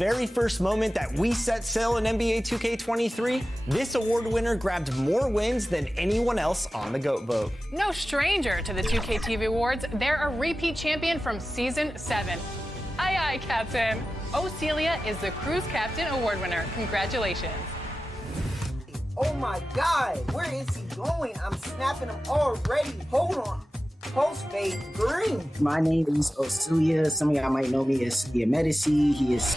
very first moment that we set sail in NBA 2K23, this award winner grabbed more wins than anyone else on the GOAT vote. No stranger to the 2K TV Awards, they're a repeat champion from Season 7. Aye, aye, Captain. Celia is the Cruise Captain Award winner. Congratulations. Oh my God, where is he going? I'm snapping him already. Hold on. Post-fade green. My name is Celia. Some of y'all might know me as Celia Medici. He is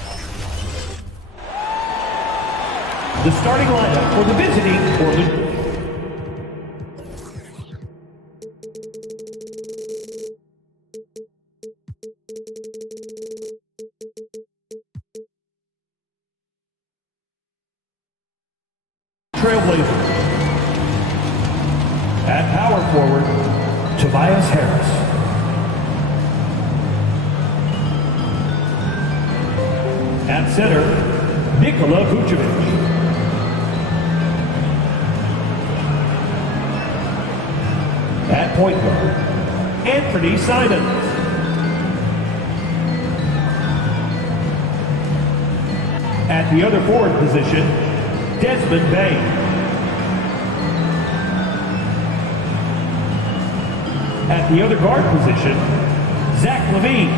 the starting lineup for the visiting Portland. Trailblazers. At power forward, Tobias Harris. At center, Nikola Vucevic. At point guard, Anthony Simons. At the other forward position, Desmond Bain. At the other guard position, Zach LaVine.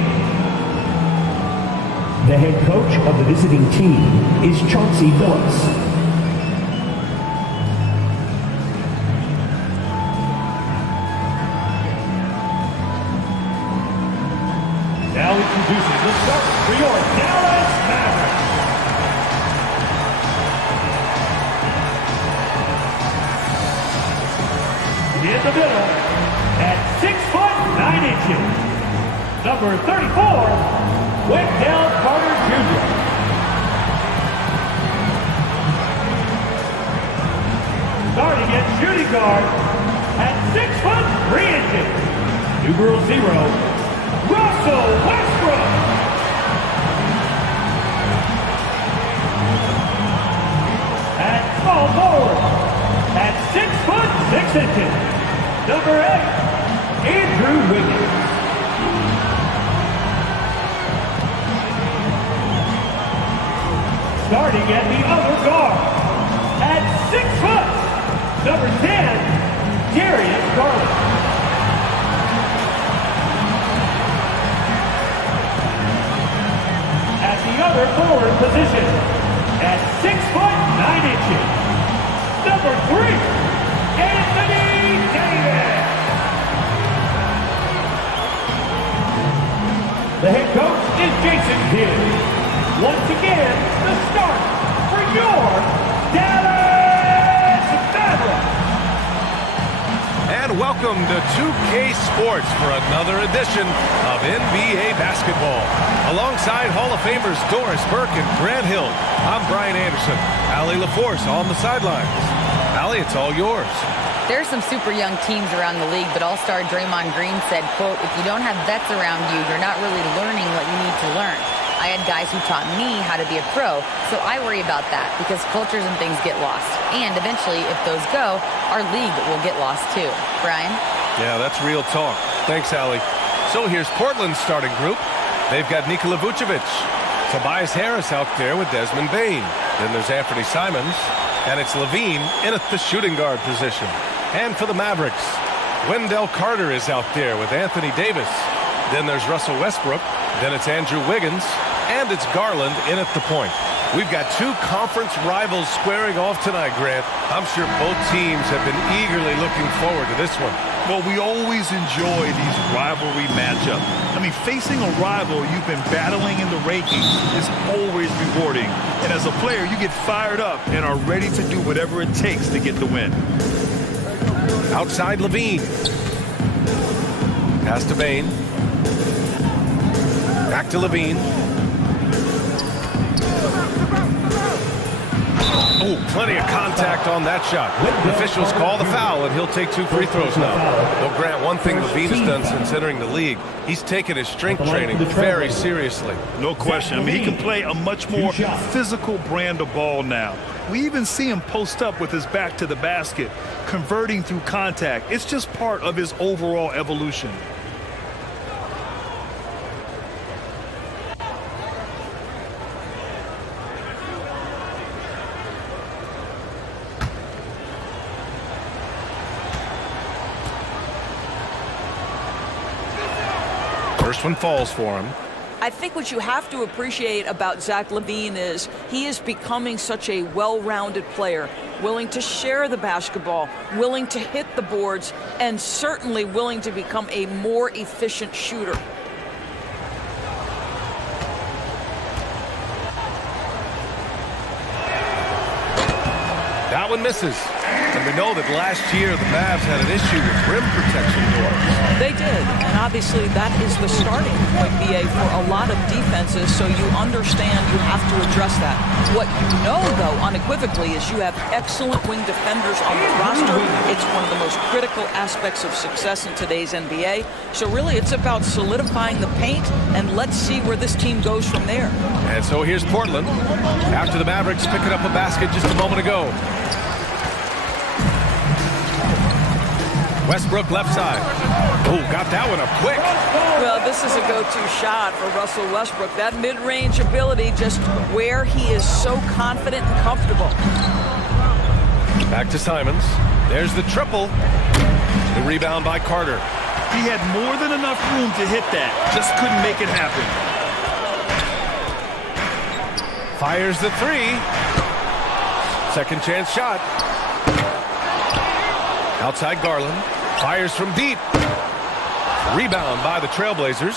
The head coach of the visiting team is Chauncey Billups. Now introducing the starter for your Dallas Mavericks. In the middle, at 6'9", number 34, Wendell Carter Jr. Starting at shooting guard, at 6'3", numero 0, Russell Westbrook. At small forward, at 6'6", number 8, Andrew Wiggins. Starting at the other guard, at 6 foot, number 10, Darius Garland. At the other forward position, at 6'9", number 3, Anthony Davis. The head coach is Jason Kidd. Once again, the start for your Dallas Mavericks. And welcome to 2K Sports for another edition of NBA basketball. Alongside Hall of Famers Doris Burke and Grant Hill, I'm Brian Anderson. Allie LaForce on the sidelines. Allie, it's all yours. There are some super young teams around the league, but All-Star Draymond Green said, quote, if you don't have vets around you, you're not really learning what you need to learn. I had guys who taught me how to be a pro, so I worry about that because cultures and things get lost. And eventually, if those go, our league will get lost too. Brian? Yeah, that's real talk. Thanks, Allie. So here's Portland's starting group. They've got Nikola Vucevic, Tobias Harris out there with Desmond Bain. Then there's Anthony Simons, and it's LaVine in at the shooting guard position. And for the Mavericks, Wendell Carter is out there with Anthony Davis. Then there's Russell Westbrook. Then it's Andrew Wiggins. And it's Garland in at the point. We've got two conference rivals squaring off tonight, Grant. I'm sure both teams have been eagerly looking forward to this one. Well, we always enjoy these rivalry matchups. I mean, facing a rival you've been battling in the rankings is always rewarding. And as a player, you get fired up and are ready to do whatever it takes to get the win. Outside LaVine. Pass to Bain. Back to LaVine. Oh, plenty of contact on that shot. The officials call the foul, and he'll take 2 free throws now. Well, Grant, one thing LaVine has done since entering the league, he's taken his strength training very seriously. No question. I mean, he can play a much more physical brand of ball now. We even see him post up with his back to the basket, converting through contact. It's just part of his overall evolution. First one falls for him. I think what you have to appreciate about Zach LaVine is he is becoming such a well-rounded player, willing to share the basketball, willing to hit the boards, and certainly willing to become a more efficient shooter. That one misses. And we know that last year the Mavs had an issue with rim protection doors. They did, and obviously that is the starting point, BA, for a lot of defenses, so you understand you have to address that. What you know, though, unequivocally, is you have excellent wing defenders on the roster. It's one of the most critical aspects of success in today's NBA. So really, it's about solidifying the paint, and let's see where this team goes from there. And so here's Portland, after the Mavericks picking up a basket just a moment ago. Westbrook left side. Oh, got that one up quick. Well, this is a go-to shot for Russell Westbrook. That mid-range ability, just where he is so confident and comfortable. Back to Simons. There's the triple. The rebound by Carter. He had more than enough room to hit that. Just couldn't make it happen. Fires the three. Second chance shot. Outside Garland. Fires from deep. Rebound by the Trailblazers.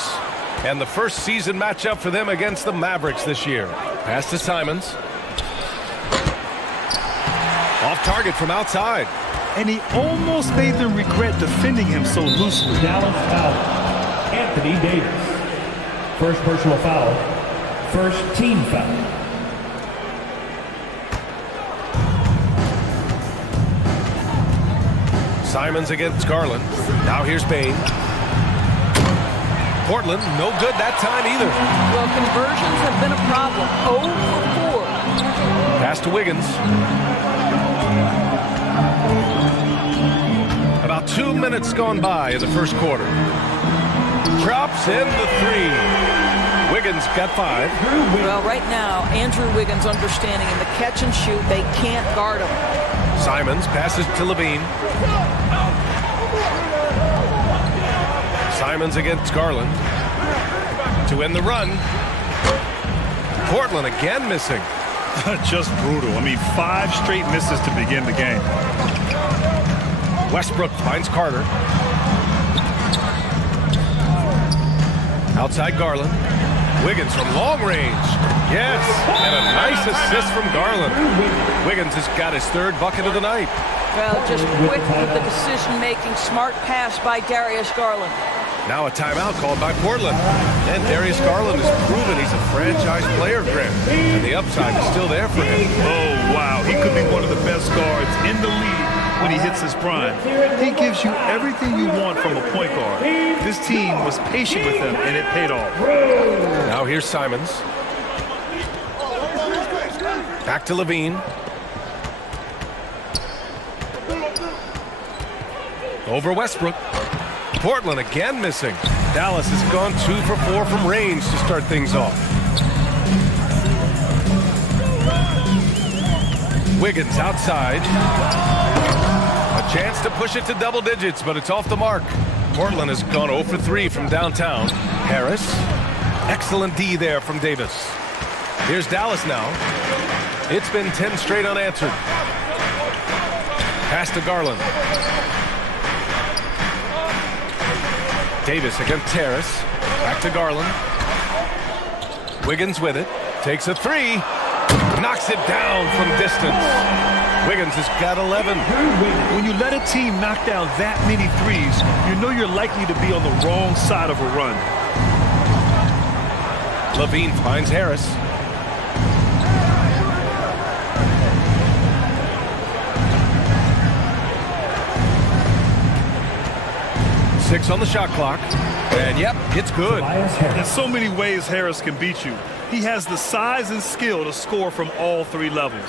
And the first season matchup for them against the Mavericks this year. Pass to Simons. Off target from outside. And he almost made them regret defending him so loosely. Dallas foul. Anthony Davis. First personal foul. First team foul. Simons against Garland. Now here's Bain. Portland, no good that time either. Well, conversions have been a problem. 0 for 4. Pass to Wiggins. About 2 minutes gone by in the first quarter. Drops in the three. Wiggins got 5. Well, right now, Andrew Wiggins understanding in the catch and shoot, they can't guard him. Simons passes to Levine. Simons against Garland. To win the run. Portland again missing. Just brutal. I mean, 5 straight misses to begin the game. Westbrook finds Carter. Outside Garland. Wiggins from long range. Yes, and a nice assist from Garland. Wiggins has got his 3rd bucket of the night. Well, just quick with the decision-making, smart pass by Darius Garland. Now a timeout called by Portland. And Darius Garland has proven he's a franchise player, Grant. And the upside is still there for him. Oh, wow. He could be one of the best guards in the league when he hits his prime. He gives you everything you want from a point guard. This team was patient with him, and it paid off. Now here's Simons. Back to Levine. Over Westbrook. Portland again missing. Dallas has gone 2 for 4 from range to start things off. Wiggins outside. A chance to push it to double digits, but it's off the mark. Portland has gone 0 for 3 from downtown. Harris. Excellent D there from Davis. Here's Dallas now. It's been 10 straight unanswered. Pass to Garland. Davis against Terrace. Back to Garland. Wiggins with it. Takes a 3. Knocks it down from distance. Wiggins has got 11. When you let a team knock down that many threes, you know you're likely to be on the wrong side of a run. Levine finds Harris. Six on the shot clock. And yep, it's good. In so many ways, Harris can beat you. He has the size and skill to score from all 3 levels.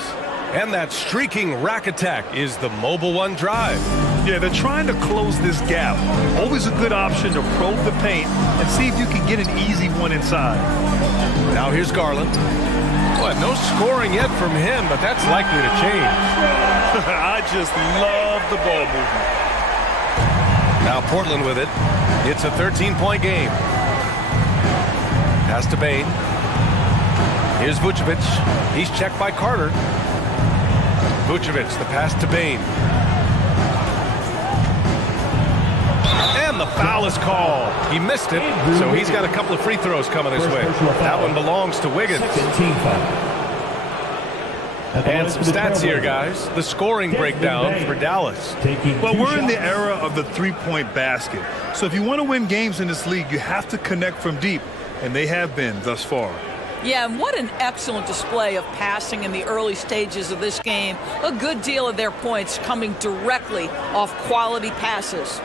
And that streaking rack attack is the Mobile One drive. Yeah, they're trying to close this gap. Always a good option to probe the paint and see if you can get an easy one inside. Now here's Garland. Well, no scoring yet from him, but that's likely to change. I just love the ball movement. Now Portland with it. It's a 13-point game. Pass to Bain. Here's Vucevic. He's checked by Carter. Vucevic, the pass to Bain. And the foul is called. He missed it, so he's got a couple of free throws coming his way. That one belongs to Wiggins. And some stats here, guys. The scoring breakdown for Dallas. Well, we're in the era of the three-point basket. So if you want to win games in this league, you have to connect from deep, and they have been thus far. Yeah, and what an excellent display of passing in the early stages of this game. A good deal of their points coming directly off quality passes.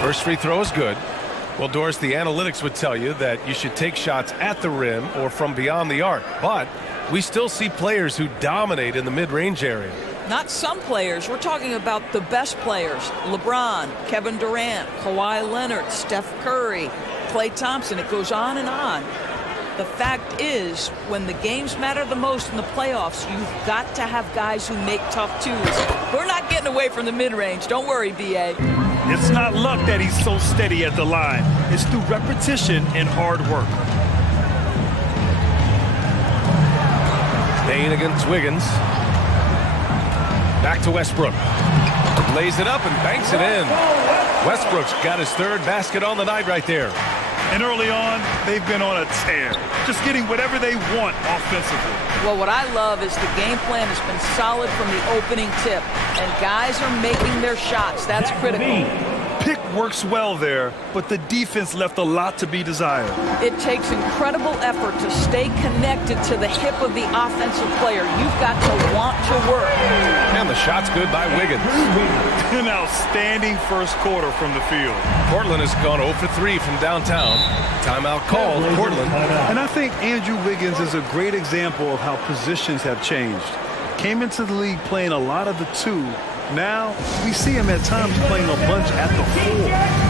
First free throw is good. Well, Doris, the analytics would tell you that you should take shots at the rim or from beyond the arc, but we still see players who dominate in the mid-range area. Not some players. We're talking about the best players. LeBron, Kevin Durant, Kawhi Leonard, Steph Curry, Klay Thompson. It goes on and on. The fact is, when the games matter the most in the playoffs, you've got to have guys who make tough twos. We're not getting away from the mid-range. Don't worry, B.A. It's not luck that he's so steady at the line. It's through repetition and hard work. Bain against Wiggins. Back to Westbrook. Lays it up and banks it in. Westbrook's got his third basket on the night right there. And early on, they've been on a tear, just getting whatever they want offensively. Well, what I love is the game plan has been solid from the opening tip, and guys are making their shots. That's critical. Pick works well there, but the defense left a lot to be desired. It takes incredible effort to stay connected to the hip of the offensive player. You've got to want to work. And the shot's good by Wiggins. An outstanding first quarter from the field. Portland has gone 0 for 3 from downtown. Timeout called, Portland. And I think Andrew Wiggins is a great example of how positions have changed. Came into the league playing a lot of the two. Now, we see him at times playing a bunch at the four.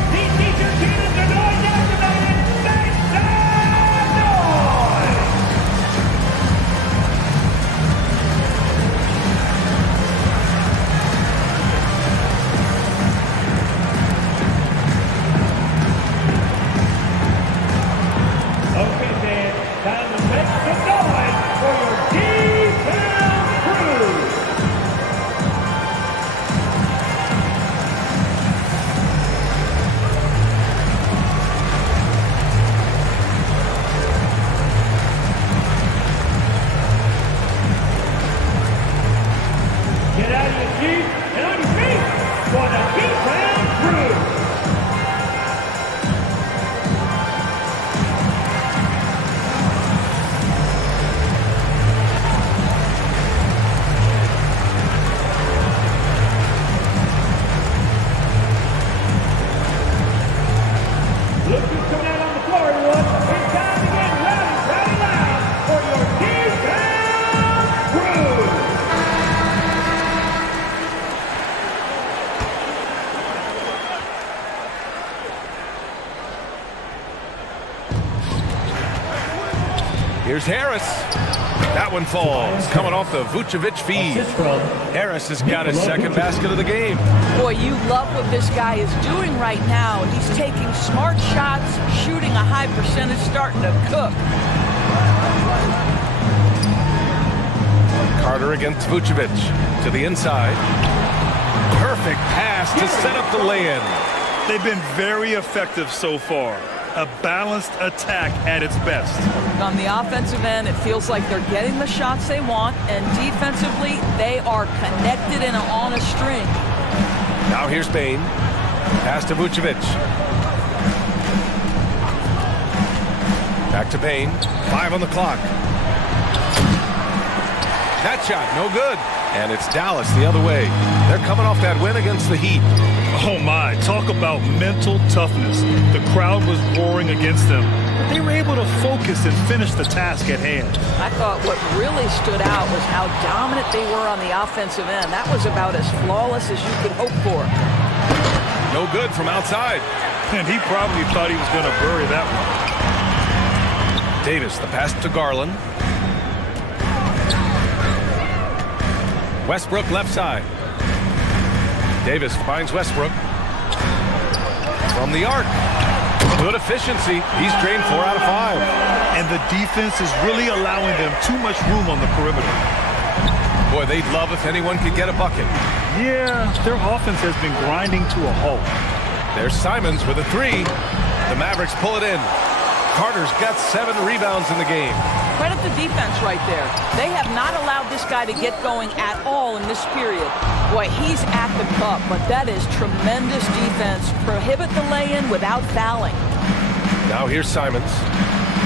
Here's Harris. That one falls. Coming off the Vucevic feed. Harris has got his second basket of the game. Boy, you love what this guy is doing right now. He's taking smart shots, shooting a high percentage, starting to cook. Carter against Vucevic. To the inside. Perfect pass to set up the lay-in. They've been very effective so far. A balanced attack at its best. On the offensive end, it feels like they're getting the shots they want, and defensively, they are connected and on a string. Now here's Bain. Pass to Vucevic. Back to Bain. 5 on the clock. That shot, no good. And it's Dallas the other way. They're coming off that win against the Heat. Oh my, talk about mental toughness. The crowd was roaring against them, but they were able to focus and finish the task at hand. I thought what really stood out was how dominant they were on the offensive end. That was about as flawless as you could hope for. No good from outside. And he probably thought he was going to bury that one. Davis, the pass to Garland. Westbrook left side. Davis finds Westbrook. From the arc. Good efficiency. He's drained 4 out of 5. And the defense is really allowing them too much room on the perimeter. Boy, they'd love if anyone could get a bucket. Yeah, their offense has been grinding to a halt. There's Simons with a 3. The Mavericks pull it in. Carter's got 7 rebounds in the game. Credit the defense right there. They have not allowed this guy to get going at all in this period. Boy, he's at the cup, but that is tremendous defense. Prohibit the lay-in without fouling. Now here's Simons.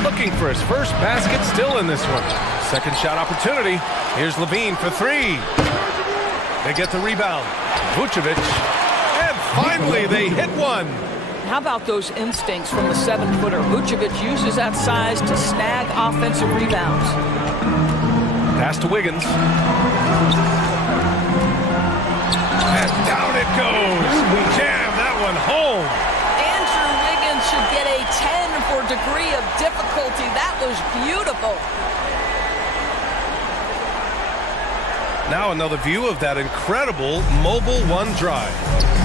Looking for his first basket, still in this one. Second shot opportunity. Here's Levine for 3. They get the rebound. Vucevic. And finally they hit one. How about those instincts from the 7-footer? Vucevic uses that size to snag offensive rebounds. Pass to Wiggins. And down it goes. Jam that one home. Andrew Wiggins should get a 10 for degree of difficulty. That was beautiful. Now another view of that incredible mobile 1 drive.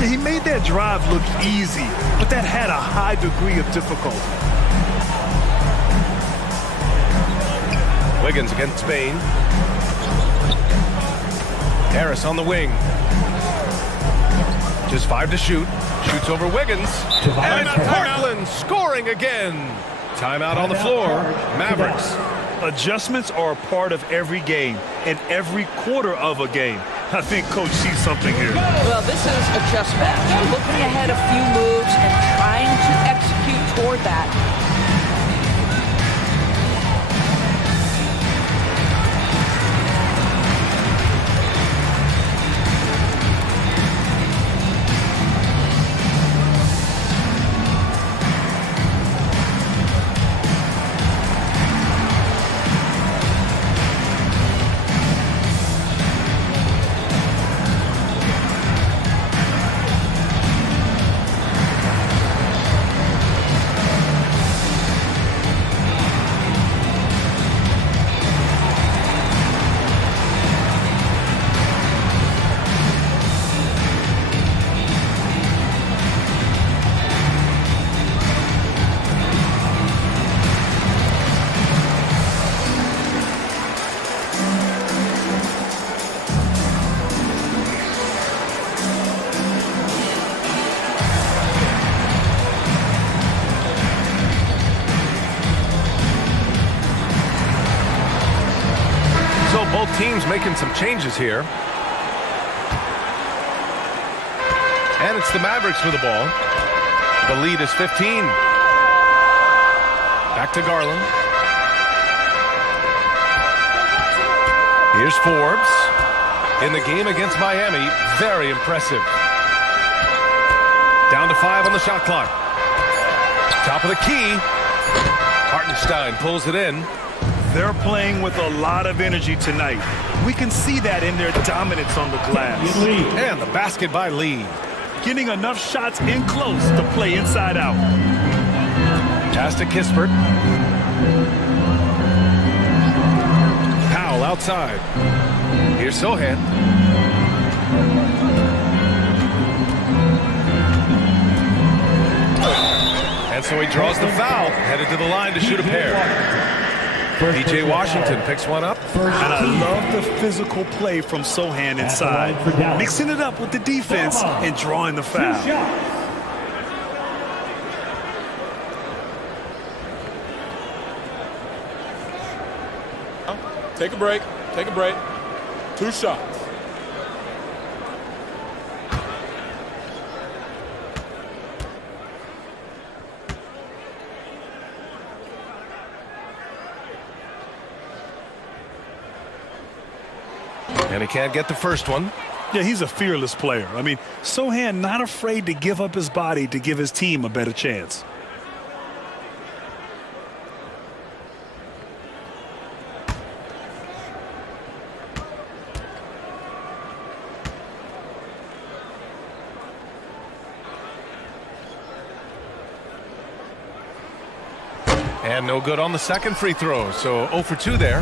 Yeah, he made that drive look easy, but that had a high degree of difficulty. Wiggins against Spain. Harris on the wing. Just 5 to shoot. Shoots over Wiggins. And Portland scoring again. Timeout on the floor. Mavericks. Adjustments are a part of every game and every quarter of a game. I think Coach sees something here. Well, this is a chess match. You're looking ahead a few moves and trying to execute toward that. Both teams making some changes here. And it's the Mavericks with the ball. The lead is 15. Back to Garland. Here's Forbes. In the game against Miami, very impressive. Down to 5 on the shot clock. Top of the key. Hartenstein pulls it in. They're playing with a lot of energy tonight. We can see that in their dominance on the glass. And the basket by Lee. Getting enough shots in close to play inside out. Pass to Kispert. Powell outside. Here's Sohan. And so he draws the foul, headed to the line to shoot a pair. P.J. Washington picks one up. And I love the physical play from Sohan inside. Mixing it up with the defense and drawing the foul. Take a break. Take a break. 2 shots. And he can't get the first one. Yeah, he's a fearless player. I mean, Sohan not afraid to give up his body to give his team a better chance. And no good on the second free throw, so 0 for 2 there.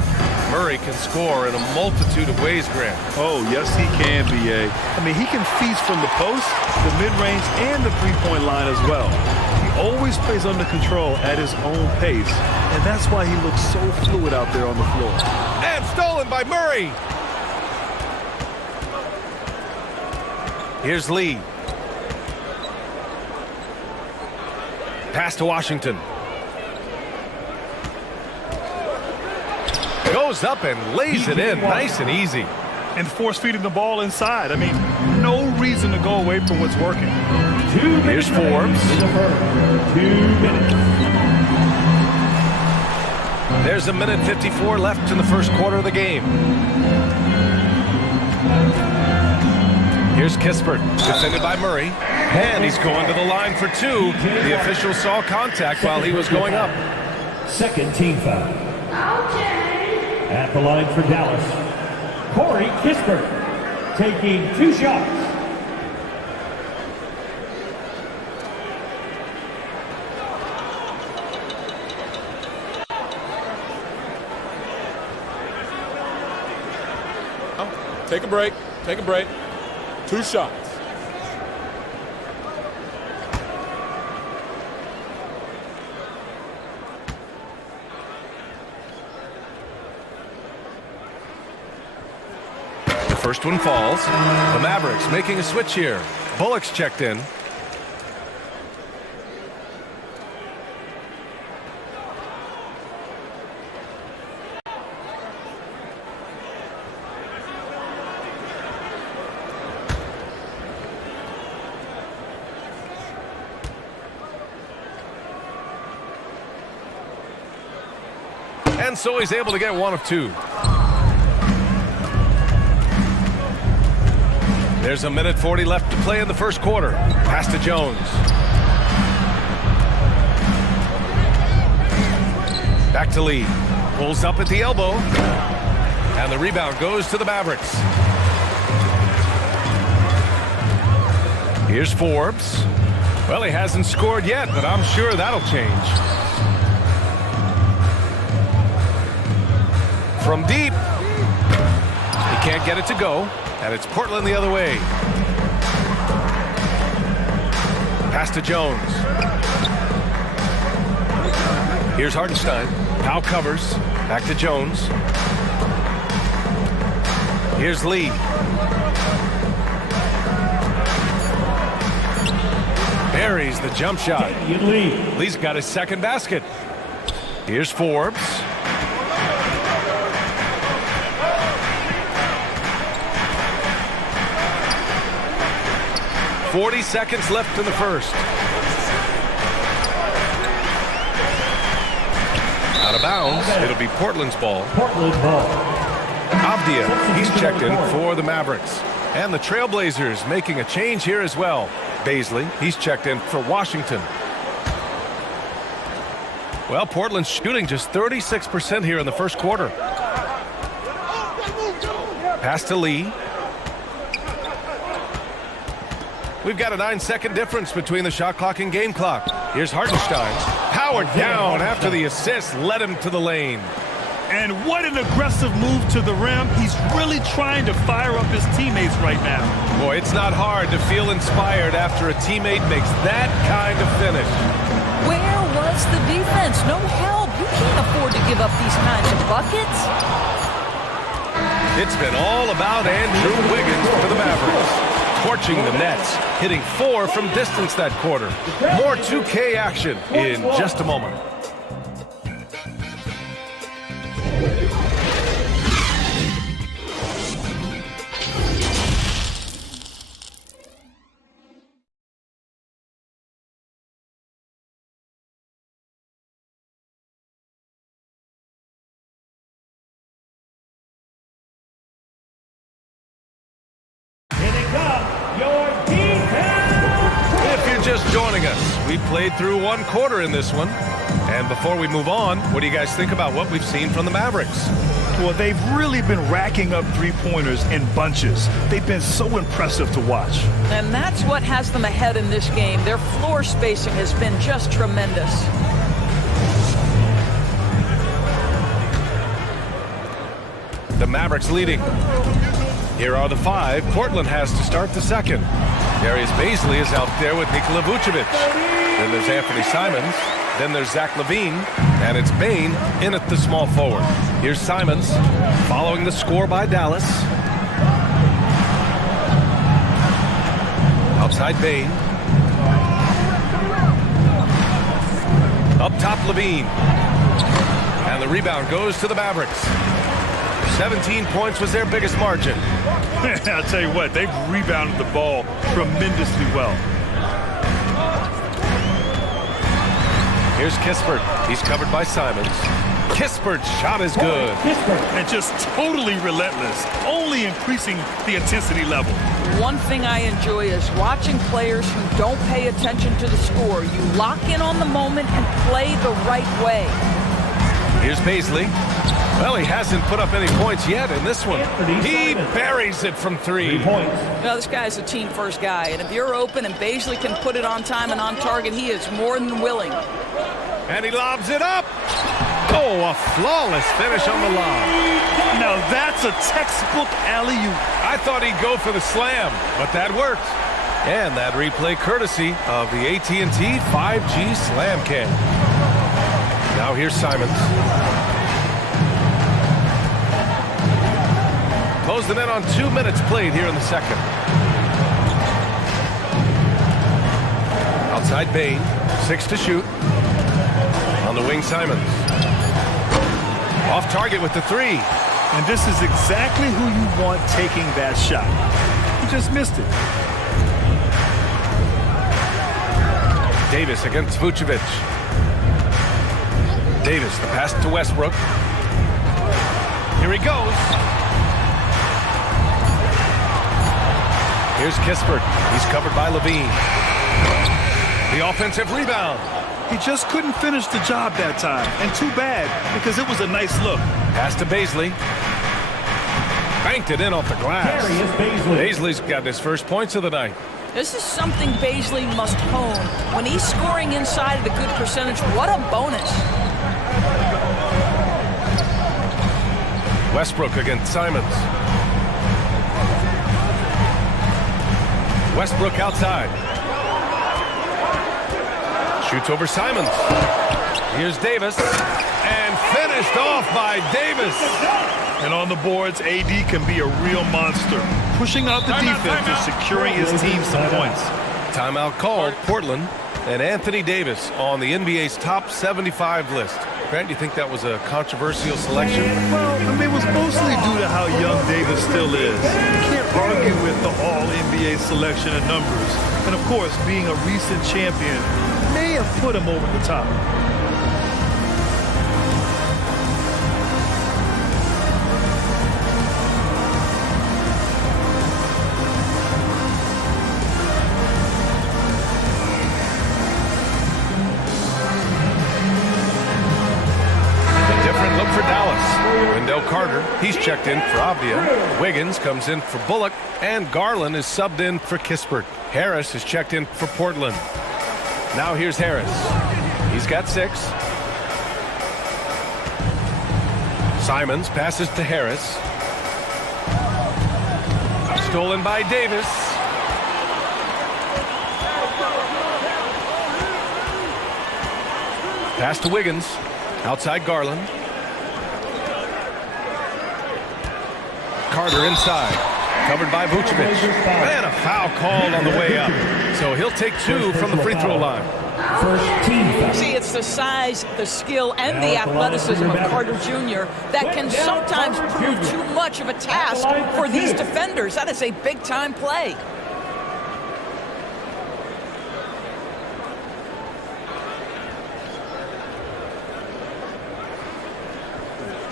Murray can score in a multitude of ways, Grant. Oh, yes, he can, B.A. I mean, he can feast from the post, the mid-range, and the three-point line as well. He always plays under control at his own pace, and that's why he looks so fluid out there on the floor. And stolen by Murray. Here's Lee. Pass to Washington. Goes up and lays it in nice and easy. And force-feeding the ball inside. I mean, no reason to go away from what's working. Here's Forbes. 2 minutes. There's 1:54 left in the first quarter of the game. Here's Kispert, defended by Murray. And he's going to the line for two. The official saw contact while he was going up. Second team foul. At the line for Dallas, Corey Kispert taking 2 shots. Take a break. Take a break. 2 shots. First one falls. The Mavericks making a switch here. Bullock's checked in. And so he's able to get one of 2. There's 1:40 left to play in the first quarter. Pass to Jones. Back to Lee. Pulls up at the elbow. And the rebound goes to the Mavericks. Here's Forbes. Well, he hasn't scored yet, but I'm sure that'll change. From deep. He can't get it to go. And it's Portland the other way. Pass to Jones. Here's Hartenstein. Powell covers. Back to Jones. Here's Lee. Buries the jump shot. Lee's got his second basket. Here's Forbes. 40 seconds left in the first. Out of bounds. It'll be Portland's ball. Portland ball. Avdia, he's checked in for the Mavericks. And the Trailblazers making a change here as well. Baisley, he's checked in for Washington. Well, Portland's shooting just 36% here in the first quarter. Pass to Lee. We've got a 9-second difference between the shot clock and game clock. Here's Hartenstein. Powered down after the assist led him to the lane. And what an aggressive move to the rim. He's really trying to fire up his teammates right now. Boy, it's not hard to feel inspired after a teammate makes that kind of finish. Where was the defense? No help. You can't afford to give up these kinds of buckets. It's been all about Andrew Wiggins for the Mavericks. Torching the Nets, hitting 4 from distance that quarter. More 2K action in just a moment. If you're just joining us, we played through one quarter in this one. And before we move on, what do you guys think about what we've seen from the Mavericks? Well, they've really been racking up three-pointers in bunches. They've been so impressive to watch. And that's what has them ahead in this game. Their floor spacing has been just tremendous. The Mavericks leading. Here are the 5. Portland has to start the second. Darius Baisley is out there with Nikola Vucevic. Then there's Anthony Simons. Then there's Zach LaVine. And it's Bane in at the small forward. Here's Simons following the score by Dallas. Outside Bane. Up top LaVine. And the rebound goes to the Mavericks. 17 points was their biggest margin. I'll tell you what, they've rebounded the ball tremendously well. Here's Kispert. He's covered by Simons. Kispert's shot is good. And just totally relentless, only increasing the intensity level. One thing I enjoy is watching players who don't pay attention to the score. You lock in on the moment and play the right way. Here's Baisley. Well, he hasn't put up any points yet in this one. He buries it from 3. Now, this guy's a team-first guy, and if you're open and Baisley can put it on time and on target, he is more than willing. And he lobs it up. Oh, a flawless finish on the lob. Now that's a textbook alley-oop. I thought he'd go for the slam, but that worked. And that replay courtesy of the AT&T 5G Slam Cam. Now here's Simons. Close the net on 2 minutes played here in the second. Outside Bane, 6 to shoot. On the wing, Simons. Off target with the 3. And this is exactly who you want taking that shot. He just missed it. Davis against Vucevic. Davis, the pass to Westbrook. Here he goes. Here's Kispert. He's covered by LaVine. The offensive rebound. He just couldn't finish the job that time. And too bad, because it was a nice look. Pass to Baisley. Banked it in off the glass. Baisley's got his first points of the night. This is something Baisley must hone. When he's scoring inside at a good percentage, what a bonus. Westbrook against Simons. Westbrook outside. Shoots over Simons. Here's Davis. And finished off by Davis. And on the boards, AD can be a real monster. Pushing out the defense and securing his team some points. Timeout called. Portland and Anthony Davis on the NBA's top 75 list. Grant, do you think that was a controversial selection? Well, I mean, it was mostly due to how young Davis still is. You can't argue with the all-NBA selection and numbers. And, of course, being a recent champion may have put him over the top. For Dallas. Wendell Carter, he's checked in for Avdia. Wiggins comes in for Bullock, and Garland is subbed in for Kispert. Harris is checked in for Portland. Now here's Harris. He's got 6. Simons passes to Harris. Stolen by Davis. Pass to Wiggins. Outside Garland. Carter inside, covered by Vucevic. And a foul called on the way up. So he'll take 2 from the free throw line. See, it's the size, the skill, and the athleticism of Carter Jr. that can sometimes prove too much of a task for these defenders. That is a big-time play.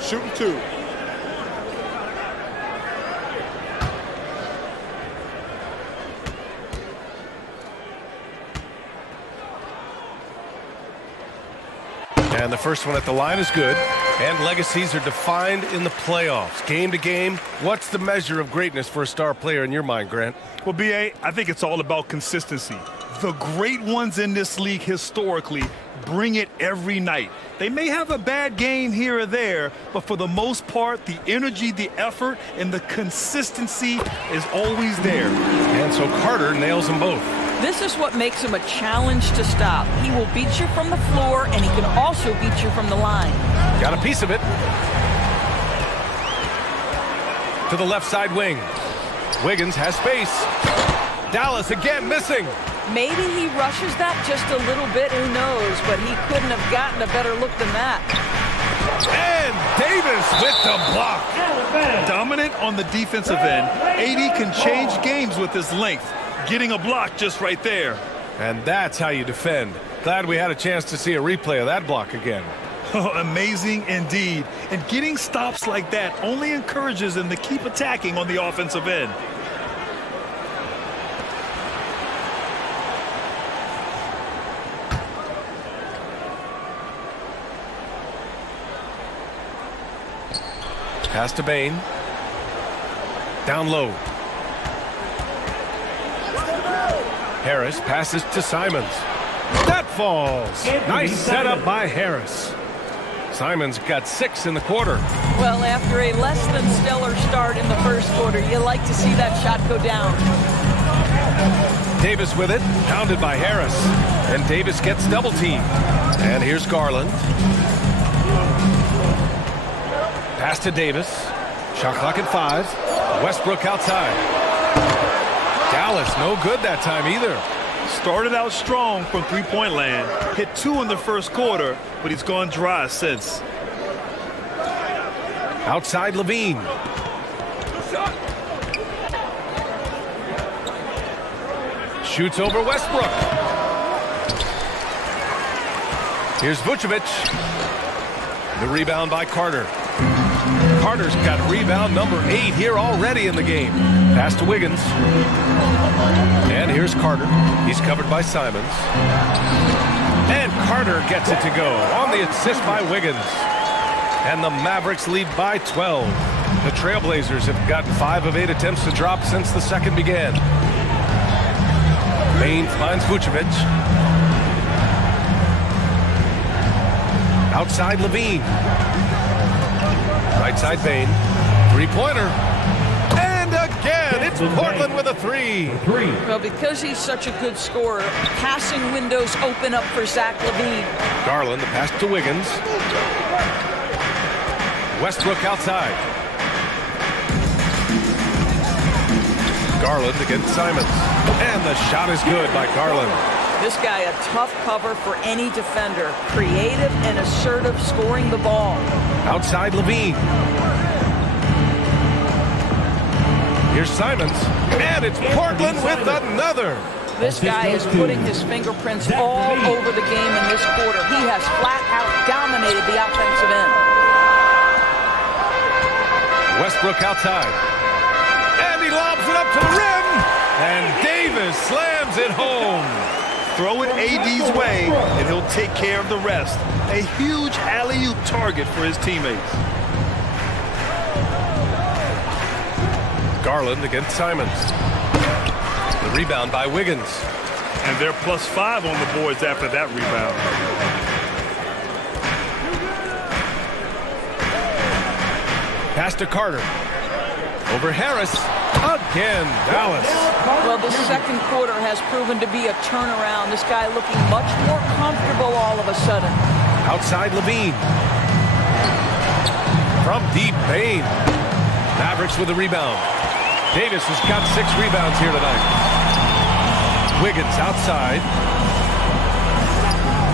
Shooting 2. And the first one at the line is good. And legacies are defined in the playoffs. Game to game, what's the measure of greatness for a star player in your mind, Grant? Well, B.A., I think it's all about consistency. The great ones in this league historically bring it every night. They may have a bad game here or there, but for the most part, the energy, the effort, and the consistency is always there. And so Carter nails them both. This is what makes him a challenge to stop. He will beat you from the floor, and he can also beat you from the line. Got a piece of it. To the left side wing. Wiggins has space. Dallas again missing. Maybe he rushes that just a little bit, who knows, but he couldn't have gotten a better look than that. And Davis with the block. Dominant on the defensive end. AD can change games with his length. Getting a block just right there. And that's how you defend. Glad we had a chance to see a replay of that block again. Amazing indeed. And getting stops like that only encourages them to keep attacking on the offensive end. Pass to Bain. Down low. Harris passes to Simons. That falls. Nice setup by Harris. Simons got 6 in the quarter. Well, after a less than stellar start in the first quarter, you like to see that shot go down. Davis with it, pounded by Harris. And Davis gets double teamed. And here's Garland. Pass to Davis. Shot clock at 5. Westbrook outside. Dallas no good that time either. Started out strong from three-point land. Hit 2 in the first quarter, but he's gone dry since. Outside Levine. Shoots over Westbrook. Here's Vucevic. The rebound by Carter. Carter's got rebound number 8 here already in the game. Pass to Wiggins. And here's Carter. He's covered by Simons. And Carter gets it to go on the assist by Wiggins. And the Mavericks lead by 12. The Trailblazers have gotten 5 of 8 attempts to drop since the second began. Bain finds Vucevic. Outside Levine. Right side Bain. Three-pointer. And again, it's Portland with a 3. Well, because he's such a good scorer, passing windows open up for Zach LaVine. Garland, the pass to Wiggins. Westbrook outside. Garland against Simons. And the shot is good by Garland. This guy a tough cover for any defender. Creative and assertive scoring the ball. Outside Levine. Here's Simons. And it's Portland with another. This guy is putting his fingerprints all over the game in this quarter. He has flat out dominated the offensive end. Westbrook outside. And he lobs it up to the rim. And Davis slams it home. Throw it AD's way, and he'll take care of the rest. A huge alley-oop target for his teammates. Garland against Simons. The rebound by Wiggins. And they're +5 on the boards after that rebound. Pass to Carter. Over Harris. Again, Dallas. Well, the second quarter has proven to be a turnaround. This guy looking much more comfortable all of a sudden. Outside Levine. From deep, Bain. Mavericks with the rebound. Davis has got 6 rebounds here tonight. Wiggins outside.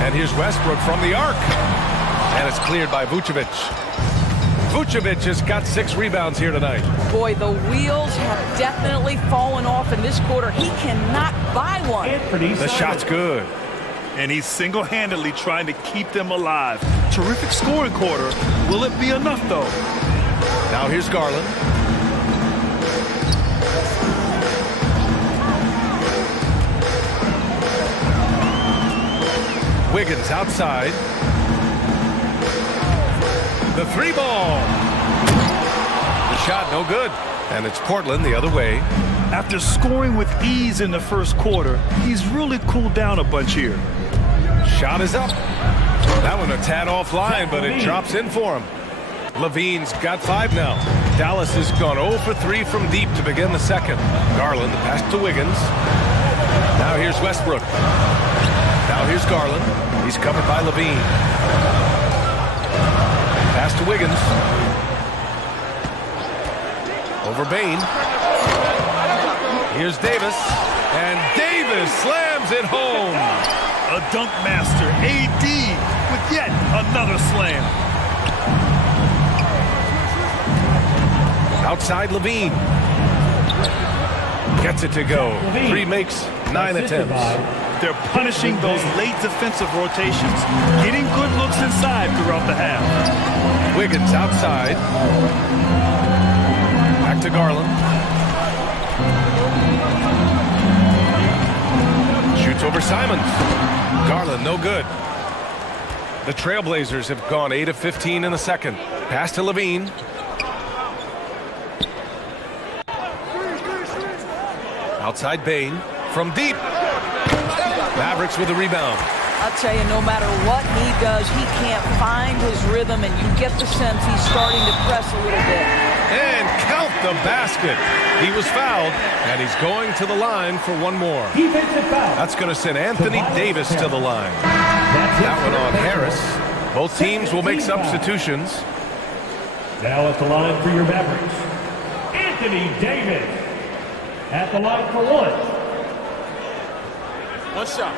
And here's Westbrook from the arc. And it's cleared by Vucevic. Vucevic has got 6 rebounds here tonight. Boy, the wheels have definitely fallen off in this quarter. He cannot buy one. The shot's good. And he's single-handedly trying to keep them alive. Terrific scoring quarter. Will it be enough, though? Now here's Garland. Wiggins outside. The 3-ball. The shot no good. And it's Portland the other way. After scoring with ease in the first quarter, he's really cooled down a bunch here. Shot is up. That one a tad offline, but it drops in for him. Levine's got 5 now. Dallas has gone 0 for 3 from deep to begin the second. Garland, the pass to Wiggins. Now here's Westbrook. Now here's Garland. He's covered by Levine. Pass to Wiggins. Over Bain. Here's Davis. And Davis slams it home. A dunk master, AD, with yet another slam. Outside Levine. Gets it to go. 3 makes 9 attempts. They're punishing those late defensive rotations, getting good looks inside throughout the half. Wiggins outside. Back to Garland. Shoots over Simons. Garland, no good. The Trailblazers have gone 8 of 15 in the second. Pass to Levine. Outside Bain. From deep. Mavericks with a rebound. I'll tell you, no matter what he does, he can't find his rhythm, and you get the sense he's starting to press a little bit. And count the basket. He was fouled, and he's going to the line for one more. Defensive foul. That's going to send Anthony Davis to the line. That one on Harris. Both teams will make substitutions. Now at the line for your Mavericks, Anthony Davis. At the line for 1. One shot.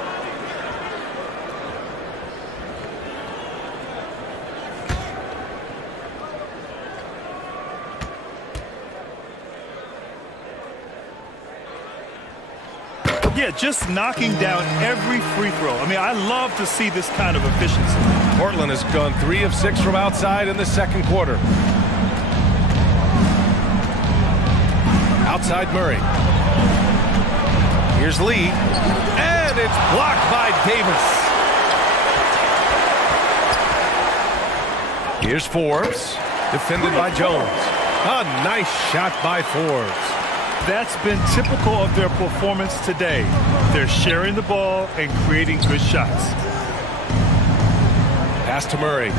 Yeah, just knocking down every free throw. I mean, I love to see this kind of efficiency. Portland has gone 3 of 6 from outside in the second quarter. Outside Murray. Here's Lee. And it's blocked by Davis. Here's Forbes. Defended by Jones. A nice shot by Forbes. That's been typical of their performance today. They're sharing the ball and creating good shots. Pass to Murray.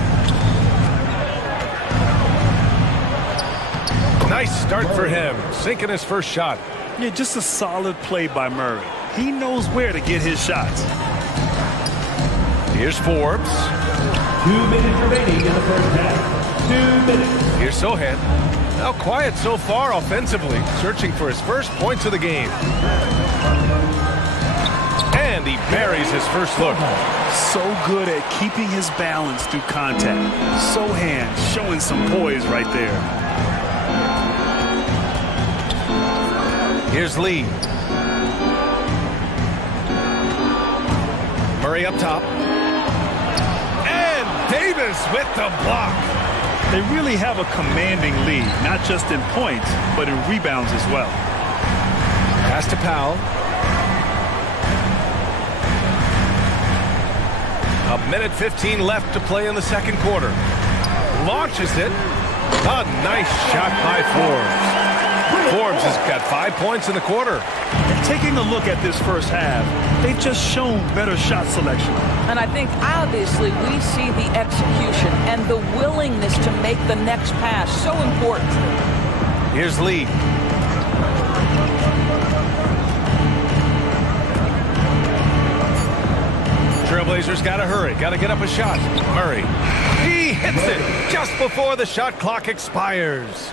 Nice start for him. Sinking his first shot. Yeah, just a solid play by Murray. He knows where to get his shots. Here's Forbes. 2 minutes remaining in the first half. 2 minutes. Here's Sohan. Now quiet so far offensively, searching for his first points of the game. And he buries his first look. So good at keeping his balance through contact. Sohan showing some poise right there. Here's Lee. Murray up top. And Davis with the block. They really have a commanding lead, not just in points, but in rebounds as well. Pass to Powell. A minute 15 left to play in the second quarter. Launches it. A nice shot by Forbes. Forbes has got 5 points in the quarter. Taking a look at this first half, they've just shown better shot selection. And I think obviously we see the execution and the willingness to make the next pass so important. Here's Lee. Trailblazers got to hurry. Got to get up a shot. Murray. He hits it just before the shot clock expires.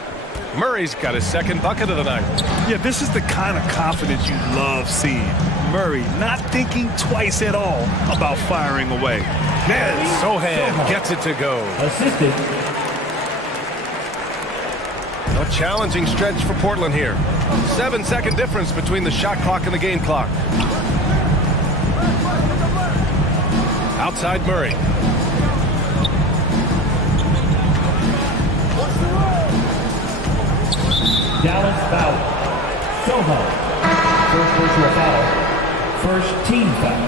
Murray's got his second bucket of the night. Yeah, this is the kind of confidence you love seeing. Murray not thinking twice at all about firing away. And Sohan gets it to go. Assisted. A challenging stretch for Portland here. 7-second difference between the shot clock and the game clock. Outside Murray. Dallas foul. Soho. First personal foul. First team foul.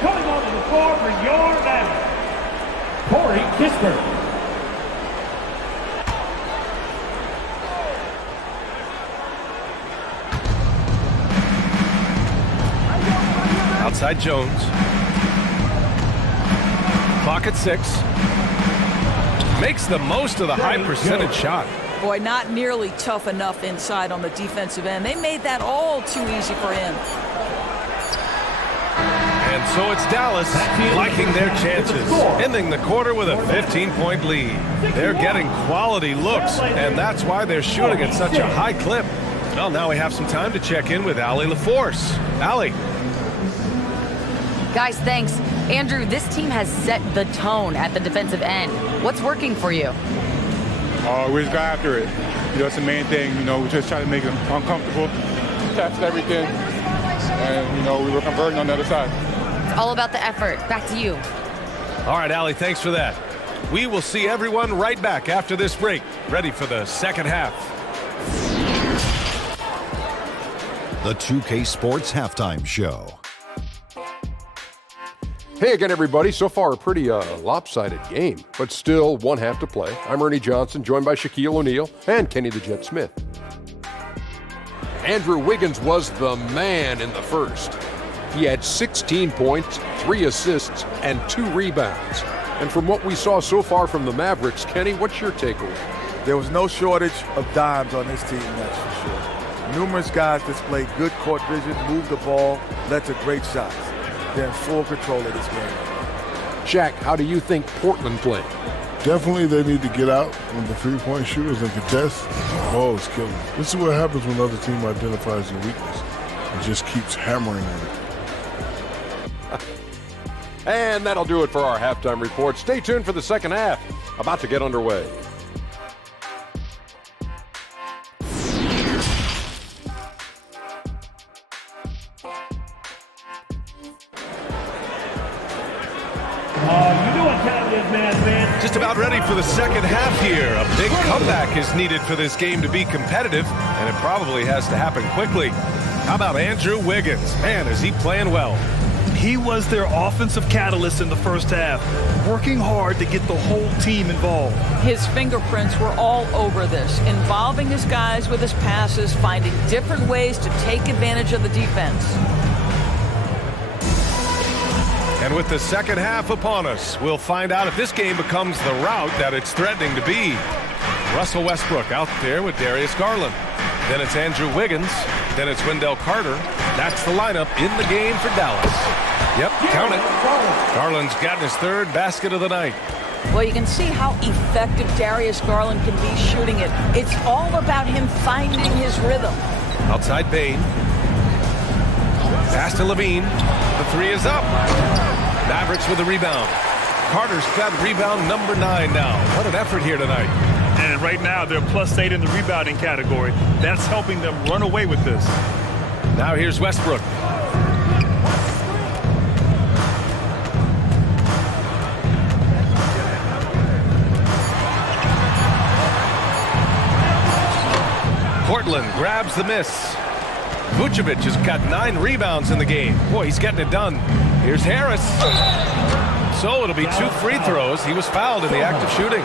Coming onto the floor for your Mavericks, Corey Kispert. Outside Jones. Clock at 6. Makes the most of the high percentage shot. Boy, not nearly tough enough inside on the defensive end. They made that all too easy for him. And so it's Dallas liking their chances, ending the quarter with a 15-point lead. They're getting quality looks, and that's why they're shooting at such a high clip. Well, now we have some time to check in with Allie LaForce. Allie. Guys, thanks. Andrew, this team has set the tone at the defensive end. What's working for you? We just got after it. That's the main thing. We just try to make them uncomfortable, tested everything, and, we were converting on the other side. It's all about the effort. Back to you. All right, Allie, thanks for that. We will see everyone right back after this break, ready for the second half. The 2K Sports Halftime Show. Hey again, everybody. So far, a pretty lopsided game, but still one half to play. I'm Ernie Johnson, joined by Shaquille O'Neal and Kenny the Jet Smith. Andrew Wiggins was the man in the first. He had 16 points, 3 assists, and 2 rebounds. And from what we saw so far from the Mavericks, Kenny, what's your takeaway? There was no shortage of dimes on this team, that's for sure. Numerous guys displayed good court vision, moved the ball, led to great shots. They're in full control of this game. Shaq, how do you think Portland played? Definitely they need to get out when the three-point shooters and contest. Oh, it's killing. This is what happens when the other team identifies your weakness and just keeps hammering at it. And that'll do it for our halftime report. Stay tuned for the second half, about to get underway. Just about ready for the second half here. A big comeback is needed for this game to be competitive, and it probably has to happen quickly. How about Andrew Wiggins? Man, is he playing well. He was their offensive catalyst in the first half, working hard to get the whole team involved. His fingerprints were all over this, involving his guys with his passes, finding different ways to take advantage of the defense. And with the second half upon us, we'll find out if this game becomes the route that it's threatening to be. Russell Westbrook out there with Darius Garland. Then it's Andrew Wiggins. Then it's Wendell Carter. That's the lineup in the game for Dallas. Yep, count it. Garland's gotten his third basket of the night. Well, you can see how effective Darius Garland can be shooting it. It's all about him finding his rhythm. Outside Bain. Pass to Levine. The three is up. Mavericks with a rebound. Carter's got rebound number 9 now. What an effort here tonight. And right now, they're +8 in the rebounding category. That's helping them run away with this. Now here's Westbrook. Portland grabs the miss. Vucevic has got 9 rebounds in the game. Boy, he's getting it done. Here's Harris. So it'll be 2 free throws. He was fouled in the act of shooting.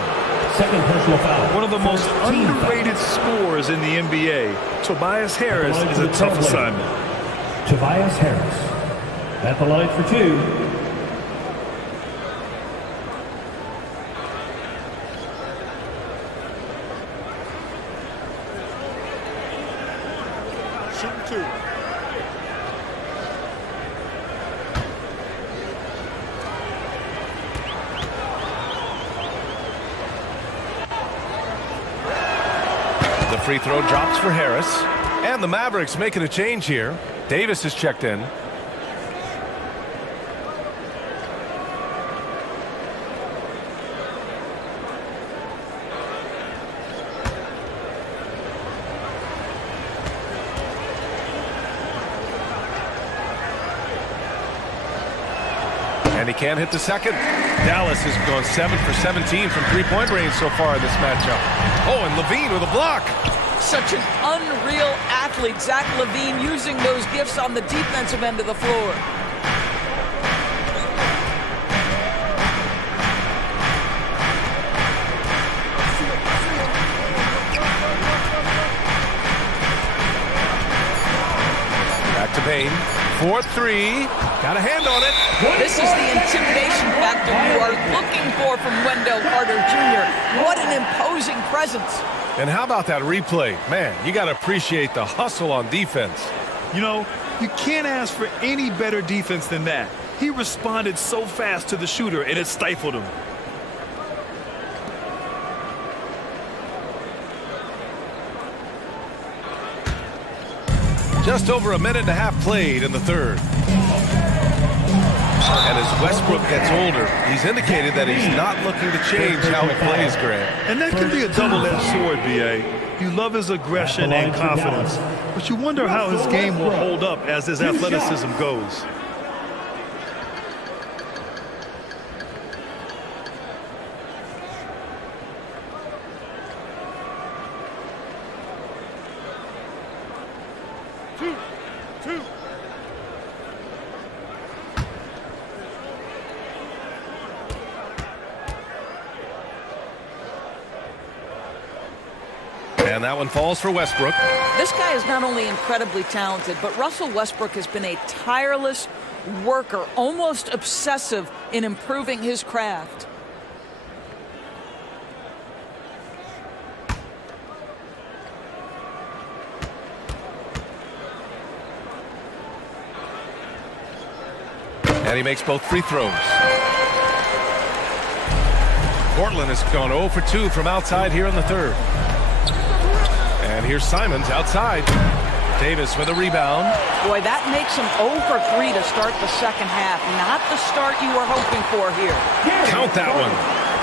Second personal foul. One of the most underrated scorers in the NBA. Tobias Harris is a tough assignment. Tobias Harris at the line for 2. Free throw drops for Harris. And the Mavericks making a change here. Davis is checked in. And he can't hit the second. Dallas has gone 7 for 17 from three-point range so far in this matchup. Oh, and Levine with a block. Such an unreal athlete, Zach LaVine, using those gifts on the defensive end of the floor. Back to to Bain. 4-3. Got a hand on it. This is the intimidation factor you are looking for from Wendell Carter Jr. What an imposing presence. And how about that replay? Man, you got to appreciate the hustle on defense. You know, you can't ask for any better defense than that. He responded so fast to the shooter, and it stifled him. Just over a minute and a half played in the third. And as Westbrook gets older, he's indicated that he's not looking to change how he plays, Grant. And that can be a double-edged sword, B.A. You love his aggression and confidence, but you wonder how his game will hold up as his athleticism goes. And that one falls for Westbrook. This guy is not only incredibly talented, but Russell Westbrook has been a tireless worker, almost obsessive in improving his craft. And he makes both free throws. Portland has gone 0 for 2 from outside here in the third. And here's Simons outside. Davis with a rebound. Boy, that makes him 0 for 3 to start the second half. Not the start you were hoping for here. Count that one.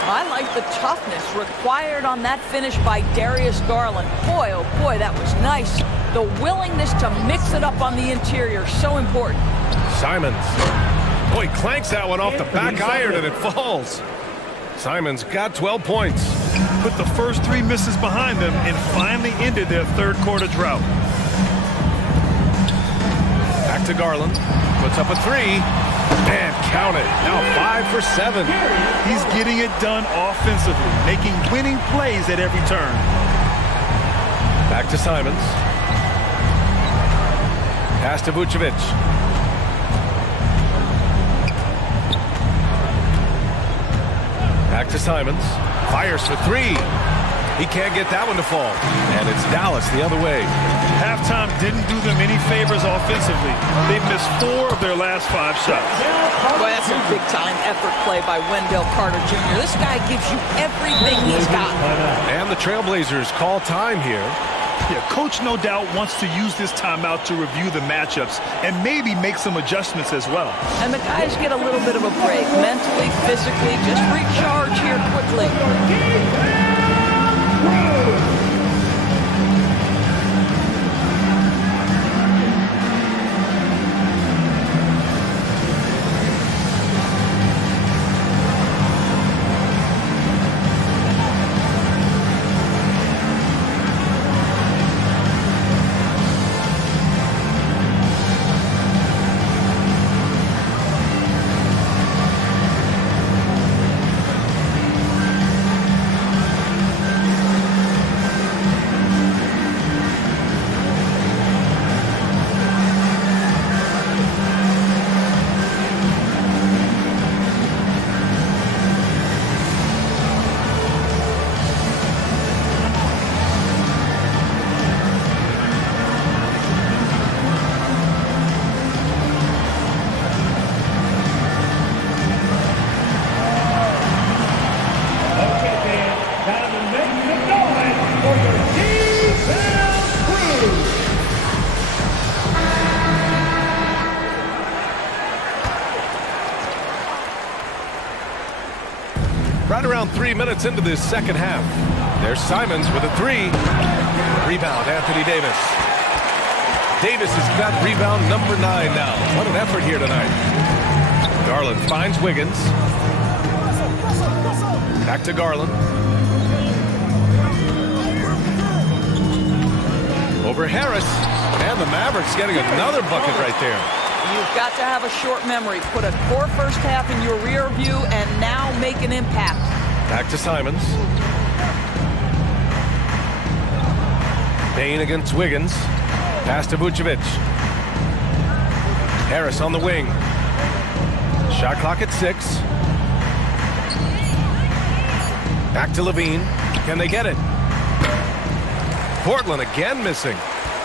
I like the toughness required on that finish by Darius Garland. Boy, oh boy, that was nice. The willingness to mix it up on the interior, so important. Simons. Boy, clanks that one off the back iron and it falls. Simons got 12 points. Put the first 3 misses behind them and finally ended their third quarter drought. Back to Garland. Puts up a 3. And count it. Now 5 for 7. He's getting it done offensively, making winning plays at every turn. Back to Simons. Pass to Vucevic. Back to Simons. Fires for 3. He can't get that one to fall. And it's Dallas the other way. Halftime didn't do them any favors offensively. They've missed 4 of their last 5 shots. Boy, that's a big-time effort play by Wendell Carter Jr. This guy gives you everything he's got. And the Trailblazers call time here. Yeah, Coach no doubt wants to use this timeout to review the matchups and maybe make some adjustments as well. And the guys get a little bit of a break, mentally, physically, just recharge here quickly. Right around 3 minutes into this second half. There's Simons with a 3. Rebound, Anthony Davis. Davis has got rebound number 9 now. What an effort here tonight. Garland finds Wiggins. Back to Garland. Over Harris. And the Mavericks getting another bucket right there. You've got to have a short memory. Put a core first half in your rear view and now make an impact. Back to Simons. Bain against Wiggins. Pass to Vucevic. Harris on the wing. Shot clock at 6. Back to Levine. Can they get it? Portland again missing.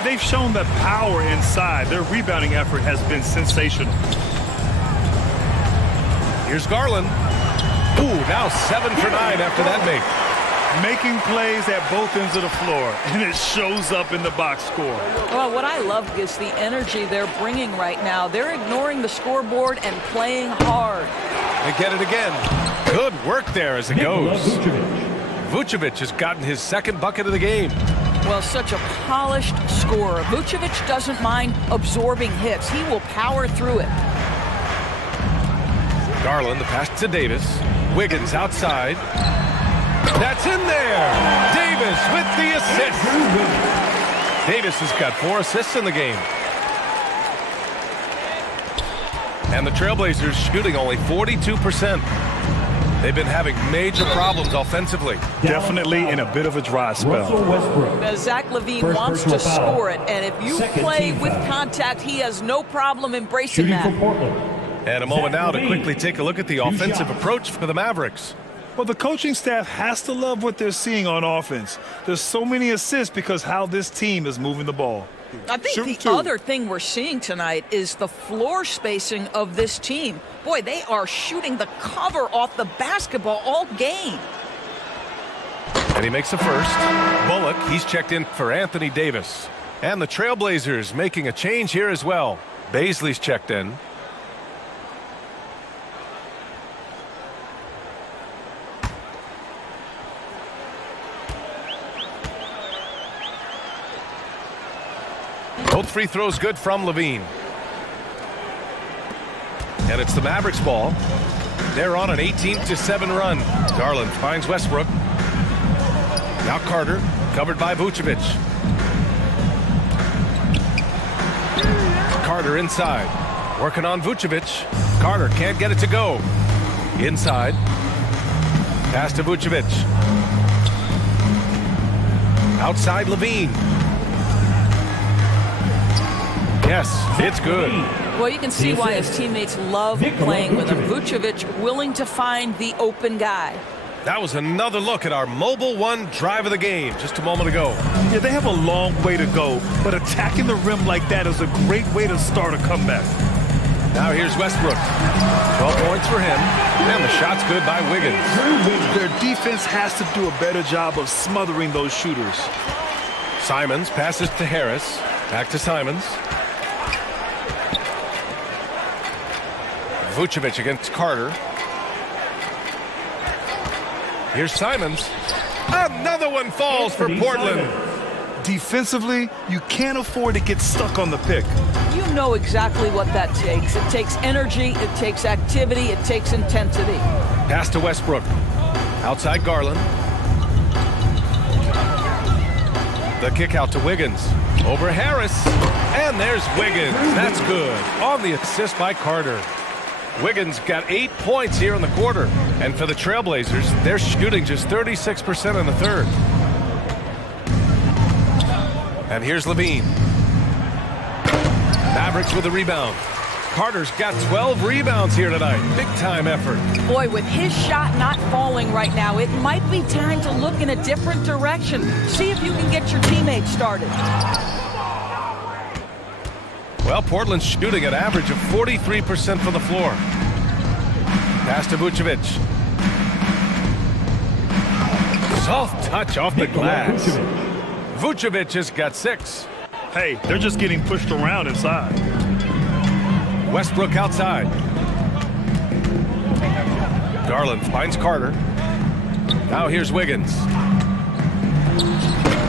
They've shown that power inside. Their rebounding effort has been sensational. Here's Garland. Ooh, now 7 for 9 after that make. Making plays at both ends of the floor, and it shows up in the box score. Well, what I love is the energy they're bringing right now. They're ignoring the scoreboard and playing hard. They get it again. Good work there as it goes. Vucevic has gotten his second bucket of the game. Well, such a polished scorer. Vucevic doesn't mind absorbing hits. He will power through it. Garland, the pass to Davis. Wiggins outside. That's in there. Davis with the assist. Davis has got 4 assists in the game. And the Trailblazers shooting only 42%. They've been having major problems offensively. Definitely in a bit of a dry spell. Now, Zach LaVine wants to score it, and if you play with contact, he has no problem embracing that. And a moment now to quickly take a look at the offensive approach for the Mavericks. Well, the coaching staff has to love what they're seeing on offense. There's so many assists because how this team is moving the ball. I think the other thing we're seeing tonight is the floor spacing of this team. Boy, they are shooting the cover off the basketball all game. And he makes a first. Bullock, he's checked in for Anthony Davis. And the Trailblazers making a change here as well. Baisley's checked in. Both free throws good from Levine. And it's the Mavericks ball. They're on an 18-7 run. Garland finds Westbrook. Now Carter, covered by Vucevic. Carter inside. Working on Vucevic. Carter can't get it to go. Inside. Pass to Vucevic. Outside Levine. Yes, it's good. Well, you can see why his teammates love playing with him. Vucevic willing to find the open guy. That was another look at our Mobile One drive of the game just a moment ago. Yeah, they have a long way to go, but attacking the rim like that is a great way to start a comeback. Now here's Westbrook. 12 points for him, and the shot's good by Wiggins. Their defense has to do a better job of smothering those shooters. Simons passes to Harris. Back to Simons. Vucevic against Carter. Here's Simons. Another one falls for Portland. Defensively, you can't afford to get stuck on the pick. You know exactly what that takes. It takes energy, it takes activity, it takes intensity. Pass to Westbrook. Outside Garland. The kick out to Wiggins. Over Harris. And there's Wiggins. That's good. On the assist by Carter. Wiggins got 8 points here in the quarter. And for the Trailblazers, they're shooting just 36% in the third. And here's Levine. Mavericks with a rebound. Carter's got 12 rebounds here tonight. Big time effort. Boy, with his shot not falling right now, it might be time to look in a different direction. See if you can get your teammates started. Well, Portland's shooting an average of 43% from the floor. Pass to Vucevic. Soft touch off the glass. Vucevic has got 6. Hey, they're just getting pushed around inside. Westbrook outside. Garland finds Carter. Now here's Wiggins.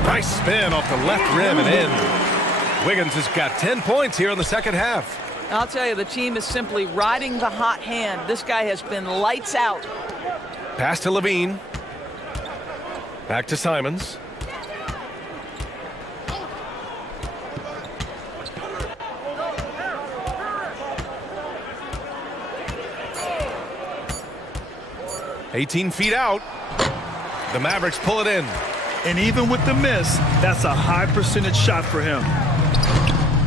Nice spin off the left rim and in. Wiggins has got 10 points here in the second half. I'll tell you, the team is simply riding the hot hand. This guy has been lights out. Pass to Levine. Back to Simons. "18 feet out. The Mavericks pull it in. And even with the miss, that's a high percentage shot for him.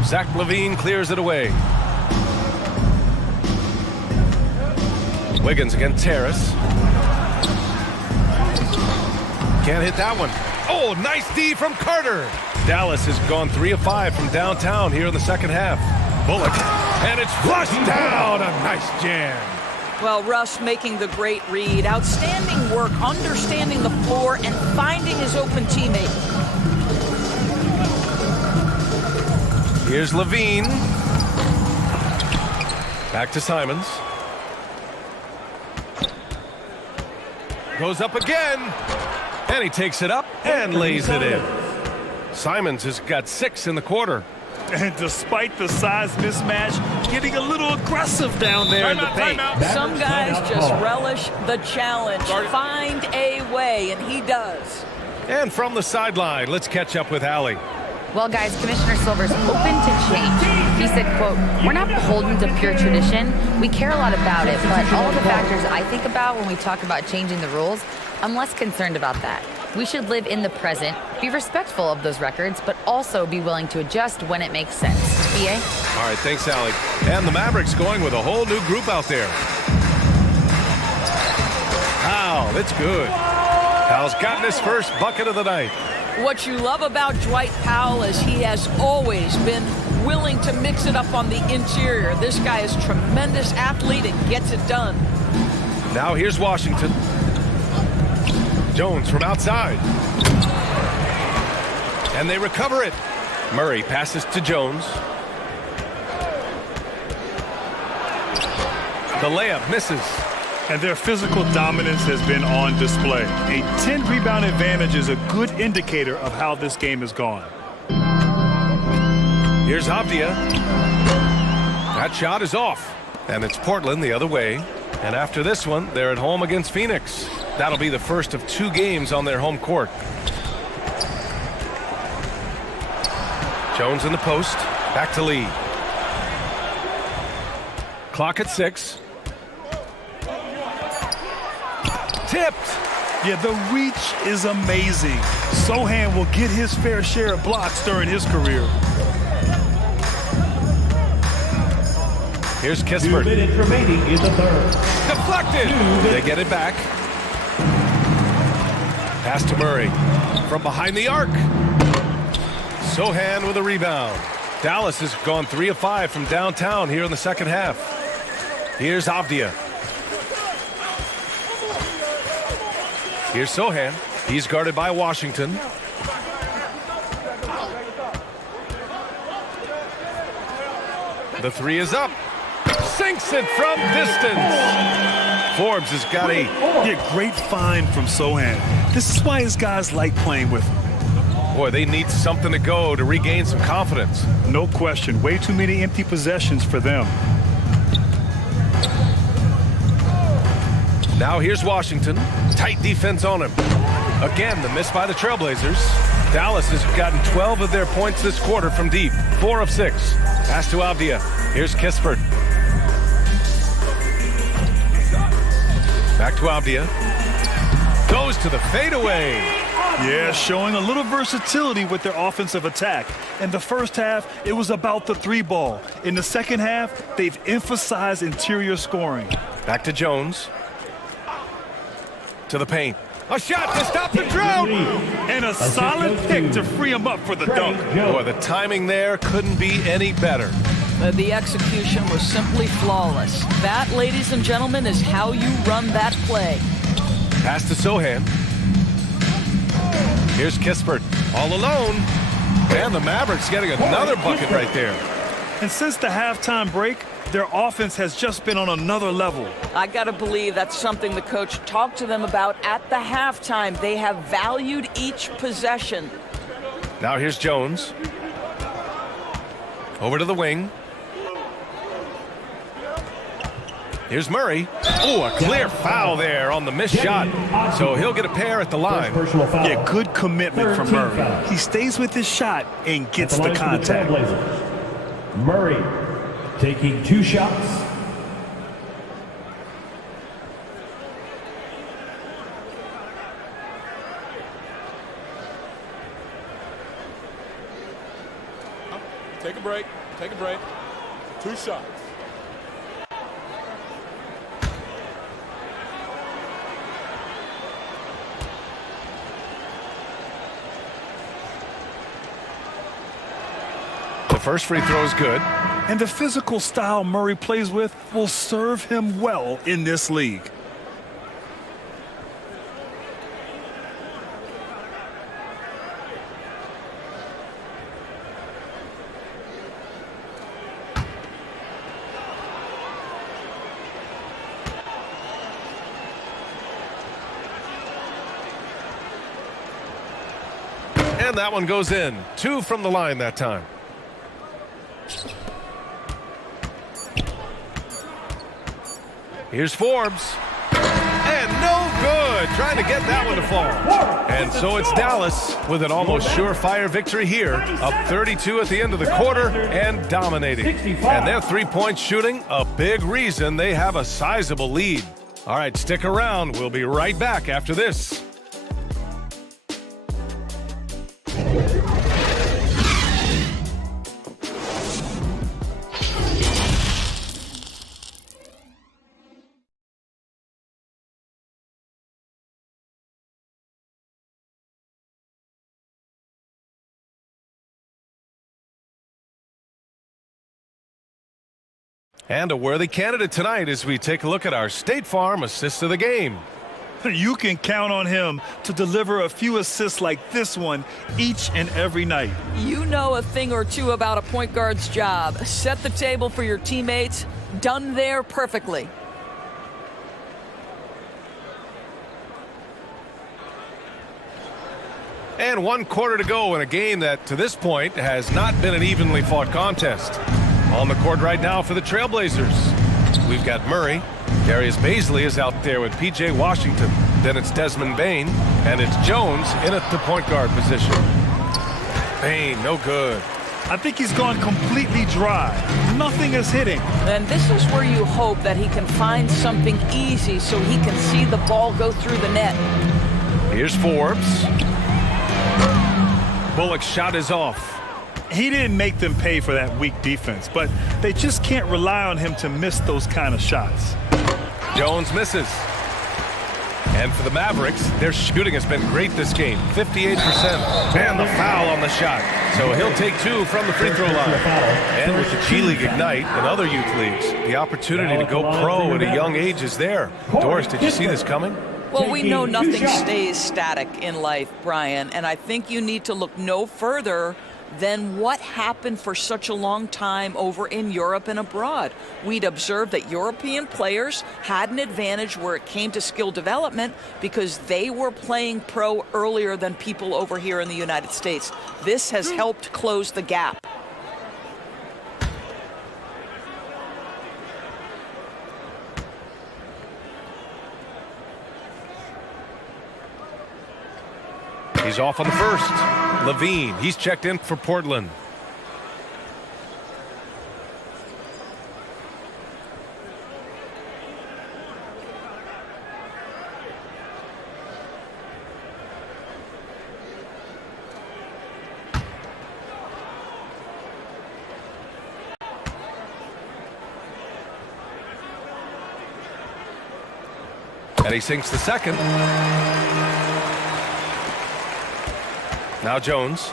Zach LaVine clears it away. Wiggins against Terrace. Can't hit that one. Oh, nice D from Carter. Dallas has gone 3 of 5 from downtown here in the second half. Bullock, and it's flushed down. A nice jam. Well, Russ making the great read. Outstanding work, understanding the floor and finding his open teammate. Here's Levine. Back to Simons. Goes up again. And he takes it up and lays it in. Simons has got 6 in the quarter. And despite the size mismatch, getting a little aggressive down there in the paint. Some guys just relish the challenge. Find a way, and he does. And from the sideline, let's catch up with Allie. Well, guys, Commissioner Silver's open to change. He said, quote, "We're not beholden to pure tradition. We care a lot about it, but all the factors I think about when we talk about changing the rules, I'm less concerned about that. We should live in the present, be respectful of those records, but also be willing to adjust when it makes sense." BA? All right, thanks, Allie. And the Mavericks going with a whole new group out there. Powell, that's good. Powell's gotten his first bucket of the night. What you love about Dwight Powell is he has always been willing to mix it up on the interior. This guy is a tremendous athlete and gets it done. Now here's Washington. Jones from outside. And they recover it. Murray passes to Jones. The layup misses. And their physical dominance has been on display. A 10-rebound advantage is a good indicator of how this game has gone. Here's Avdia. That shot is off. And it's Portland the other way. And after this one, they're at home against Phoenix. That'll be the first of 2 games on their home court. Jones in the post. Back to Lee. Clock at 6. Tipped. Yeah, the reach is amazing. Sohan will get his fair share of blocks during his career. Here's Kispert. 2 minutes remaining in the third. Deflected. They get it back. Pass to Murray. From behind the arc. Sohan with a rebound. Dallas has gone 3 of 5 from downtown here in the second half. Here's Avdia. Here's Sohan. He's guarded by Washington. The 3 is up. Sinks it from distance. Forbes has got 8. Yeah, great find from Sohan. This is why his guys like playing with him. Boy, they need something to go to regain some confidence. No question. Way too many empty possessions for them. Now here's Washington. Tight defense on him. Again, the miss by the Trailblazers. Dallas has gotten 12 of their points this quarter from deep. 4 of 6. Pass to Avdia. Here's Kispert. Back to Avdia. Goes to the fadeaway. Yeah, showing a little versatility with their offensive attack. In the first half, it was about the 3 ball. In the second half, they've emphasized interior scoring. Back to Jones. To the paint. A shot to stop the drought. And a solid pick to free him up for the dunk. Boy, the timing there couldn't be any better. The execution was simply flawless. That, ladies and gentlemen, is how you run that play. Pass to Sohan. Here's Kispert. All alone. And the Mavericks getting another bucket right there. And since the halftime break, their offense has just been on another level. I got to believe that's something the coach talked to them about at the halftime. They have valued each possession. Now here's Jones. Over to the wing. Here's Murray. Oh, a clear foul there on the missed shot. So he'll get a pair at the line. Yeah, good commitment from Murray. He stays with his shot and gets the contact. Murray taking 2 shots. Take a break. Take a break. 2 shots. first free throw is good. And the physical style Murray plays with will serve him well in this league. And that one goes in. 2 from the line that time. Here's Forbes. And no good. Trying to get that one to fall. And so it's Dallas with an almost surefire victory here. Up 32 at the end of the quarter and dominating. And their three-point shooting, a big reason they have a sizable lead. All right, stick around. We'll be right back after this. And a worthy candidate tonight as we take a look at our State Farm assist of the game. You can count on him to deliver a few assists like this one each and every night. You know a thing or two about a point guard's job. Set the table for your teammates. Done there perfectly. And 1 quarter to go in a game that to this point has not been an evenly fought contest. On the court right now for the Trailblazers, we've got Murray. Darius Baisley is out there with P.J. Washington. Then it's Desmond Bane, and it's Jones in at the point guard position. Bane, no good. I think he's gone completely dry. Nothing is hitting. And this is where you hope that he can find something easy so he can see the ball go through the net. Here's Forbes. Bullock's shot is off. He didn't make them pay for that weak defense, but they just can't rely on him to miss those kind of shots. Jones misses. And for the Mavericks, their shooting has been great this game, 58%. And the foul on the shot. So he'll take 2 from the free throw line. And with the G League Ignite and other youth leagues, the opportunity to go pro at a young age is there. Doris, did you see this coming? Well, we know nothing stays static in life, Brian, and I think you need to look no further than what happened for such a long time over in Europe and abroad. We'd observed that European players had an advantage where it came to skill development because they were playing pro earlier than people over here in the United States. This has helped close the gap. He's off on the first. Levine, he's checked in for Portland. And he sinks the second. Now Jones.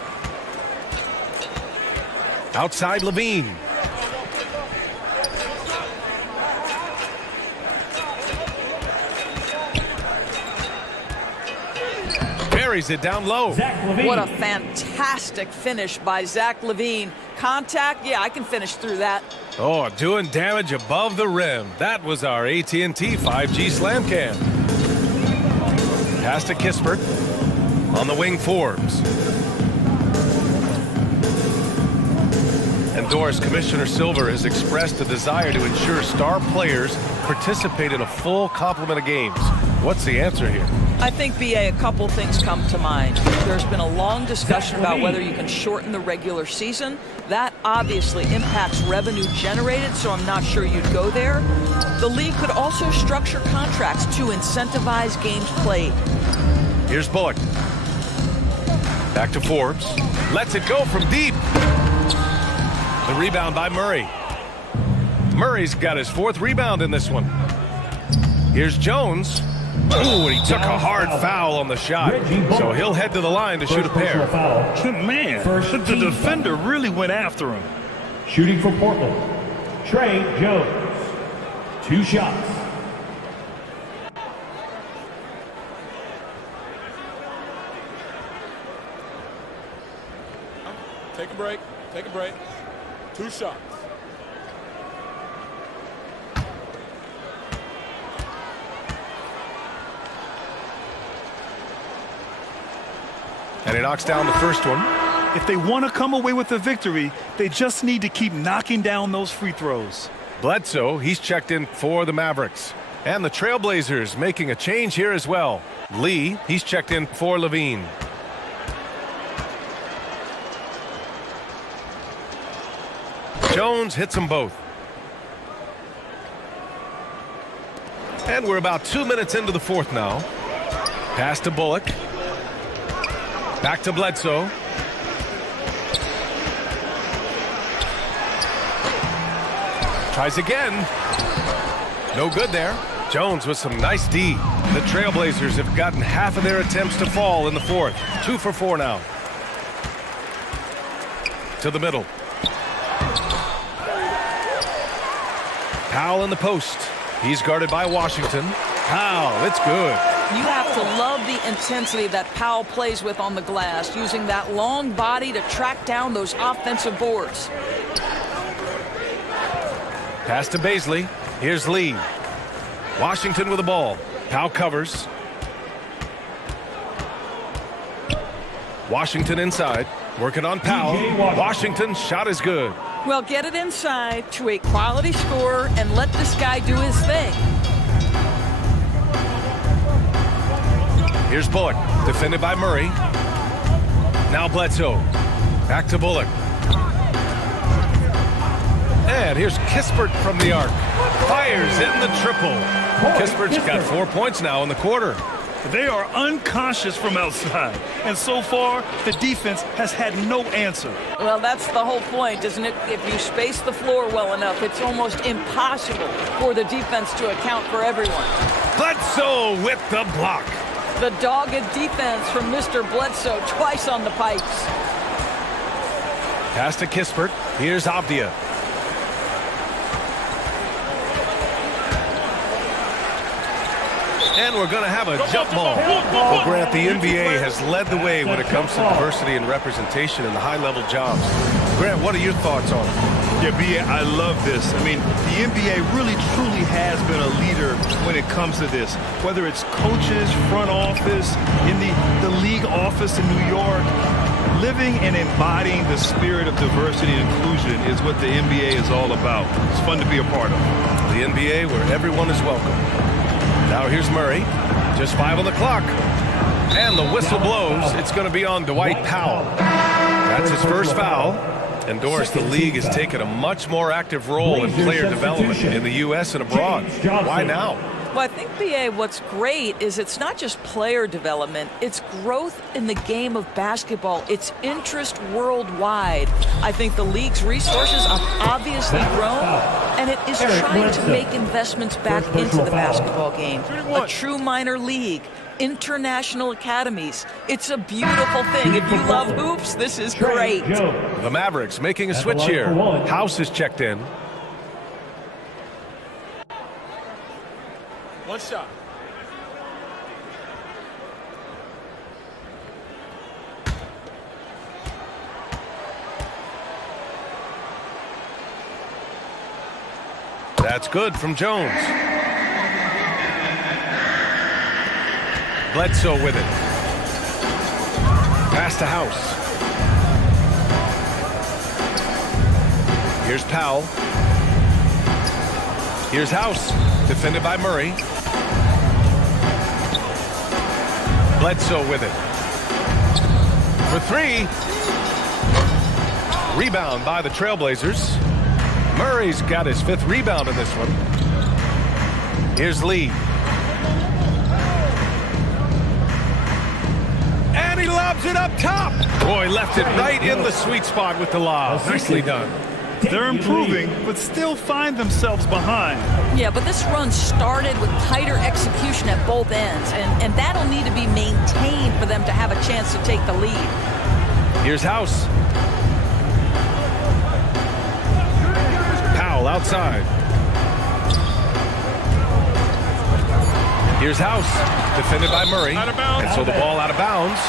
Outside Levine. Buries it down low. What a fantastic finish by Zach LaVine. Contact, yeah, I can finish through that. Oh, doing damage above the rim. That was our AT&T 5G slam cam. Pass to Kispert. On the wing, Forbes. And Doris, Commissioner Silver has expressed a desire to ensure star players participate in a full complement of games. What's the answer here? I think, BA, a couple things come to mind. There's been a long discussion about whether you can shorten the regular season. That obviously impacts revenue generated, so I'm not sure you'd go there. The league could also structure contracts to incentivize games played. Here's Bullock. Back to Forbes. Lets it go from deep. The rebound by Murray. Murray's got his 4th rebound in this one. Here's Jones. Ooh, and he took a hard foul on the shot. So he'll head to the line to shoot a pair. Man, the defender really went after him. Shooting for Portland, Trey Jones. 2 shots. Take a break. Take a break. 2 shots. And he knocks down the first one. If they want to come away with a victory, they just need to keep knocking down those free throws. Bledsoe, he's checked in for the Mavericks. And the Trailblazers making a change here as well. Lee, he's checked in for Levine. Jones hits them both. And we're about 2 minutes into the fourth now. Pass to Bullock. Back to Bledsoe. Tries again. No good there. Jones with some nice D. The Trailblazers have gotten half of their attempts to fall in the fourth. 2 for 4 now. To the middle. Powell in the post. He's guarded by Washington. Powell, it's good. You have to love the intensity that Powell plays with on the glass, using that long body to track down those offensive boards. Pass to Baisley. Here's Lee. Washington with the ball. Powell covers. Washington inside. Working on Powell. Washington's shot is good. Well, get it inside to a quality scorer and let this guy do his thing. Here's Bullock, defended by Murray. Now Bledsoe. Back to Bullock. And here's Kispert from the arc. Fires in the triple. Kispert's got 4 points now in the quarter. They are unconscious from outside, and so far the defense has had no answer. Well, that's the whole point, isn't it? If you space the floor well enough, it's almost impossible for the defense to account for everyone. Bledsoe with the block. The dogged defense from Mr. Bledsoe, twice on the pipes. Pass to Kispert. Here's Avdia. And we're going to have a jump ball. Well, Grant, the NBA has led the way when it comes to diversity and representation in the high-level jobs. Grant, what are your thoughts on it? Yeah, B.A., I love this. I mean, the NBA really, truly has been a leader when it comes to this. Whether it's coaches, front office, in the league office in New York, living and embodying the spirit of diversity and inclusion is what the NBA is all about. It's fun to be a part of. The NBA where everyone is welcome. Now here's Murray. Just 5 on the clock. And the whistle blows. It's going to be on Dwight Powell. That's his first foul. And Doris, the league has taken a much more active role in player development in the U.S. and abroad. Why now? Well, I think, B.A., what's great is it's not just player development, it's growth in the game of basketball. It's interest worldwide. I think the league's resources have obviously grown, and it is trying to make investments back into the basketball game. A true minor league, international academies. It's a beautiful thing. If you love hoops, this is great. The Mavericks making a switch here. House is checked in. 1 shot. That's good from Jones. Bledsoe with it. Pass to House. Here's Powell. Here's House, defended by Murray. Bledsoe with it. For 3. Rebound by the Trailblazers. Murray's got his 5th rebound in this one. Here's Lee. And he lobs it up top. Boy, left it right in the sweet spot with the lob. Nicely done. They're improving, but still find themselves behind. Yeah, but this run started with tighter execution at both ends, and that'll need to be maintained for them to have a chance to take the lead. Here's House. ball outside. Here's House, defended by Murray. And so the ball out of bounds.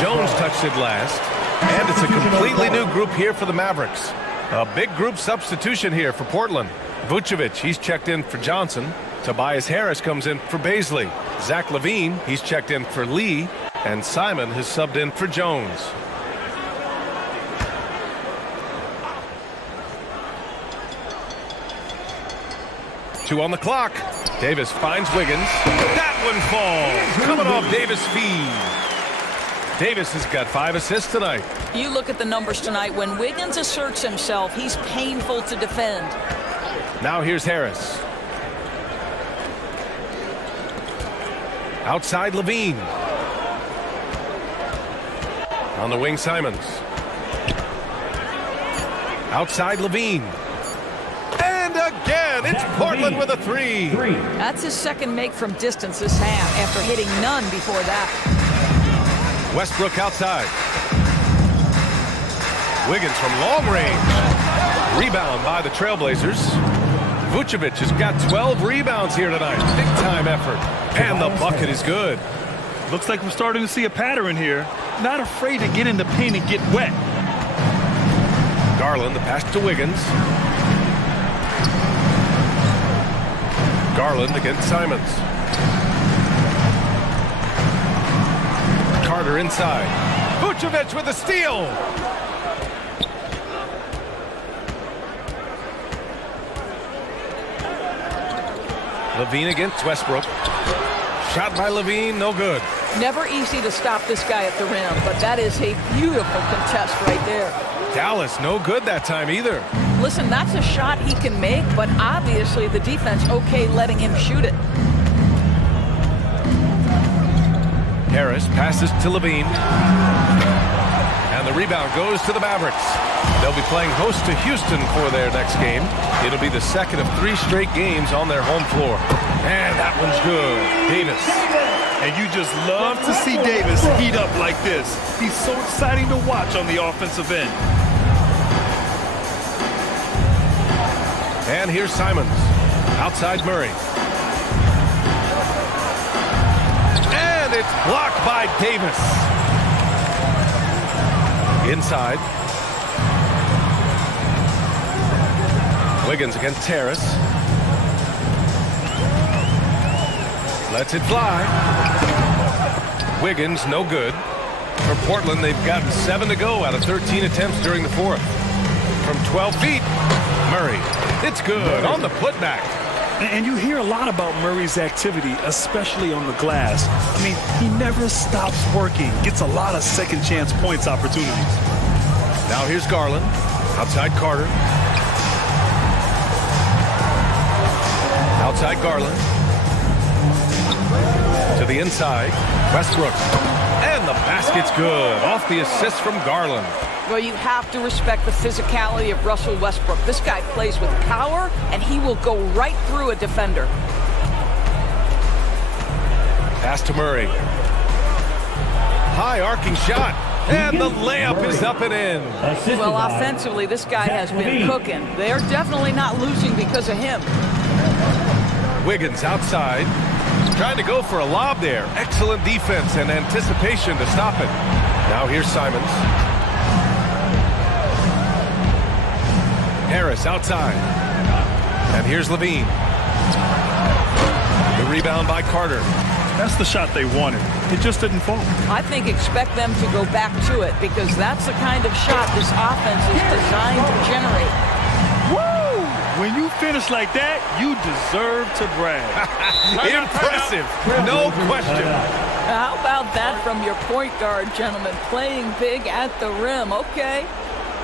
Jones touched it last. And it's a completely new group here for the Mavericks. A big group substitution here for Portland. Vucevic, he's checked in for Johnson. Tobias Harris comes in for Baisley. Zach LaVine, he's checked in for Lee. And Simon has subbed in for Jones. Two on the clock. Davis finds Wiggins. That one falls. Coming off Davis' feed. Davis has got 5 assists tonight. You look at the numbers tonight. When Wiggins asserts himself, he's painful to defend. Now here's Harris. Outside LaVine. On the wing, Simons. Outside LaVine. And again, it's Portland with a 3. That's his second make from distance this half after hitting none before that. Westbrook outside. Wiggins from long range. Rebound by the Trailblazers. Vucevic has got 12 rebounds here tonight. Big time effort. And the bucket is good. Looks like we're starting to see a pattern here. Not afraid to get in the paint and get wet. Garland, the pass to Wiggins. Garland against Simons. Carter inside. Vucevic with a steal. LaVine against Westbrook. Shot by LaVine, no good. Never easy to stop this guy at the rim, but that is a beautiful contest right there. Dallas, no good that time either. Listen, that's a shot he can make, but obviously the defense okay letting him shoot it. Harris passes to LaVine. And the rebound goes to the Mavericks. They'll be playing host to Houston for their next game. It'll be the second of 3 straight games on their home floor. And that one's good. Davis. And you just love to see Davis heat up like this. He's so exciting to watch on the offensive end. And here's Simons. Outside Murray. And it's blocked by Davis. Inside. Wiggins against Harris. Lets it fly. Wiggins, no good. For Portland, they've gotten 7 to go out of 13 attempts during the fourth. From 12 feet, Murray. It's good on the putback. And you hear a lot about Murray's activity, especially on the glass. I mean, he never stops working. Gets a lot of second chance points opportunities. Now here's Garland. Outside Carter. Outside Garland. To the inside. Westbrook. And the basket's good. Off the assist from Garland. Well, you have to respect the physicality of Russell Westbrook. This guy plays with power, and he will go right through a defender. Pass to Murray. High arcing shot. And the layup is up and in. Well, offensively, this guy has been cooking. They're definitely not losing because of him. Wiggins outside. Trying to go for a lob there. Excellent defense and anticipation to stop it. Now here's Simons. Harris outside. And here's LaVine. The rebound by Carter. That's the shot they wanted. It just didn't fall. I think expect them to go back to it because that's the kind of shot this offense is designed to generate. Woo! When you finish like that, you deserve to brag. Impressive. No question. How about that from your point guard, gentlemen? Playing big at the rim. Okay.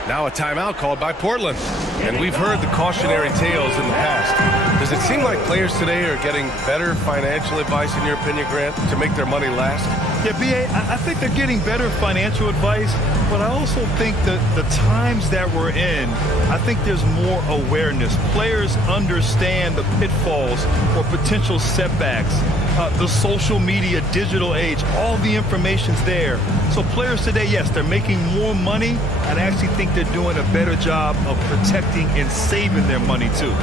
Now a timeout called by Portland. And we've heard the cautionary tales in the past. Does it seem like players today are getting better financial advice, in your opinion, Grant, to make their money last? Yeah, B.A., I think they're getting better financial advice, but I also think that the times that we're in, I think there's more awareness. Players understand the pitfalls or potential setbacks. The social media, digital age, all the information's there. So players today, yes, they're making more money, and I actually think they're doing a better job of protecting and saving their money too.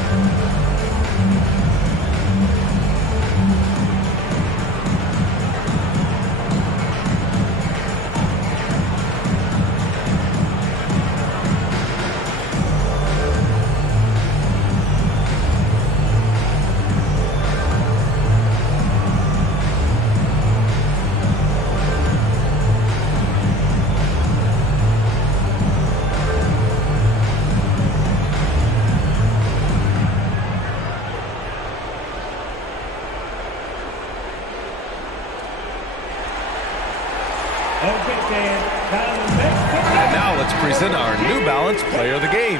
And now let's present our New Balance Player of the Game,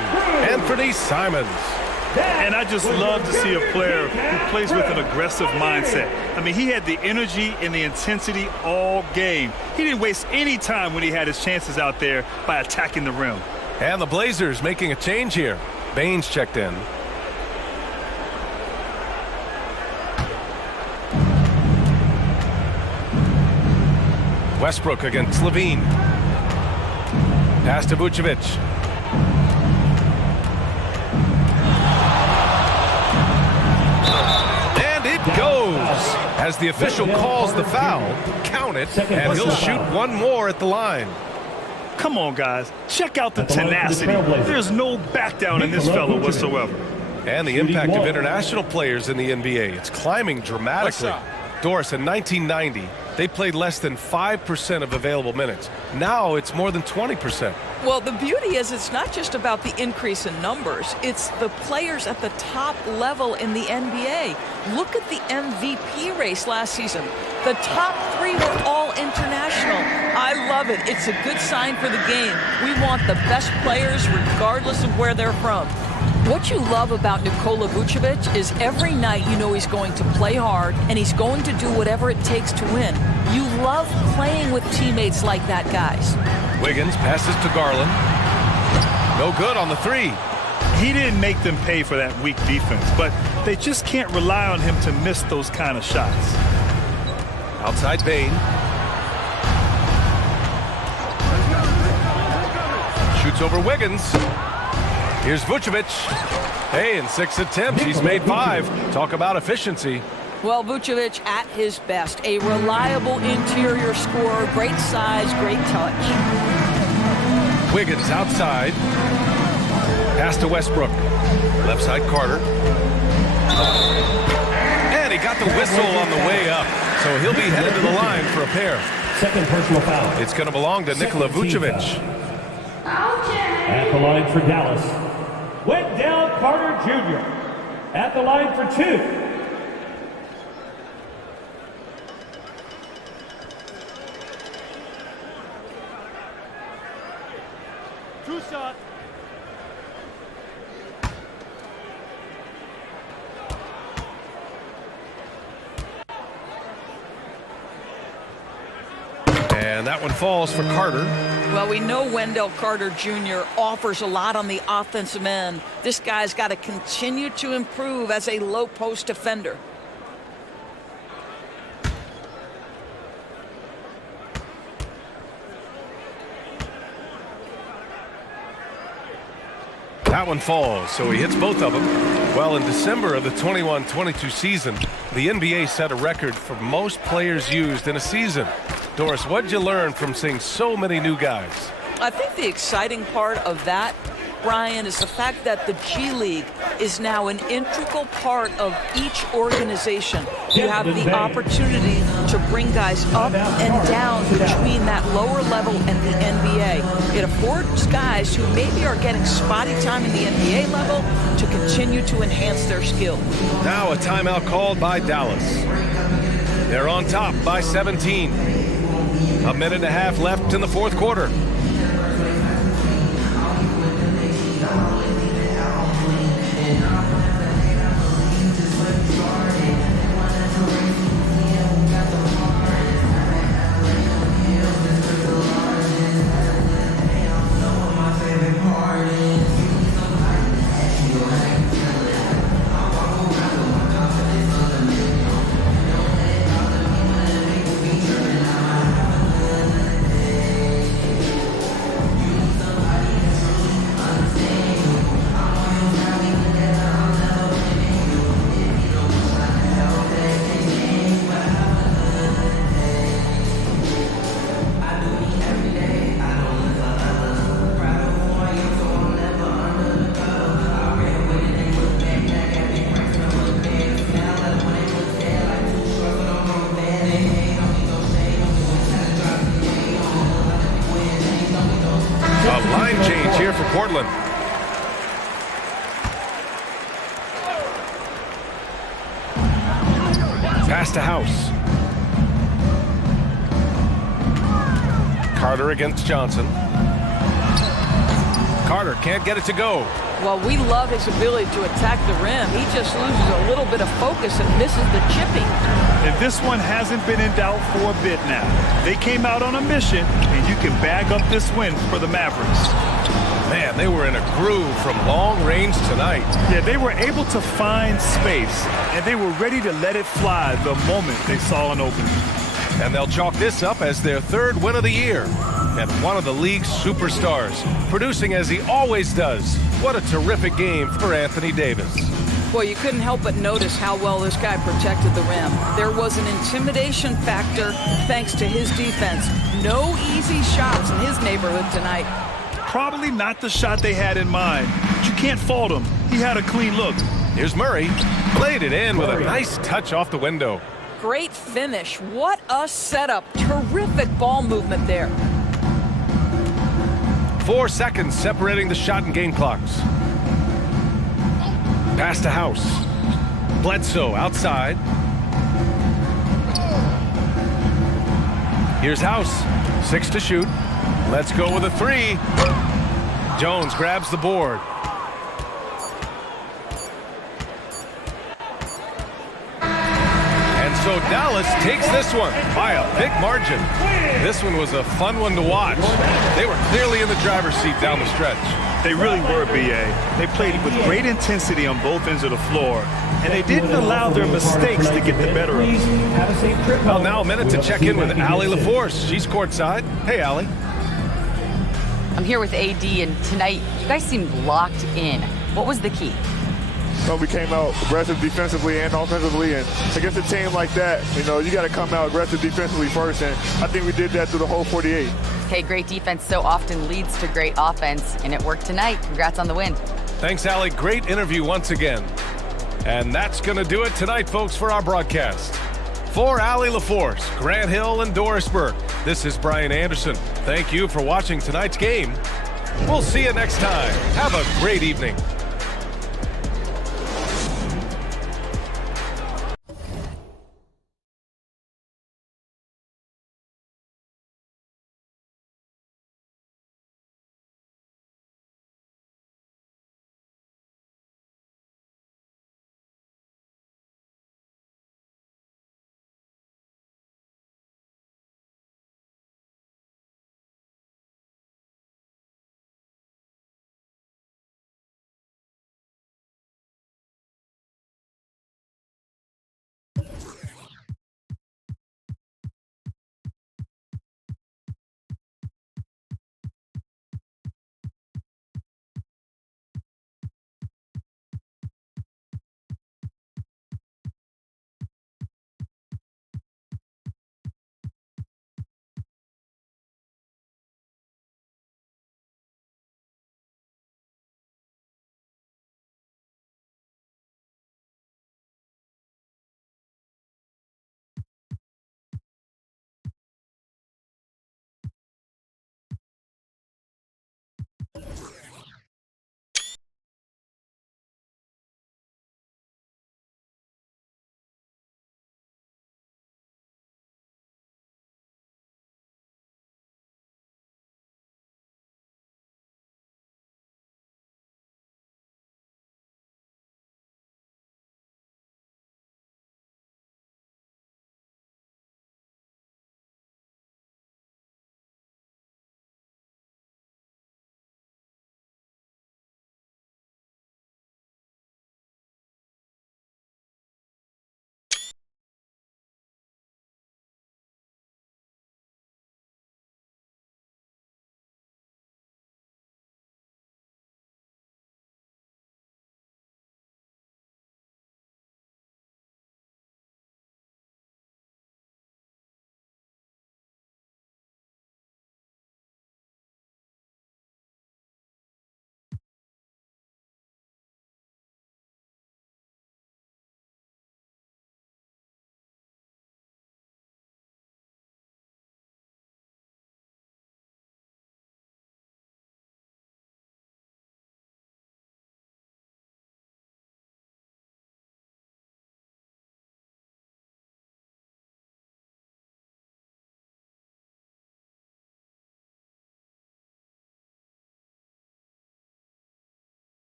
Anthony Simons. And I just love to see a player who plays with an aggressive mindset. I mean, he had the energy and the intensity all game. He didn't waste any time when he had his chances out there by attacking the rim. And the Blazers making a change here. Baines checked in. Westbrook against Levine. Pass to Vucevic. And it goes. As the official calls the foul, count it, and he'll shoot one more at the line. Come on, guys. Check out the tenacity. There's no back down in this fellow whatsoever. And the impact of international players in the NBA. It's climbing dramatically. Doris, in 1990, they played less than 5% of available minutes. Now it's more than 20%. Well, the beauty is it's not just about the increase in numbers. It's the players at the top level in the NBA. Look at the MVP race last season. The top three were all international. I love it. It's a good sign for the game. We want the best players regardless of where they're from. What you love about Nikola Vucevic is every night you know he's going to play hard and he's going to do whatever it takes to win. You love playing with teammates like that, guys. Wiggins passes to Garland. No good on the three. He didn't make them pay for that weak defense, but they just can't rely on him to miss those kind of shots. Outside Bane. Shoots over Wiggins. Here's Vucevic. Hey, in 6 attempts, he's made 5. Talk about efficiency. Well, Vucevic at his best. A reliable interior scorer, great size, great touch. Wiggins outside. Pass to Westbrook. Left side Carter. And he got the whistle on the way up. So he'll be headed to the line for a pair. Second personal foul. It's going to belong to Nikola Vucevic. At the line for Dallas, Wendell Carter Jr. At the line for 2. Two shot. And that one falls for Carter. Well, we know Wendell Carter Jr. offers a lot on the offensive end. This guy's got to continue to improve as a low post defender. That one falls, so he hits both of them. Well, in December of the 21-22 season, the NBA set a record for most players used in a season. Doris, what'd you learn from seeing so many new guys? I think the exciting part of that, Brian, is the fact that the G League is now an integral part of each organization. You have the opportunity to bring guys up and down between that lower level and the NBA. It affords guys who maybe are getting spotty time in the NBA level to continue to enhance their skill. Now a timeout called by Dallas. They're on top by 17. A minute and a half left in the fourth quarter. Pass to House. Carter against Johnson. Carter can't get it to go. Well, we love his ability to attack the rim. He just loses a little bit of focus and misses the chipping. And this one hasn't been in doubt for a bit now. They came out on a mission, and you can bag up this win for the Mavericks. Man, they were in a groove from long range tonight. Yeah, they were able to find space, and they were ready to let it fly the moment they saw an opening. And they'll chalk this up as their third win of the year. And one of the league's superstars, producing as he always does. What a terrific game for Anthony Davis. Boy, you couldn't help but notice how well this guy protected the rim. There was an intimidation factor thanks to his defense. No easy shots in his neighborhood tonight. Probably not the shot they had in mind, but you can't fault him. He had a clean look. Here's Murray. Played it in with a nice touch off the window. Great finish. What a setup. Terrific ball movement there. 4 seconds separating the shot and game clocks. Pass to House. Bledsoe outside. Here's House. 6 to shoot. Let's go with a 3. Jones grabs the board. And so Dallas takes this one by a big margin. This one was a fun one to watch. They were clearly in the driver's seat down the stretch. They really were, B.A. They played with great intensity on both ends of the floor, and they didn't allow their mistakes to get the better of them. Well, now a minute to check in with Allie LaForce. She's courtside. Hey, Allie. I'm here with AD, and tonight you guys seemed locked in. What was the key? So we came out aggressive defensively and offensively, and against a team like that, you got to come out aggressive defensively first, and I think we did that through the whole 48. Okay, great defense so often leads to great offense, and it worked tonight. Congrats on the win. Thanks, Allie. Great interview once again. And that's going to do it tonight, folks, for our broadcast. For Allie LaForce, Grant Hill, and Doris Burke, this is Brian Anderson. Thank you for watching tonight's game. We'll see you next time. Have a great evening.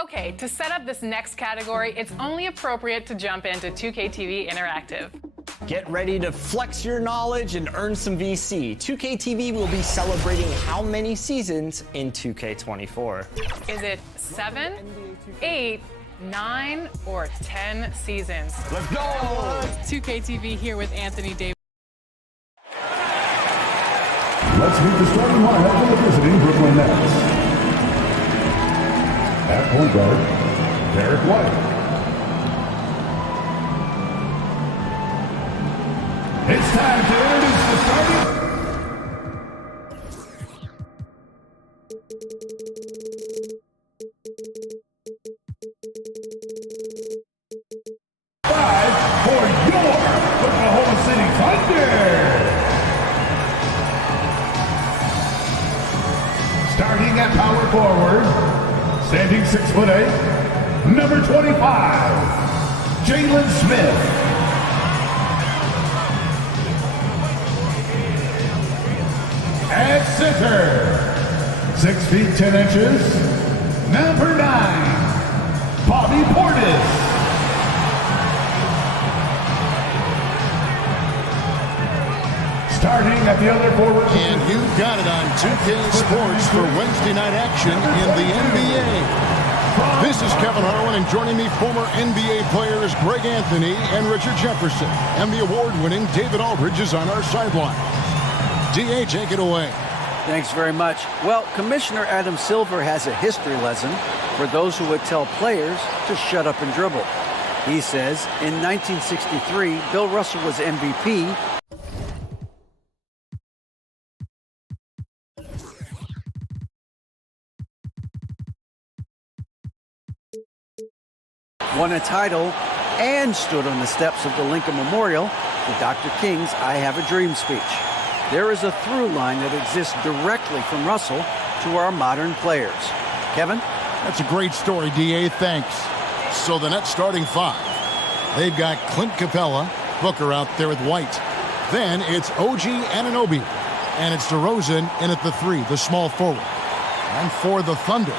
Okay, to set up this next category, it's only appropriate to jump into 2K TV Interactive. Get ready to flex your knowledge and earn some VC. 2K TV will be celebrating how many seasons in 2K24? Is it 7, 8, 9, or 10 seasons? Let's go! 2K TV here with Anthony Davis. Let's meet the starting lineup for the visiting Brooklyn Nets. At point guard, Derek White. It's time to introduce the starting. 5 for your Oklahoma City Thunder. Starting at power forward. Standing 6'8", number 25, Jalen Smith. At center, 6 feet 10 inches, number 9, Bobby Portis. Starting at the other forward. And you've got it on 2K Sports for Wednesday night action in the NBA. This is Kevin Harlan, and joining me, former NBA players Greg Anthony and Richard Jefferson. And the award-winning David Aldridge is on our sideline. DA, take it away. Thanks very much. Well, Commissioner Adam Silver has a history lesson for those who would tell players to shut up and dribble. He says, in 1963, Bill Russell was MVP. Won a title and stood on the steps of the Lincoln Memorial for Dr. King's I Have a Dream speech. There is a through line that exists directly from Russell to our modern players. Kevin? That's a great story, DA. Thanks. So the Nets starting 5. They've got Clint Capella, Booker out there with White. Then it's OG Anunoby. And it's DeRozan in at the 3, the small forward. And for the Thunder,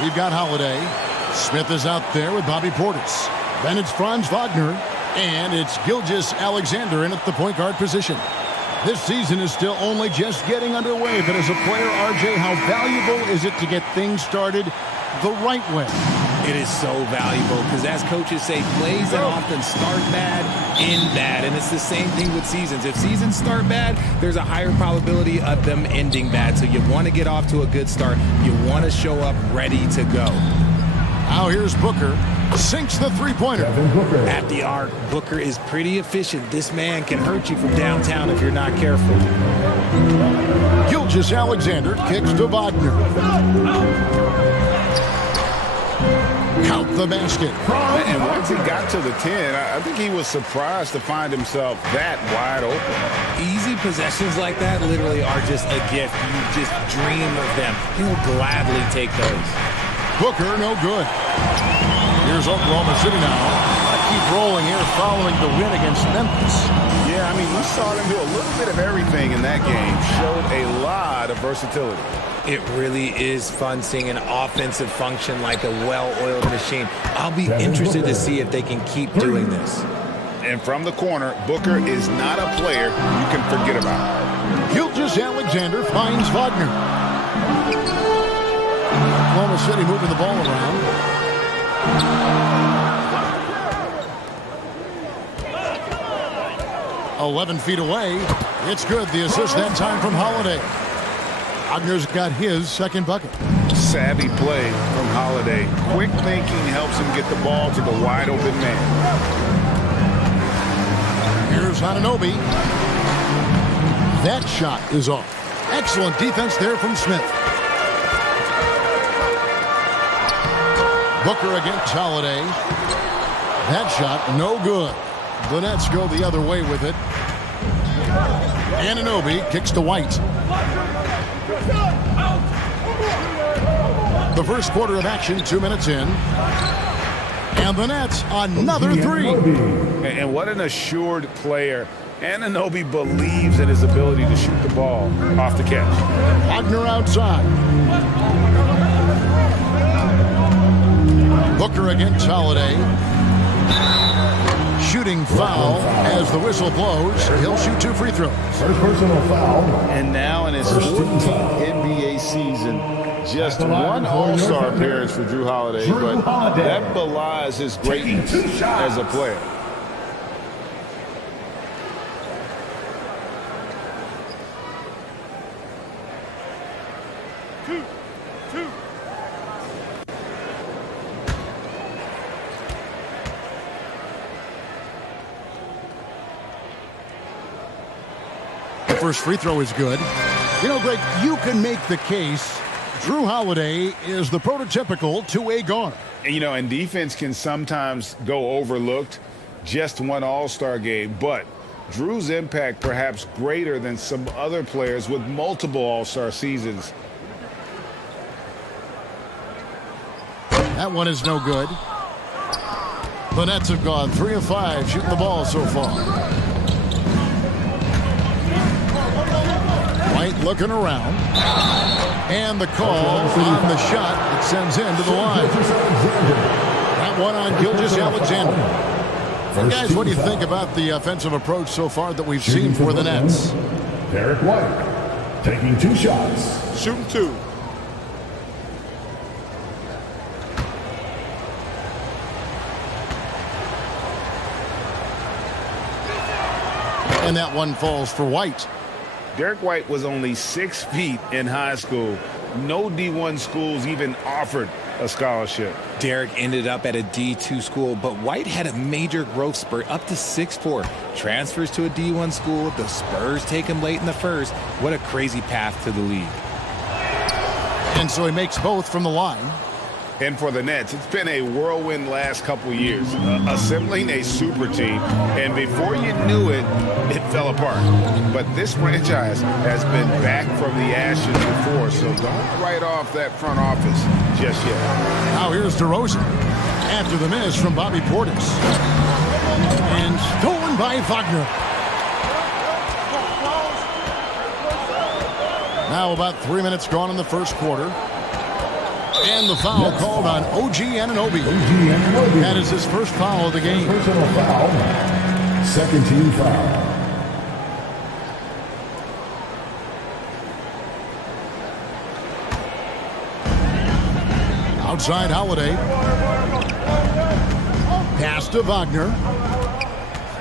we've got Holiday. Smith is out there with Bobby Portis. Then it's Franz Wagner. And it's Gilgeous-Alexander in at the point guard position. This season is still only just getting underway, but as a player, RJ, how valuable is it to get things started the right way? It is so valuable because, as coaches say, plays that often start bad, end bad. And it's the same thing with seasons. If seasons start bad, there's a higher probability of them ending bad. So you want to get off to a good start. You want to show up ready to go. Now here's Booker. Sinks the three-pointer. At the arc, Booker is pretty efficient. This man can hurt you from downtown if you're not careful. Gilgeous-Alexander kicks to Wagner. Count the basket. And once he got to the 10, I think he was surprised to find himself that wide open. Easy possessions like that literally are just a gift. You just dream of them. He'll gladly take those. Booker, no good. Here's Oklahoma City now. Keep rolling here following the win against Memphis. Yeah, I mean, we saw them do a little bit of everything in that game. Showed a lot of versatility. It really is fun seeing an offensive function like a well-oiled machine. I'll be interested to see if they can keep doing this. And from the corner, Booker is not a player you can forget about. Gilgeous-Alexander finds Wagner. Oklahoma City moving the ball around. 11 feet away. It's good. The assist that time from Holiday. Wagner's got his second bucket. Savvy play from Holiday. Quick thinking helps him get the ball to the wide open man. Here's Anunoby. That shot is off. Excellent defense there from Smith. Booker against Holiday. That shot, no good. The Nets go the other way with it. Anunoby kicks to White. The first quarter of action, 2 minutes in. And the Nets, another 3. And what an assured player Anunoby believes in his ability to shoot the ball off the catch. Wagner outside. Booker against Holiday. Shooting foul as the whistle blows. He'll shoot 2 free throws. First personal foul. And now in his 14th NBA season, just one All-Star appearance for Drew Holiday, but that belies his greatness as a player. First free throw is good. You know, Greg, you can make the case Drew Holiday is the prototypical two-way guard. You know, and defense can sometimes go overlooked. Just one All-Star game, but Drew's impact perhaps greater than some other players with multiple All-Star seasons. That one is no good. The Nets have gone 3 of 5 shooting the ball so far. White looking around. And the call on the shot that sends him to the line. That one on Gilgeous-Alexander. Guys, what do you think about the offensive approach so far that we've seen for the Nets? Derek White taking 2 shots. Shooting 2. And that one falls for White. Derek White was only 6 feet in high school. No D1 schools even offered a scholarship. Derek ended up at a D2 school, but White had a major growth spurt up to 6'4". Transfers to a D1 school. The Spurs take him late in the first. What a crazy path to the league. And so he makes both from the line. And for the Nets, it's been a whirlwind last couple years, assembling a super team, and before you knew it, it fell apart. But this franchise has been back from the ashes before, so don't write off that front office just yet. Now here's DeRozan after the miss from Bobby Portis. And stolen by Wagner. Now about 3 minutes gone in the first quarter. And the foul called on OG Anunoby. That is his first foul of the game. Personal foul. Second team foul. Outside Holiday. Pass to Wagner.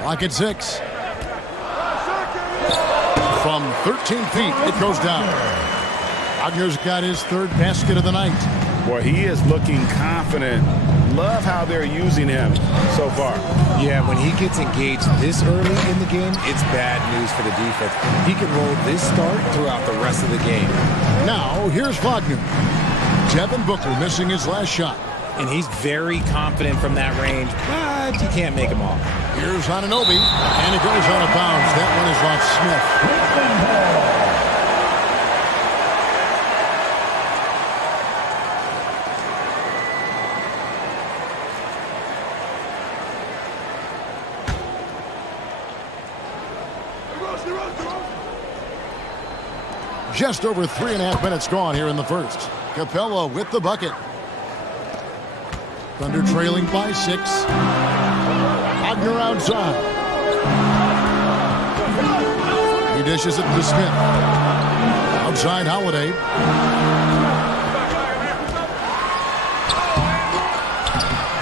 Clock at 6. From 13 feet, it goes down. Wagner's got his third basket of the night. Boy, he is looking confident. Love how they're using him so far. Yeah, when he gets engaged this early in the game, it's bad news for the defense. He can roll this start throughout the rest of the game. Now, here's Wagner. Devin Booker missing his last shot. And he's very confident from that range, but you can't make him off. Here's Anunoby, and it goes out of bounds. That one is off Smith. Just over 3.5 minutes gone here in the first. Capella with the bucket. Thunder trailing by 6. Wagner outside. He dishes it to Smith. Outside Holiday.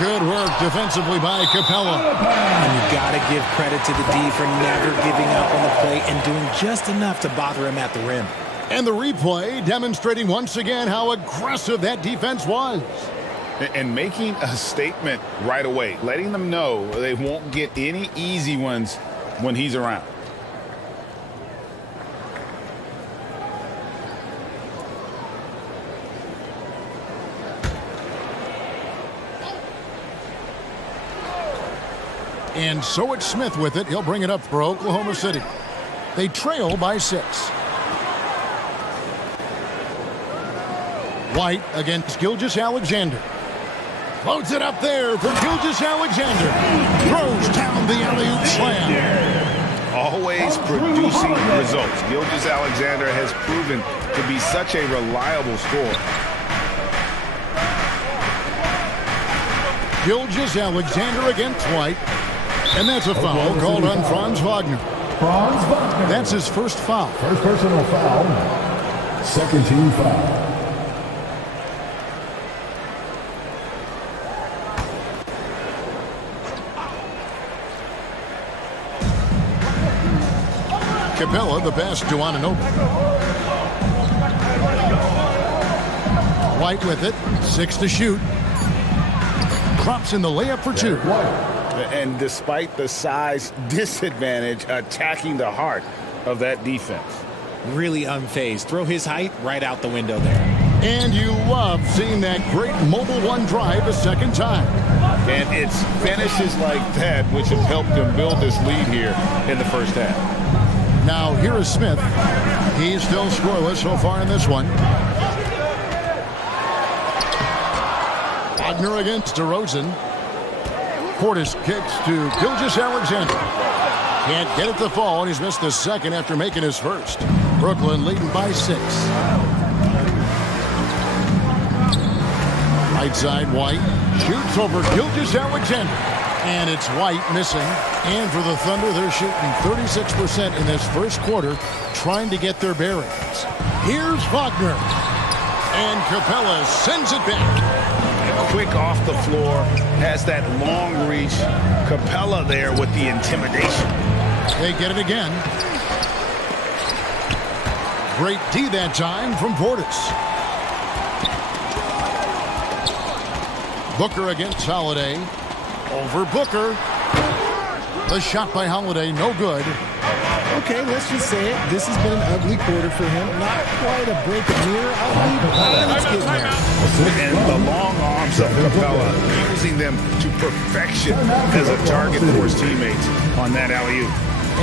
Good work defensively by Capella. And you got to give credit to the D for never giving up on the plate and doing just enough to bother him at the rim. And the replay demonstrating once again how aggressive that defense was. And making a statement right away, letting them know they won't get any easy ones when he's around. And so it's Smith with it. He'll bring it up for Oklahoma City. They trail by 6. White against Gilgeous-Alexander. Loads it up there for Gilgeous-Alexander. Throws down the alley-oop slam. always producing results. Gilgeous-Alexander has proven to be such a reliable scorer. Gilgeous-Alexander against White. And that's a foul called on Franz Wagner. Franz Wagner. That's his first foul. First personal foul. Second team foul. Capella, the pass to Anunoby. White with it. 6 to shoot. Drops in the layup for 2. And despite the size disadvantage, attacking the heart of that defense. Really unfazed. Throw his height right out the window there. And you love seeing that great mobile one drive a second time. And it's finishes like that which have helped them build this lead here in the first half. Now here is Smith. He's still scoreless so far in this one. Wagner against DeRozan. Portis kicks to Gilgeous-Alexander. Can't get it to fall, and he's missed the second after making his first. Brooklyn leading by 6. Right side, White shoots over Gilgeous-Alexander. And it's White missing. And for the Thunder, they're shooting 36% in this first quarter, trying to get their bearings. Here's Wagner. And Capella sends it back. Quick off the floor, has that long reach. Capella there with the intimidation. They get it again. Great D that time from Portis. Booker against Holiday. Over Booker. The shot by Holiday, no good. Okay, let's just say it. This has been an ugly quarter for him. Not quite a break of mirror. Let's get there. And the long arms of Capella, using them to perfection as a target for his teammates on that alley-oop.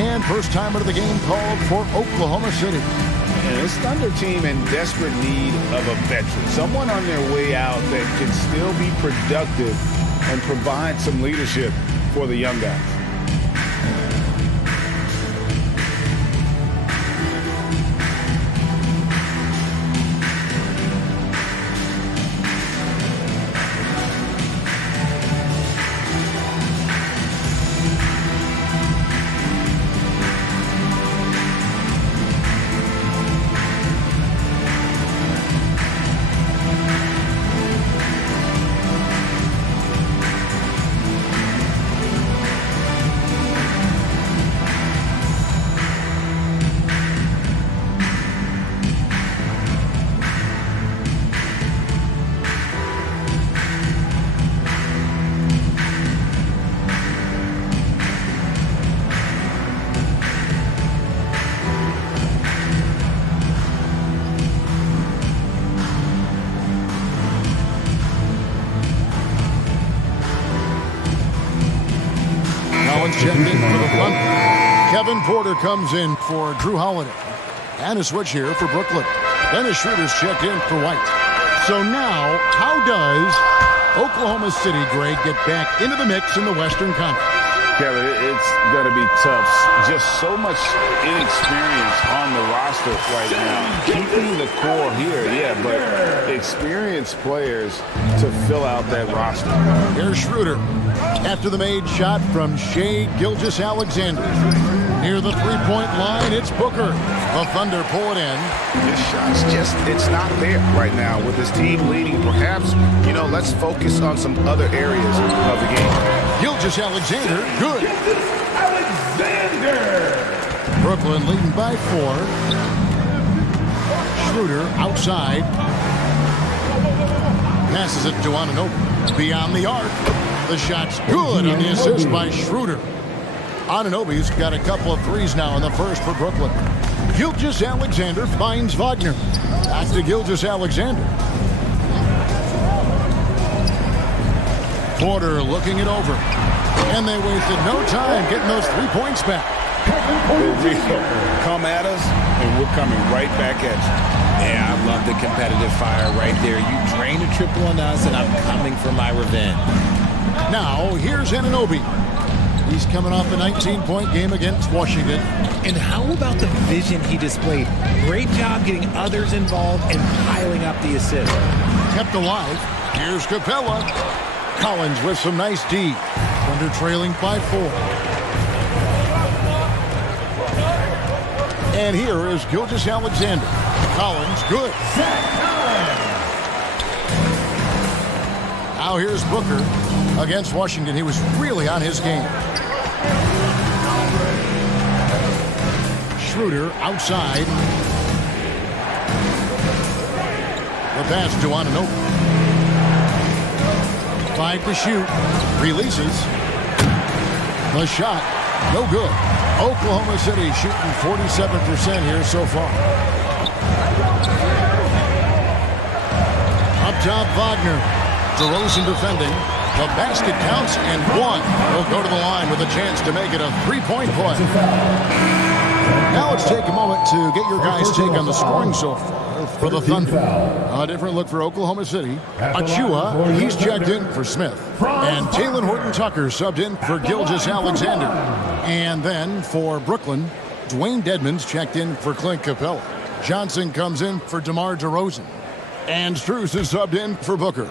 And first time of the game called for Oklahoma City. And this Thunder team in desperate need of a veteran. Someone on their way out that can still be productive and provide some leadership for the young guys. Checked in for the Thunder. Kevin Porter comes in for Drew Holiday. And a switch here for Brooklyn. Dennis Schroeder's checked in for White. So now, how does Oklahoma City, Greg, get back into the mix in the Western Conference? Kevin, it's going to be tough. Just so much inexperience on the roster right now. Keeping the core here, yeah, but experienced players to fill out that roster. Here's Schroeder. After the made shot from Shai Gilgeous-Alexander. Near the three-point line, it's Booker. The Thunder pull it in. This shot's just, it's not there right now with this team leading. Perhaps, let's focus on some other areas of the game. Gilgeous-Alexander, good. Alexander. Brooklyn leading by 4. Schroeder outside. Passes it to Anunoby. Beyond the arc. The shot's good on the assist by Schroeder. Anunoby's got a couple of threes now in the first for Brooklyn. Gilgeous-Alexander finds Wagner. Back to Gilgeous-Alexander. Porter looking it over. And they wasted no time getting those 3 points back. Come at us, and we're coming right back at you. Yeah, I love the competitive fire right there. You drain a triple on us, and I'm coming for my revenge. Now, here's Anunoby. He's coming off a 19-point game against Washington. And how about the vision he displayed? Great job getting others involved and piling up the assists. Kept alive. Here's Capella. Collins with some nice D. Thunder trailing by 4. And here is Gilgeous-Alexander. Collins, good. Now here's Booker against Washington. He was really on his game. Schroeder outside. The pass to Anunoby. 5 to shoot. Releases. The shot. No good. Oklahoma City shooting 47% here so far. Up top, Wagner. DeRozan defending. The basket counts and 1. He'll go to the line with a chance to make it a 3-point play. Now let's take a moment to get your guys' take on the scoring so far for the Thunder. A different look for Oklahoma City. Achua, he's checked in for Smith. And Talen Horton-Tucker subbed in for Gilgeous-Alexander. And then for Brooklyn, Dwayne Dedmon's checked in for Clint Capella. Johnson comes in for DeMar DeRozan. And Strus is subbed in for Booker.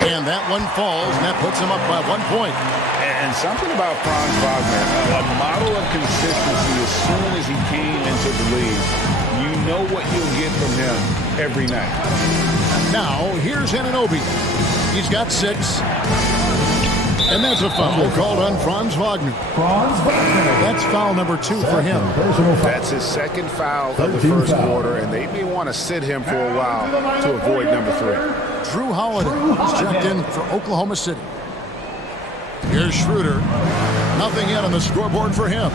And that one falls, and that puts him up by 1 point. And something about Franz Wagner, a model of consistency. As soon as he came into the league, you know what you'll get from him every night. Now, here's Anunoby. He's got 6. And that's a foul called on Franz Wagner. That's foul number 2 for him. That's his second foul of the first quarter, and they may want to sit him for a while to avoid number 3. Drew Holiday is checked in for Oklahoma City. Here's Schroeder. Nothing yet on the scoreboard for him.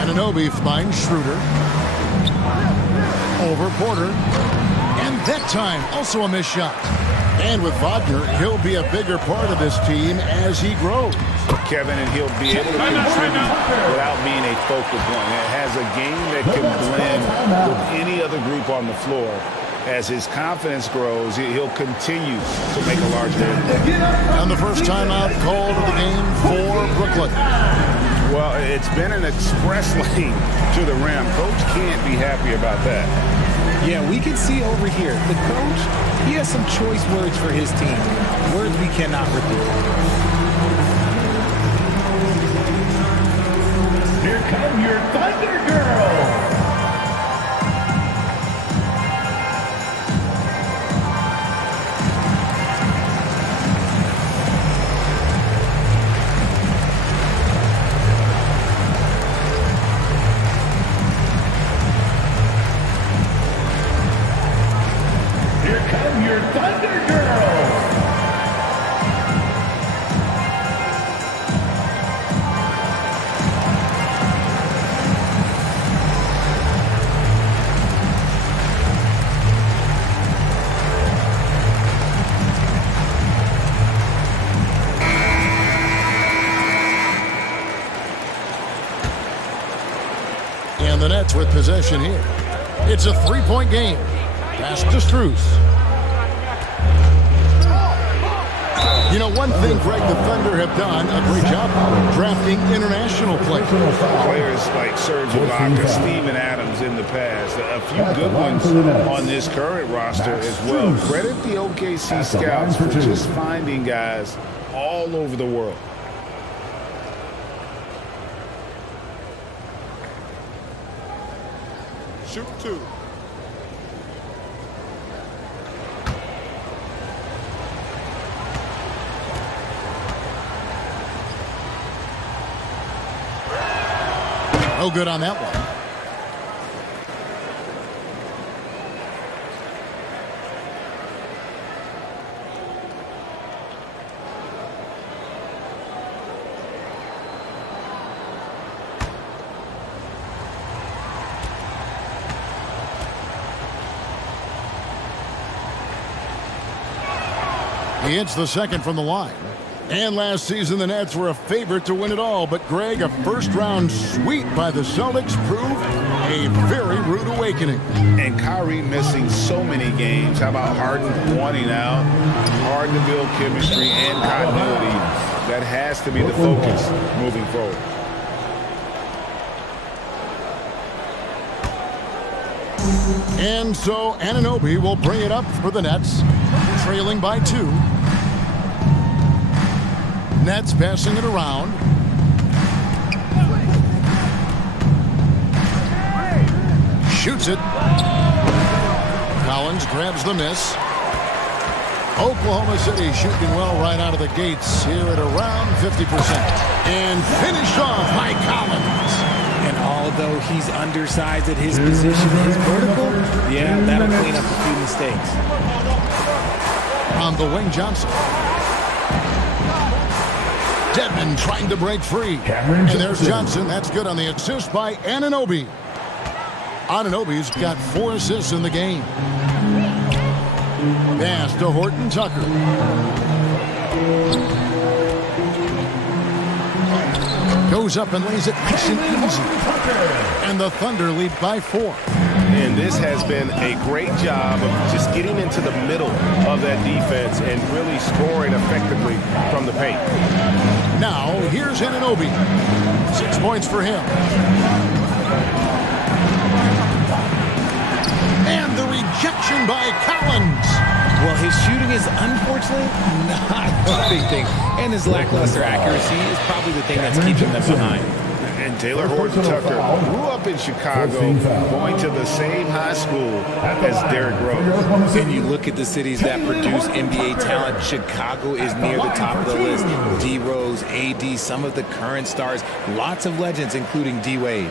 Anunoby finds Schroeder. Over Porter. And that time, also a missed shot. And with Wagner, he'll be a bigger part of this team as he grows. Kevin, and he'll be able to contribute without being a focal point. It has a game that can blend with any other group on the floor. As his confidence grows, he'll continue to make a large impact. And the first timeout called of the game for Brooklyn. Well, it's been an express lane to the rim. Coach can't be happy about that. Yeah, we can see over here, the coach, he has some choice words for his team. Words we cannot repeat. Here come your Thunder Girls. Your Thunder Girls! And the Nets with possession here. It's a 3-point game. Pass to Strus. You know, one thing, Greg, the Thunder have done a great job drafting international players. Players like Serge Ibaka, Steven Adams in the past, a few good ones on this current roster as well. Credit the OKC scouts for just finding guys all over the world. Shoot 2. No good on that one. He hits the second from the line. And last season, the Nets were a favorite to win it all. But, Greg, a first-round sweep by the Celtics proved a very rude awakening. And Kyrie missing so many games. How about Harden wanting out? Hard to build chemistry and continuity. That has to be the focus moving forward. And so Anunoby will bring it up for the Nets, trailing by 2. Nets passing it around. Shoots it. Collins grabs the miss. Oklahoma City shooting well right out of the gates here at around 50%. And finished off by Collins. And although he's undersized at his position, his vertical, yeah, that'll clean up a few mistakes. On the wing, Johnson. Dedmon trying to break free. And there's Johnson. That's good on the assist by Anunoby. Anunoby's got 4 assists in the game. Pass to Horton Tucker. Goes up and lays it nice and easy. And the Thunder lead by 4. And this has been a great job of just getting into the middle of that defense and really scoring effectively from the paint. Now, here's Anunoby. 6 points for him. And the rejection by Collins. Well, his shooting is unfortunately not a big thing. And his lackluster accuracy is probably the thing that's keeping them behind. And Taylor Horton Tucker grew up in Chicago, going to the same high school as Derrick Rose. And you look at the cities that produce NBA talent, Chicago is near the top of the list. D. Rose, AD, some of the current stars, lots of legends, including D. Wade.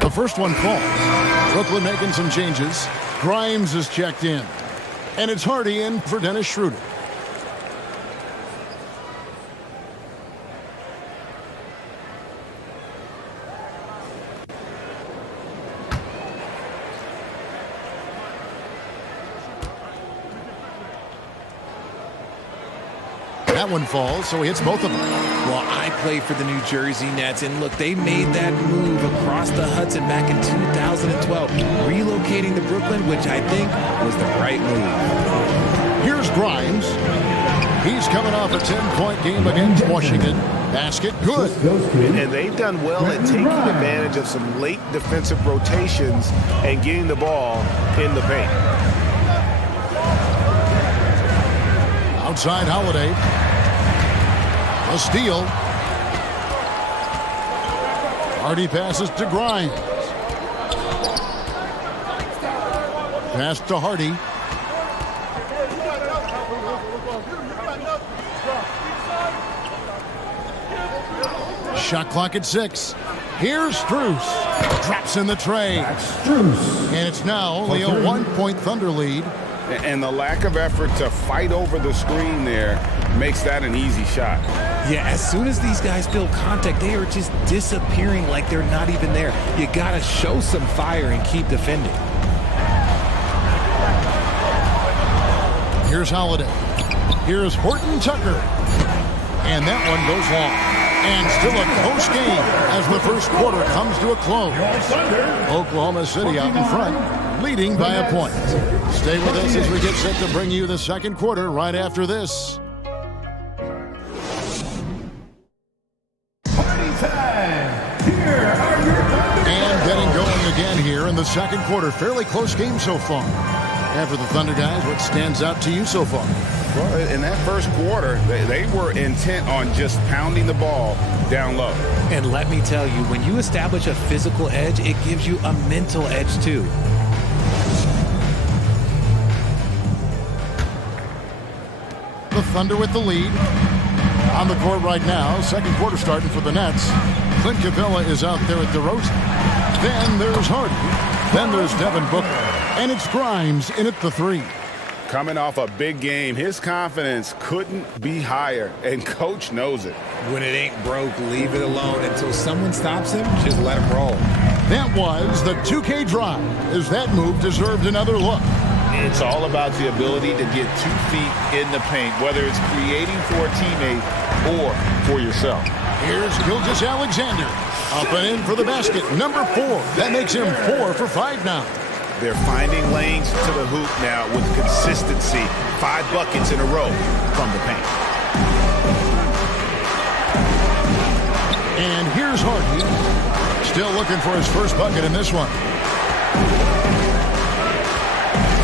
The first one falls. Brooklyn making some changes. Grimes is checked in. And it's Hardy in for Dennis Schroeder. That one falls, so he hits both of them. Well, I play for the New Jersey Nets, and look, they made that move across the Hudson back in 2012, relocating to Brooklyn, which I think was the right move. Here's Grimes. He's coming off a 10-point game against Washington. Basket good. And they've done well at taking advantage of some late defensive rotations and getting the ball in the paint. Outside Holiday. A steal. Hardy passes to Grimes. Pass to Hardy. Shot clock at 6. Here's Strus. Drops in the tray. And it's now only a 1-point Thunder lead. And the lack of effort to fight over the screen there makes that an easy shot. Yeah, as soon as these guys feel contact, they are just disappearing like they're not even there. You got to show some fire and keep defending. Here's Holiday. Here's Horton Tucker. And that one goes long. And still a close game as the first quarter comes to a close. Oklahoma City out in front, leading by a point. Stay with us as we get set to bring you the second quarter right after this. And getting going again here in the second quarter. Fairly close game so far. And for the Thunder guys, what stands out to you so far? Well, in that first quarter, they were intent on just pounding the ball down low. And let me tell you, when you establish a physical edge, it gives you a mental edge too. The Thunder with the lead. On the court right now, second quarter starting for the Nets. Clint Capella is out there at DeRozan. Then there's Hardy. Then there's Devin Booker. And it's Grimes in at the 3. Coming off a big game, his confidence couldn't be higher, and Coach knows it. When it ain't broke, leave it alone. Until someone stops him, just let him roll. That was the 2K drive, as that move deserved another look. It's all about the ability to get 2 feet in the paint, whether it's creating for a teammate or for yourself. Here's Gilgeous Alexander. Up and in for the basket, number 4. That makes him 4 for 5 now. They're finding lanes to the hoop now with consistency. 5 buckets in a row from the paint. And here's Hardy. Still looking for his first bucket in this one.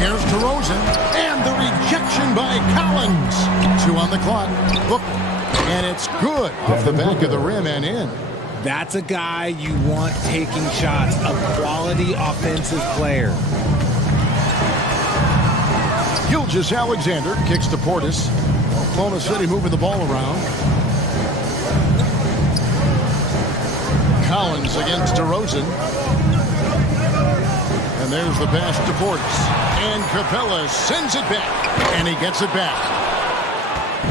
Here's DeRozan. And the rejection by Collins. 2 on the clock. Look. And it's good off the back of the rim and in. That's a guy you want taking shots, a quality offensive player. Gilgeous Alexander kicks to Portis. Oklahoma City moving the ball around. Collins against DeRozan. And there's the pass to Portis. And Capella sends it back. And he gets it back.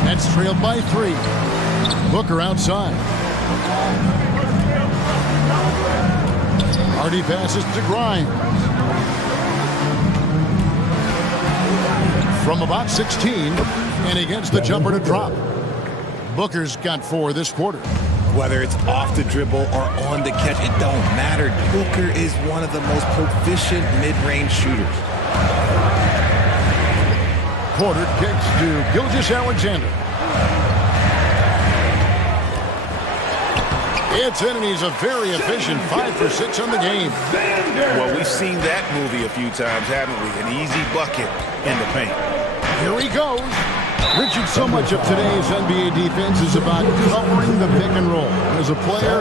That's trailed by 3. Booker outside. Hardy passes to Grimes. From about 16, and he gets the jumper to drop. Booker's got 4 this quarter. Whether it's off the dribble or on the catch, it don't matter. Booker is one of the most proficient mid-range shooters. Porter kicks to Gilgeous Alexander. It's in, and he's a very efficient 5 for 6 on the game. Well, we've seen that movie a few times, haven't we? An easy bucket in the paint. Here he goes. Richard, so much of today's NBA defense is about covering the pick and roll. As a player,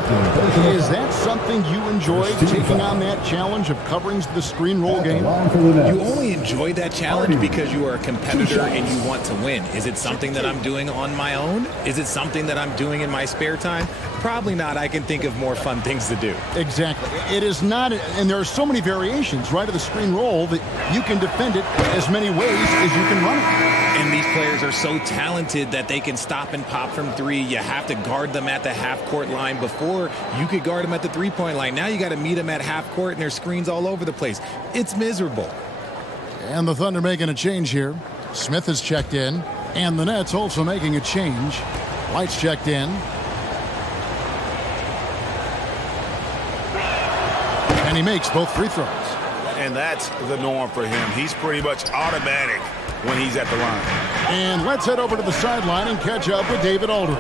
is that something you enjoy, taking on that challenge of covering the screen roll game? You only enjoy that challenge because you are a competitor and you want to win. Is it something that I'm doing on my own? Is it something that I'm doing in my spare time? Probably not. I can think of more fun things to do. Exactly. It is not, and there are so many variations, right, of the screen roll that you can defend it as many ways as you can run it. And these players are so talented that they can stop and pop from 3. You have to guard them at the half-court line. Before, you could guard them at the three-point line. Now you got to meet them at half-court, and there's screens all over the place. It's miserable. And the Thunder making a change here. Smith has checked in, and the Nets also making a change. White's checked in. And he makes both free throws. And that's the norm for him. He's pretty much automatic when he's at the line. And let's head over to the sideline and catch up with David Aldridge.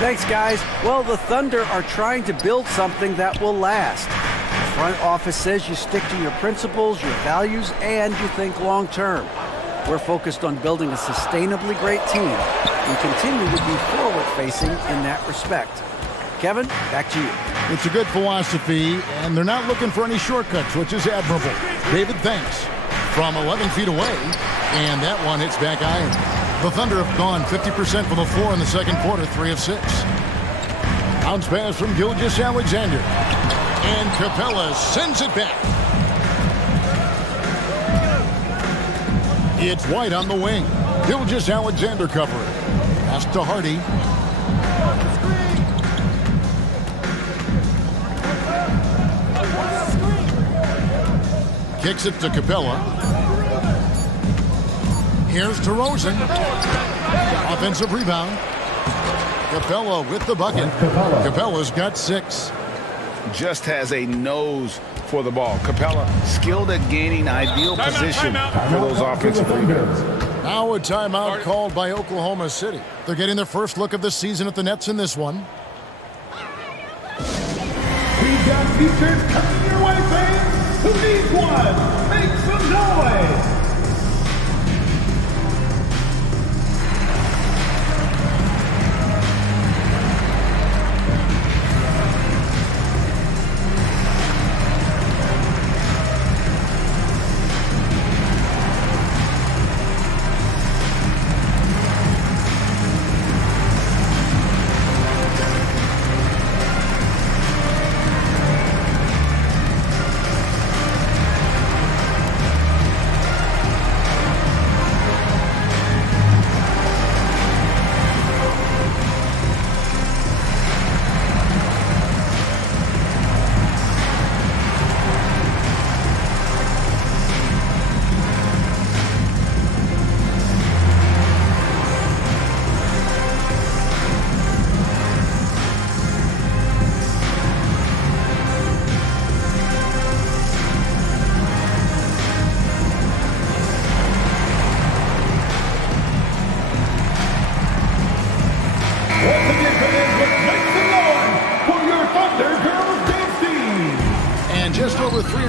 Thanks, guys. Well, the Thunder are trying to build something that will last. The front office says you stick to your principles, your values, and you think long term. We're focused on building a sustainably great team and continue to be forward-facing in that respect. Kevin, back to you. It's a good philosophy, and they're not looking for any shortcuts, which is admirable. David, thanks. From 11 feet away, and that one hits back iron. The Thunder have gone 50% from the floor in the second quarter, 3 of 6. Bounce pass from Gilgeous Alexander. And Capella sends it back. It's White on the wing. Gilgeous Alexander covering. Pass to Hardy. Kicks it to Capella. Here's DeRozan. Offensive rebound. Capella with the bucket. Capella's got 6. Just has a nose for the ball. Capella skilled at gaining ideal position for those offensive rebounds. Now a timeout called by Oklahoma City. They're getting their first look of the season at the Nets in this one. We've got features coming your way, fans. Who needs one? Make some noise!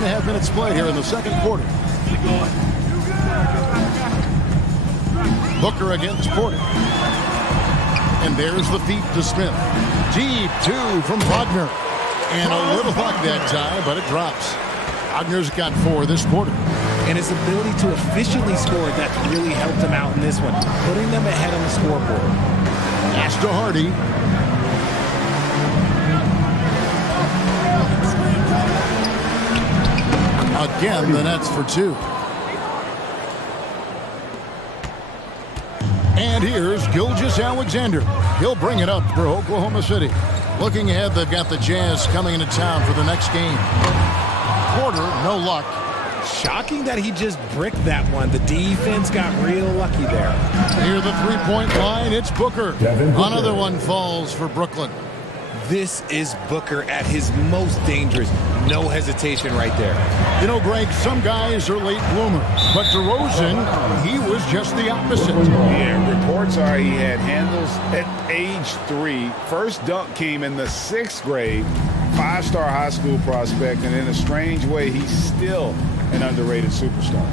3.5 minutes played here in the second quarter. Booker against Porter. And there's the feed to Smith. Deep two from Wagner. And a little luck that time, but it drops. Wagner's got 4 this quarter. And his ability to efficiently score, that really helped him out in this one, putting them ahead on the scoreboard. Pass to Hardy. Again, the Nets for 2. And here's Gilgeous-Alexander. He'll bring it up for Oklahoma City. Looking ahead, they've got the Jazz coming into town for the next game. Porter, no luck. Shocking that he just bricked that one. The defense got real lucky there. Near the three-point line, it's Booker. Another one falls for Brooklyn. This is Booker at his most dangerous. No hesitation right there. You know, Greg, some guys are late bloomers, but DeRozan, he was just the opposite. Yeah, reports are he had handles at age 3. First dunk came in the 6th grade. 5-star high school prospect, and in a strange way, he's still an underrated superstar.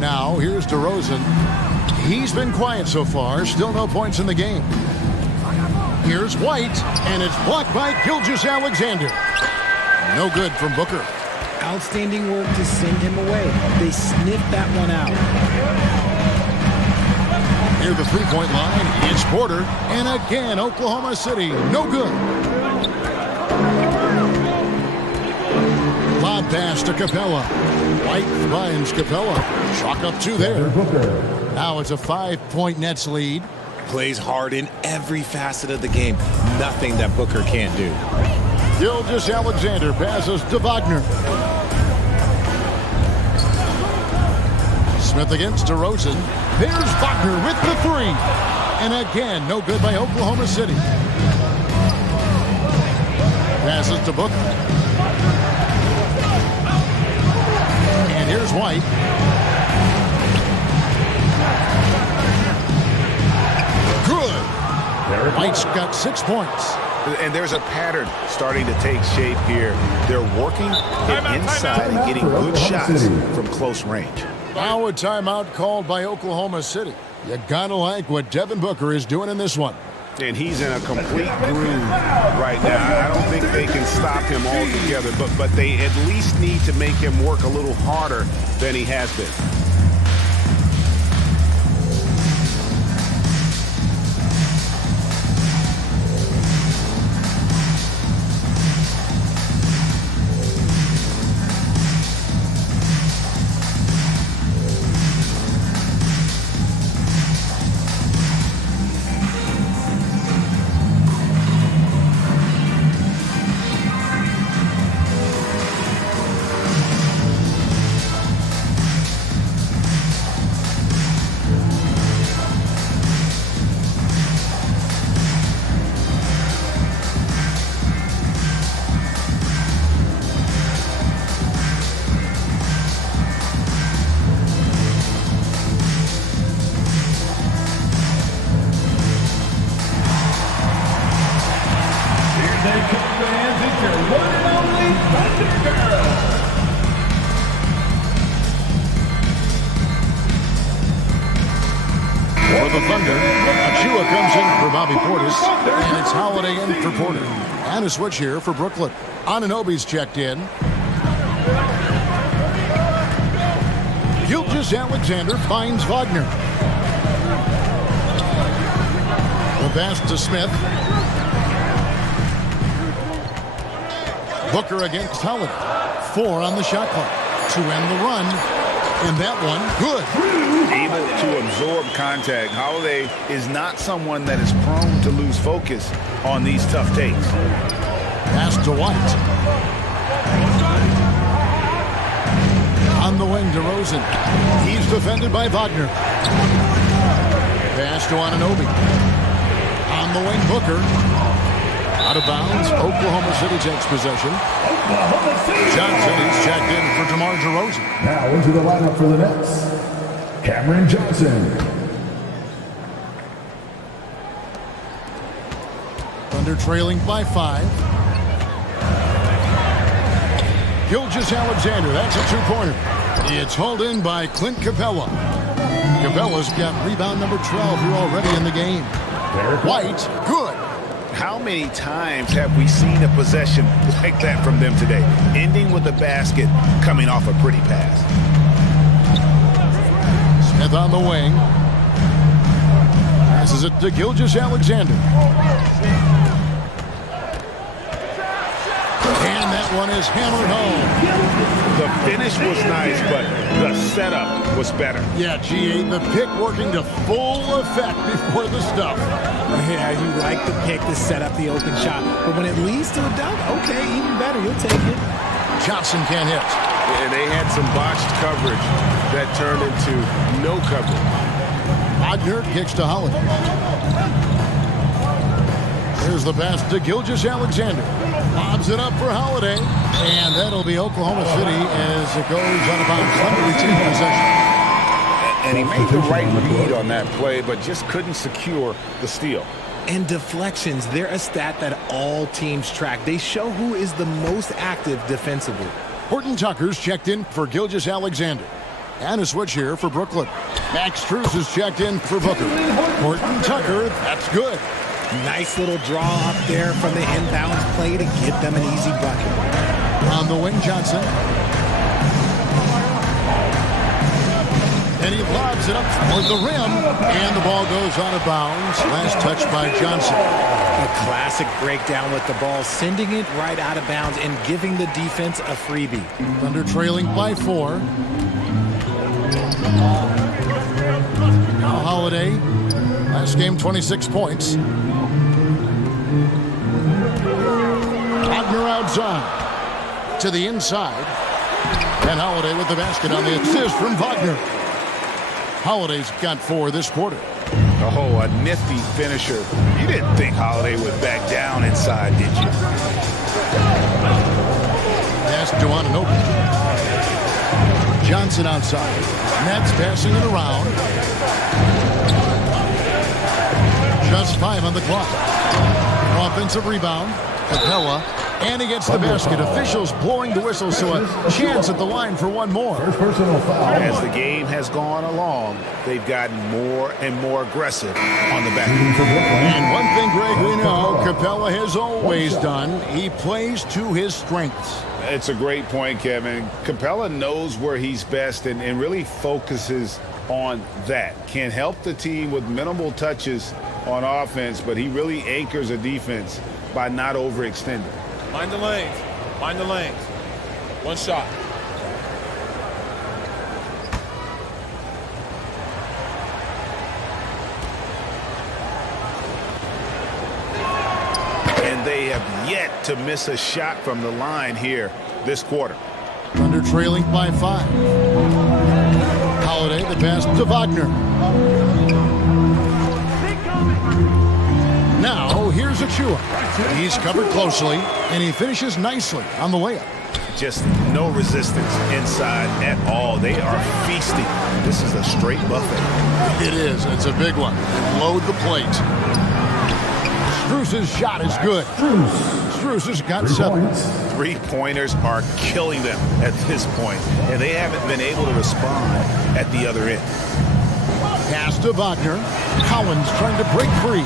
Now, here's DeRozan. He's been quiet so far. Still no points in the game. Here's White, and it's blocked by Gilgeous-Alexander. No good from Booker. Outstanding work to send him away. They sniffed that one out. Near the three-point line, it's Porter. And again, Oklahoma City, no good. Lob pass to Capella. White finds Capella. Chalk up 2 there. Now it's a 5-point Nets lead. Plays hard in every facet of the game. Nothing that Booker can't do. Gilgeous-Alexander passes to Wagner. Smith against DeRozan. There's Wagner with the 3. And again, no good by Oklahoma City. Passes to Booker. And here's White. Good. White's got 6 points. And there's a pattern starting to take shape here. They're working it inside and getting good shots from close range. Now a timeout called by Oklahoma City. You gotta like what Devin Booker is doing in this one. And he's in a complete groove right now. I don't think they can stop him altogether, but they at least need to make him work a little harder than he has been. For the Thunder, Achua comes in for Bobby Portis, and it's Holiday in for Porter. And a switch here for Brooklyn. Anunoby's checked in. Gilgeous-Alexander finds Wagner. The pass to Smith. Booker against Holiday. 4 on the shot clock to end the run. And that one, good. Able to absorb contact. Holiday is not someone that is prone to lose focus on these tough takes. Pass to White. On the wing, DeRozan. He's defended by Wagner. Pass to Anunoby. On the wing, Booker. Out of bounds. Oklahoma City takes possession. Johnson is checked in for DeMar DeRozan. Now into the lineup for the Nets, Cameron Johnson. Thunder trailing by 5. Gilgeous-Alexander. That's a two-pointer. It's hauled in by Clint Capella. Capella's got rebound number 12 here already in the game. White, good. How many times have we seen a possession like that from them today? Ending with a basket, coming off a pretty pass. Smith on the wing. Passes it to Gilgeous-Alexander. And that one is hammered home. The finish was nice, but the setup was better. Yeah, G8, the pick working to full effect before the stuff. Yeah, you like the pick to set up the open shot. But when it leads to a dunk, okay, even better. You'll take it. Johnson can't hit. And they had some botched coverage that turned into no coverage. Wagner kicks to Holiday. Here's the pass to Gilgeous-Alexander. Lobs it up for Holiday. And that'll be Oklahoma City as it goes out of bounds. Let me retain possession. And he made the right read on that play, but just couldn't secure the steal. And deflections, they're a stat that all teams track. They show who is the most active defensively. Horton Tucker's checked in for Gilgeous-Alexander. And a switch here for Brooklyn. Max Strus is checked in for Booker. Horton Tucker, that's good. Nice little draw up there from the inbounds play to get them an easy bucket. On the wing, Johnson. And he lobs it up toward the rim. And the ball goes out of bounds. Last touch by Johnson. A classic breakdown with the ball, sending it right out of bounds and giving the defense a freebie. Thunder trailing by 4. Now Holiday. Last game, 26 points. Wagner outside. To the inside. And Holiday with the basket on the assist from Wagner. Holiday's got 4 this quarter. Oh, a nifty finisher. You didn't think Holiday would back down inside, did you? Pass to Anunoby. Johnson outside. Nets passing it around. Just 5 on the clock. Offensive rebound. Capella. And he gets the basket. Officials blowing the whistle, so a chance at the line for one more. First personal foul. As the game has gone along, they've gotten more and more aggressive on the back. And one thing, Greg, we know Capella has always done. He plays to his strengths. It's a great point, Kevin. Capella knows where he's best and really focuses on that. Can help the team with minimal touches on offense, but he really anchors a defense by not overextending. Mind the lanes. Mind the lanes. One shot. And they have yet to miss a shot from the line here this quarter. Thunder trailing by 5. Holiday, the pass to Wagner. Now, here's Achua. He's covered closely, and he finishes nicely on the layup. Just no resistance inside at all. They are feasting. This is a straight buffet. It is. It's a big one. Load the plate. Strus's shot is good. Strus has got 7. Three-pointers are killing them at this point, and they haven't been able to respond at the other end. Pass to Wagner. Collins trying to break free.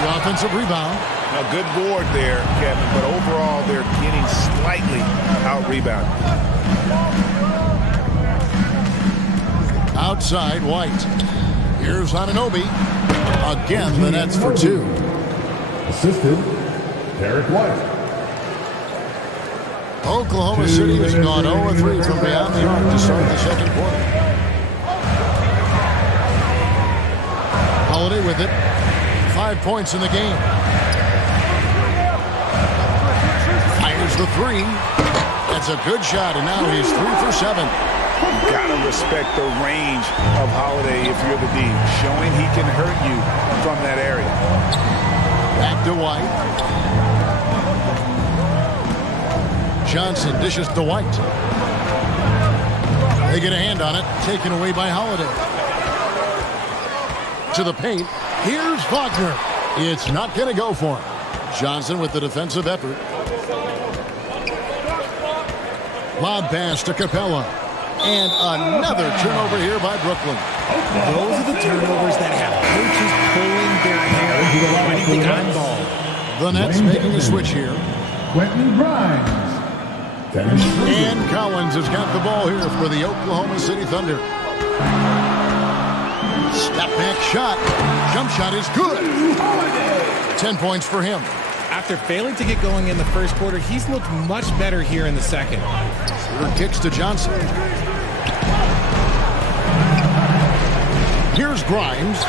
The offensive rebound. A good board there, Kevin, but overall they're getting slightly out-rebounded. Outside, White. Here's Anunoby. Again, the Nets for 2. Assisted, Derek White. Oklahoma City has gone 0-3 from beyond the arc to start the second quarter. Holiday with it. 5 points in the game. Fires the 3. That's a good shot, and now he's 3 for 7. Gotta respect the range of Holiday if you're the D, showing he can hurt you from that area. Back to White. Johnson dishes to White. They get a hand on it, taken away by Holiday. To the paint. Here's Wagner. It's not going to go for him. Johnson with the defensive effort. Lob pass to Capella. And another turnover here by Brooklyn. Those are the turnovers that have coaches pulling their hair. Why do you think I'm bald? The Nets making a switch here. Quentin Grimes. And Collins has got the ball here for the Oklahoma City Thunder. Step back shot. Jump shot is good. 10 points for him. After failing to get going in the first quarter, he's looked much better here in the second. Schroeder kicks to Johnson. Here's Grimes.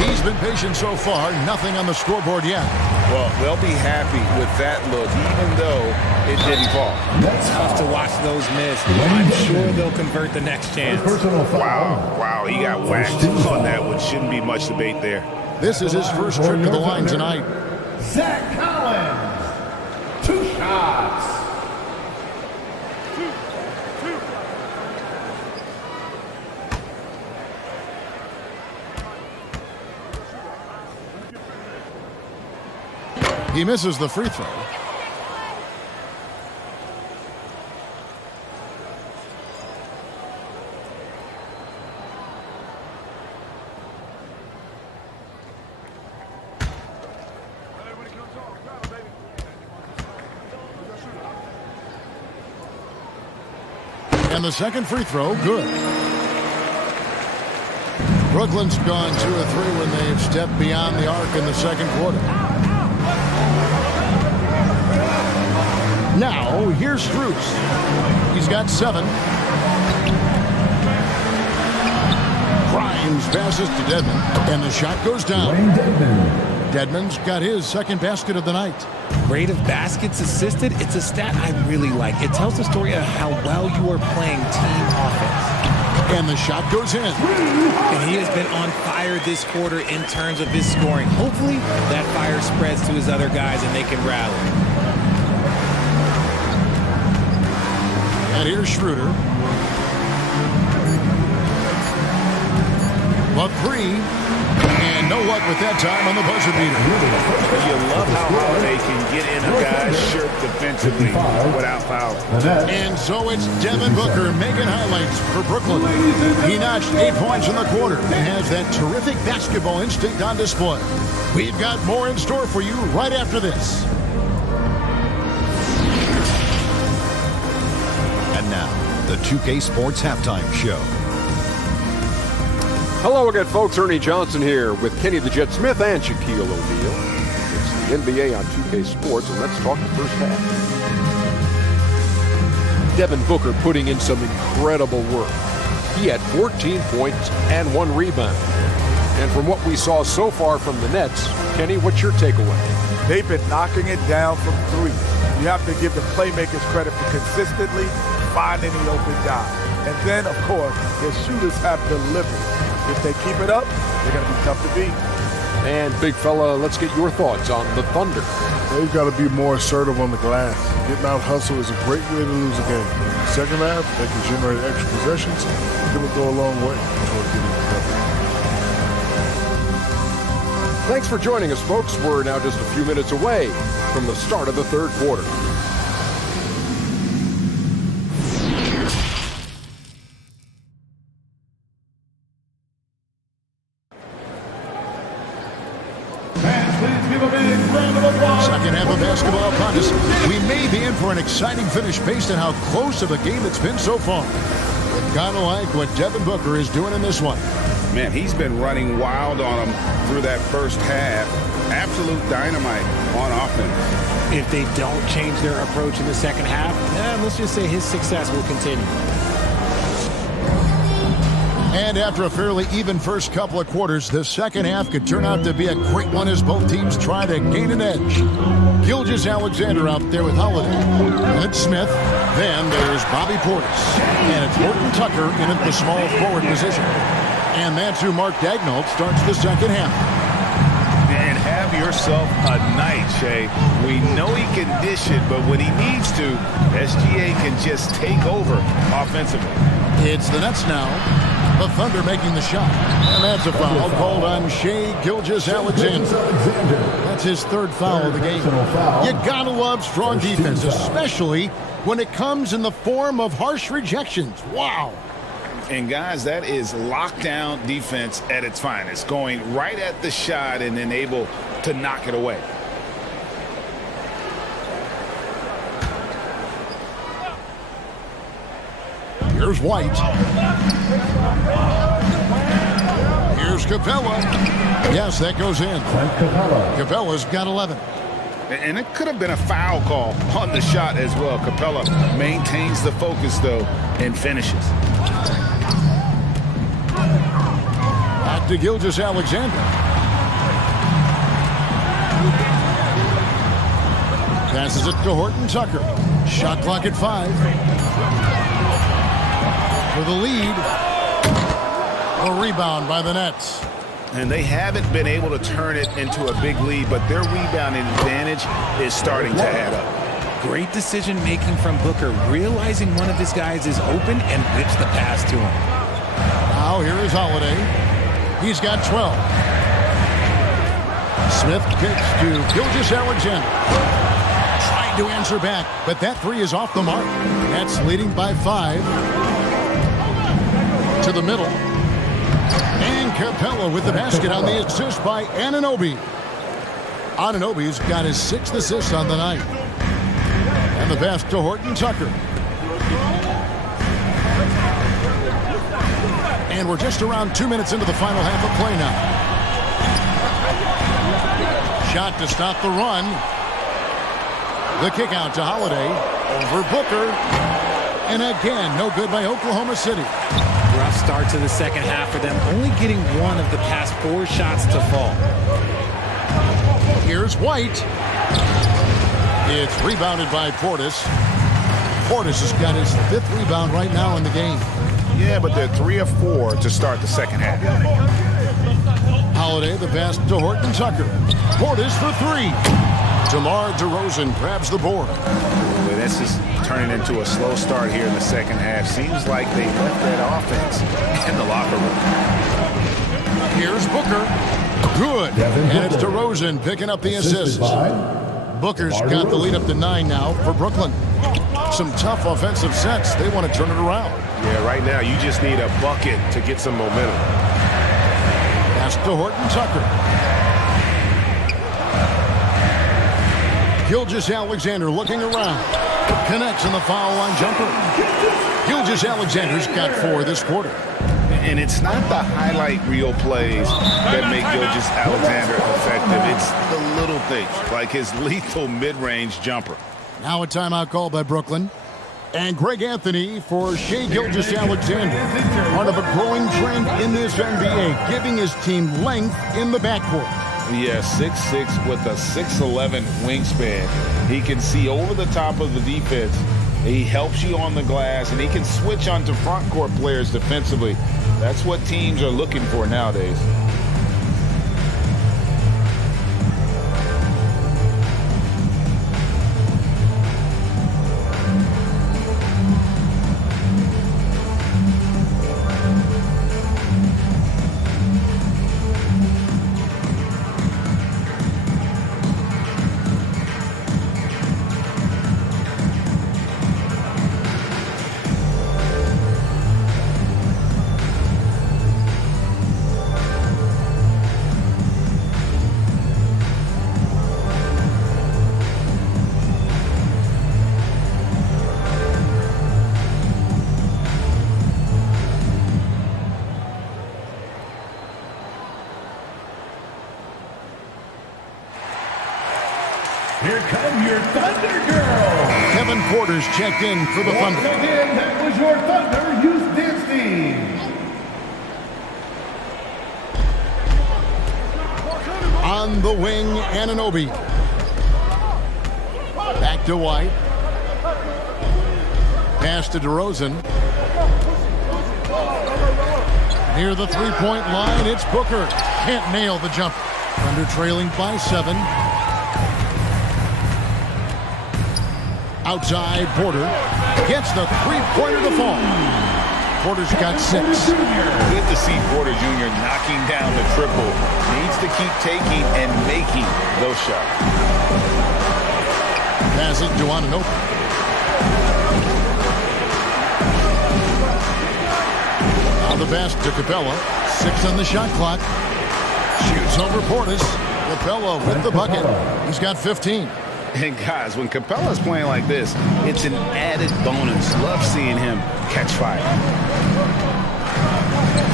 He's been patient so far. Nothing on the scoreboard yet. Well, they'll be happy with that look, even though it didn't fall. It's tough to watch those miss. I'm sure they'll convert the next chance. Wow, he got whacked on that one. Shouldn't be much debate there. This is his first trip to the line tonight. Zach Collins. 2 shots. He misses the free throw. And the second free throw, good. Brooklyn's gone 2 of 3 when they've stepped beyond the arc in the second quarter. Now, here's Strus. He's got 7. Grimes passes to Dedmon, and the shot goes down. Dedmon's got his second basket of the night. Rate of baskets assisted, it's a stat I really like. It tells the story of how well you are playing team offense. And the shot goes in. And he has been on fire this quarter in terms of his scoring. Hopefully, that fire spreads to his other guys and they can rally. And here's Schroeder. A 3. And no luck with that time on the buzzer beater. You love how Holiday can get in a guy's shirt defensively without fouling. And so it's Devin Booker making highlights for Brooklyn. He notched 8 points in the quarter and has that terrific basketball instinct on display. We've got more in store for you right after this. And now, the 2K Sports Halftime Show. Hello again, folks. Ernie Johnson here with Kenny the Jet Smith and Shaquille O'Neal. It's the NBA on 2K Sports, and let's talk the first half. Devin Booker putting in some incredible work. He had 14 points and 1 rebound. And from what we saw so far from the Nets, Kenny, what's your takeaway? They've been knocking it down from 3. You have to give the playmakers credit for consistently finding the open guy. And then, of course, their shooters have delivered. If they keep it up, they're going to be tough to beat. And, big fella, let's get your thoughts on the Thunder. They've got to be more assertive on the glass. Getting out hustle is a great way to lose a game. In the second half, they can generate extra possessions. It will go a long way toward getting the cover. Thanks for joining us, folks. We're now just a few minutes away from the start of the third quarter. Second half of basketball upon us. We may be in for an exciting finish based on how close of a game it's been so far. We've got to like what Devin Booker is doing in this one. Man, he's been running wild on them through that first half. Absolute dynamite on offense. If they don't change their approach in the second half, let's just say his success will continue. And after a fairly even first couple of quarters, the second half could turn out to be a great one as both teams try to gain an edge. Gilgeous-Alexander out there with Holiday. And it's Smith. Then there's Bobby Portis. And it's Horton Tucker in at the small forward position. And that's who Mark Daigneault starts the second half. And have yourself a night, Shay. We know he can dish it, but when he needs to, SGA can just take over offensively. It's the Nets now. The Thunder making the shot. And that's a foul called on Shai Gilgeous-Alexander. That's his third foul of the game. You gotta love strong defense, especially when it comes in the form of harsh rejections. Wow. And guys, that is lockdown defense at its finest, going right at the shot and then able to knock it away. Here's White. Here's Capella. Yes, that goes in. Capella's got 11. And it could have been a foul call on the shot as well. Capella maintains the focus, though, and finishes. Back to Gilgeous-Alexander. Passes it to Horton Tucker. Shot clock at 5. For the lead. A rebound by the Nets. And they haven't been able to turn it into a big lead, but their rebounding advantage is starting to add up. Great decision-making from Booker, realizing one of his guys is open and whips the pass to him. Now here is Holiday. He's got 12. Smith kicks to Gilgeous-Alexander. Trying to answer back, but that 3 is off the mark. Nets leading by 5. To the middle. And Capella with the basket on the assist by Anunoby. Anunoby's got his 6th assist on the night. And the pass to Horton Tucker. And we're just around 2 minutes into the final half of play now. Shot to stop the run. The kick out to Holiday. Over Booker. And again, no good by Oklahoma City. Rough start to the second half for them, only getting one of the past 4 shots to fall. Here's White. It's rebounded by Portis. Portis has got his 5th rebound right now in the game. Yeah, but they're 3 of 4 to start the second half. Holiday, the pass to Horton Tucker. Portis for 3. DeMar DeRozan grabs the board. Boy, this is turning into a slow start here in the second half. Seems like they left that offense in the locker room. Here's Booker. Good. And it's DeRozan picking up the assist. Booker's got the lead up to 9 now for Brooklyn. Some tough offensive sets. They want to turn it around. Yeah, right now you just need a bucket to get some momentum. Pass to Horton Tucker. Gilgeous-Alexander looking around. Connects in the foul line jumper. Gilgeous-Alexander's got 4 this quarter. And it's not the highlight reel plays that make Gilgeous-Alexander effective. It's the little things, like his lethal mid-range jumper. Now a timeout called by Brooklyn. And Greg Anthony for Shai Gilgeous-Alexander. Part of a growing trend in this NBA, giving his team length in the backcourt. Yeah, 6'6" with a 6'11" wingspan. He can see over the top of the defense. He helps you on the glass, and he can switch onto front court players defensively. That's what teams are looking for nowadays. Here come your Thunder Girls. Kevin Porter's checked in for the Thunder. Once again, that was your Thunder Youth Dance Team. On the wing, Anunoby. Back to White. Pass to DeRozan. Near the three-point line, it's Booker. Can't nail the jumper. Thunder trailing by 7. Outside, Porter gets the three-pointer to fall. Porter's got 6. Good to see Porter Jr. knocking down the triple. Needs to keep taking and making those shots. Passes to Anunoby. Now the pass to Capella. 6 on the shot clock. Shoots over Portis. Capella with the bucket. He's got 15. And guys, when Capella's playing like this, it's an added bonus. Love seeing him catch fire.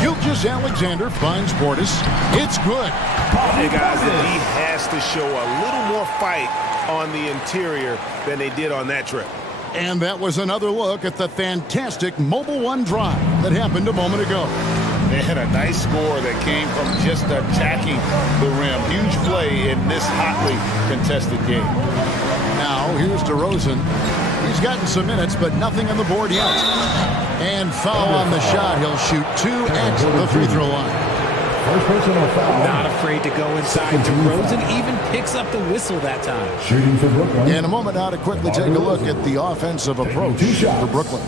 Gilgeous-Alexander finds Portis. It's good. Hey guys, he has to show a little more fight on the interior than they did on that trip. And that was another look at the fantastic Mobile One drive that happened a moment ago. They had a nice score that came from just attacking the rim. Huge play in this hotly contested game. Now here's DeRozan. He's gotten some minutes, but nothing on the board yet. And foul on the shot. He'll shoot 2 at the free throw line. First personal foul. Not afraid to go inside. DeRozan even picks up the whistle that time. Shooting for Brooklyn. In a moment now to quickly take a look at the offensive approach for Brooklyn.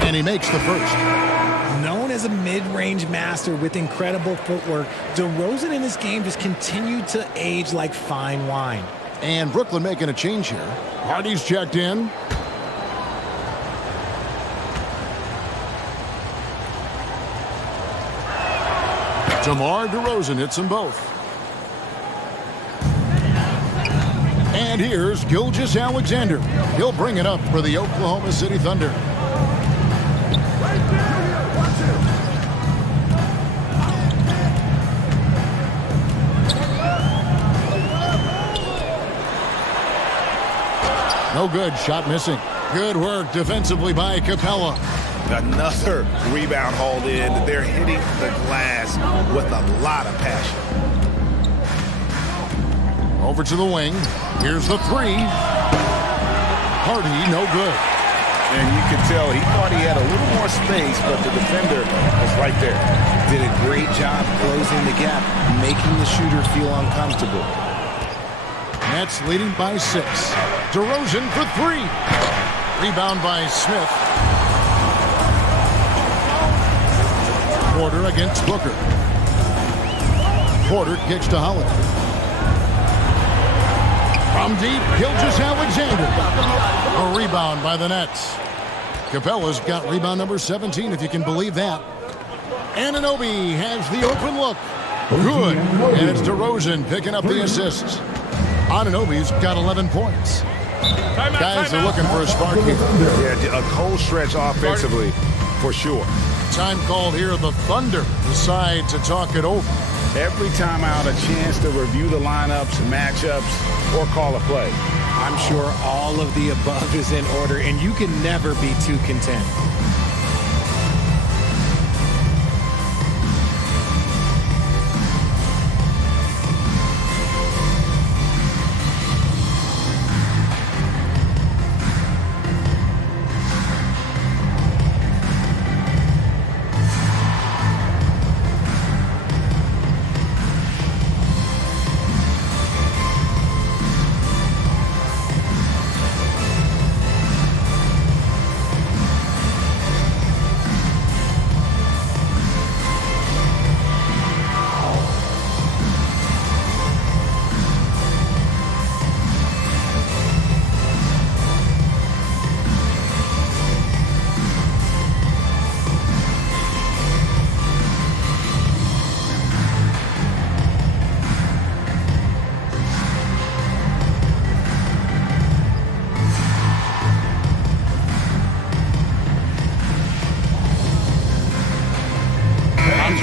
And he makes the first. Known as a mid-range master with incredible footwork, DeRozan in this game just continued to age like fine wine. And Brooklyn making a change here. Hardy's checked in. DeMar DeRozan hits them both. And here's Gilgeous-Alexander. He'll bring it up for the Oklahoma City Thunder. No good. Shot missing. Good work defensively by Capella. Another rebound hauled in. They're hitting the glass with a lot of passion. Over to the wing. Here's the three. Hardy, no good. And you could tell he thought he had a little more space, but the defender was right there. Did a great job closing the gap, making the shooter feel uncomfortable. Nets leading by 6. DeRozan for 3. Rebound by Smith. Porter against Booker. Porter kicks to Holiday. From deep, Gilgeous-Alexander. A rebound by the Nets. Capella's got rebound number 17, if you can believe that. Anunoby has the open look. Good. And it's DeRozan picking up the assists. Anunoby's got 11 points. Guys are looking for a spark here. Yeah, a cold stretch offensively, for sure. Time called here. The Thunder decide to talk it over. Every time out, a chance to review the lineups, matchups, or call a play. I'm sure all of the above is in order, and you can never be too content.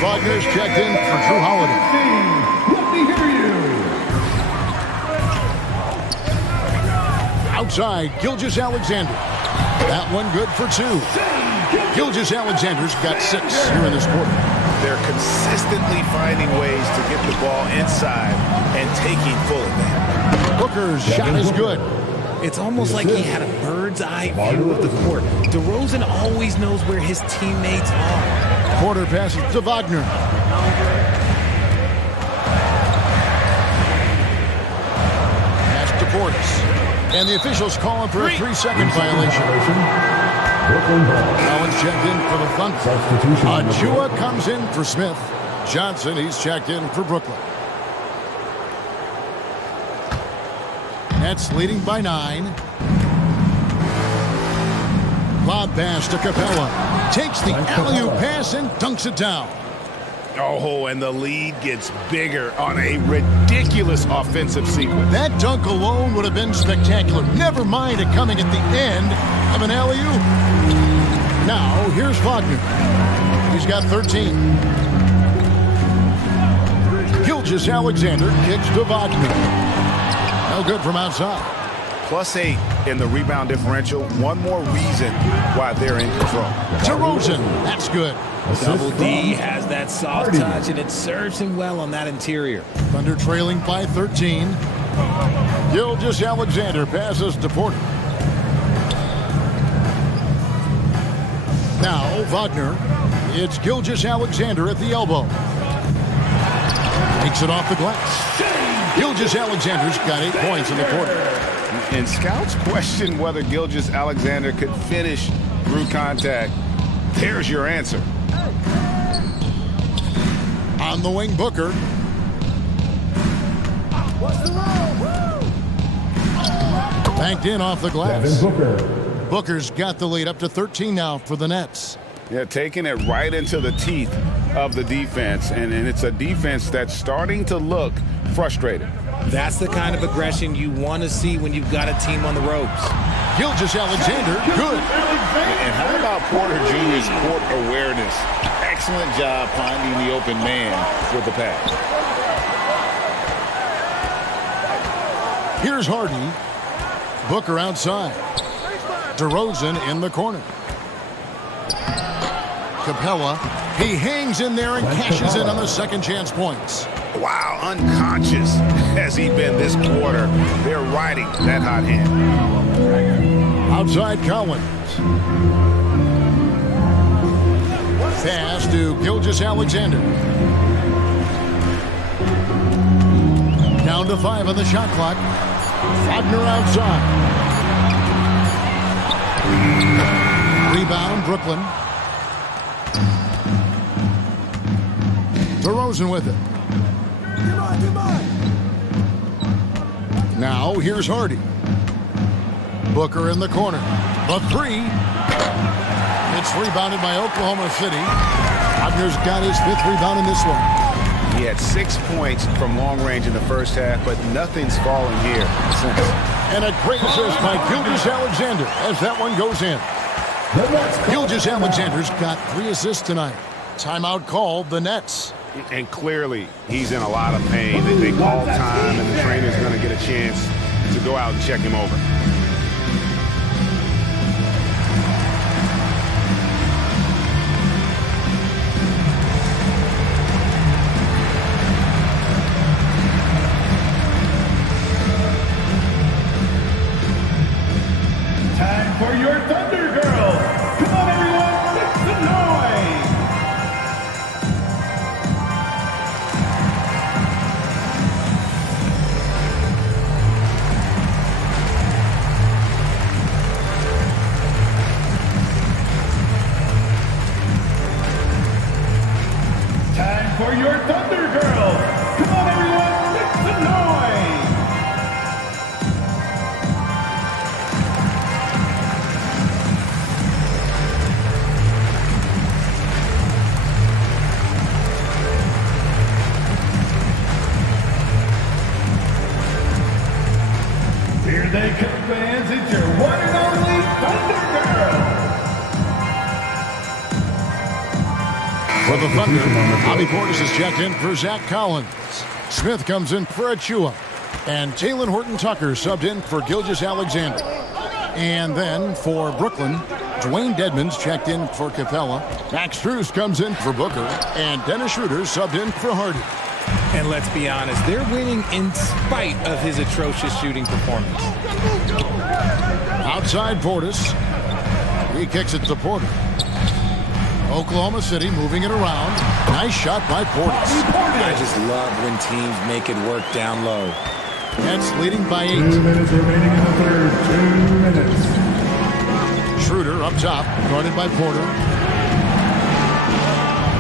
Wagner's checked in for Drew Holiday. Let me hear you. Outside, Gilgeous-Alexander. That one good for 2. Gilgeous-Alexander's got 6 here in this quarter. They're consistently finding ways to get the ball inside and taking full advantage. Booker's shot is good. It's almost like he had a bird's eye view of the court. DeRozan always knows where his teammates are. Porter passes to Wagner. Pass to Portis. And the officials calling for a 3-second violation. Collins checked in for the Thunder. Achua comes in for Smith. Johnson, he's checked in for Brooklyn. Nets leading by 9. Lob pass to Capella. Takes the alley-oop pass and dunks it down. Oh, and the lead gets bigger on a ridiculous offensive sequence. That dunk alone would have been spectacular. Never mind it coming at the end of an alley-oop. Now, here's Wagner. He's got 13. Gilgeous Alexander kicks to Wagner. No good from outside. +8 in the rebound differential. One more reason why they're in control. DeRozan, that's good. Double D has that soft touch, and it serves him well on that interior. Thunder trailing by 13. Gilgeous Alexander passes to Porter. Now, Wagner. It's Gilgeous Alexander at the elbow. Takes it off the glass. Gilgeous Alexander's got 8 points in the quarter. And scouts question whether Gilgeous Alexander could finish through contact. There's your answer. On the wing, Booker. Banked in off the glass. Booker's got the lead up to 13 now for the Nets. Yeah, taking it right into the teeth of the defense. And it's a defense that's starting to look frustrated. That's the kind of aggression you want to see when you've got a team on the ropes. Gilgeous Alexander, good. And how about Porter Jr.'s court awareness? Excellent job finding the open man with the pass. Here's Hardy. Booker outside. DeRozan in the corner. Capella, he hangs in there and cashes in on the second chance points. Wow, unconscious has he been this quarter. They're riding that hot hand. Outside Collins. Pass to Gilgeous Alexander. Down to 5 on the shot clock. Wagner outside. Rebound, Brooklyn. DeRozan with it. Now, here's Hardy. Booker in the corner. The 3. It's rebounded by Oklahoma City. Wagner's got his 5th rebound in this one. He had 6 points from long range in the first half, but nothing's fallen here since. And a great assist by Gilgeous Alexander as that one goes in. Gilgeous Alexander's got 3 assists tonight. Timeout called the Nets. And clearly, he's in a lot of pain. They call time, and the trainer's going to get a chance to go out and check him over. Time for your Thunder Girls. Come on, everyone, make some noise. Time for your Thunder Girls. Come on, everyone, make some noise. Here they come, fans. It's your one and only Thunder Girls. For the Thunder, Bobby Portis is checked in for Zach Collins. Smith comes in for Achua. And Talen Horton-Tucker subbed in for Gilgeous Alexander. And then for Brooklyn, Dwayne Dedmon's checked in for Capella. Max Strus comes in for Booker. And Dennis Schroeder subbed in for Hardy. And let's be honest, they're winning in spite of his atrocious shooting performance. Outside Portis. He kicks it to Porter. Oklahoma City moving it around. Nice shot by Portis. I just love when teams make it work down low. Nets leading by 8. 2 minutes remaining in the third. 2 minutes. Schroeder up top, guarded by Porter.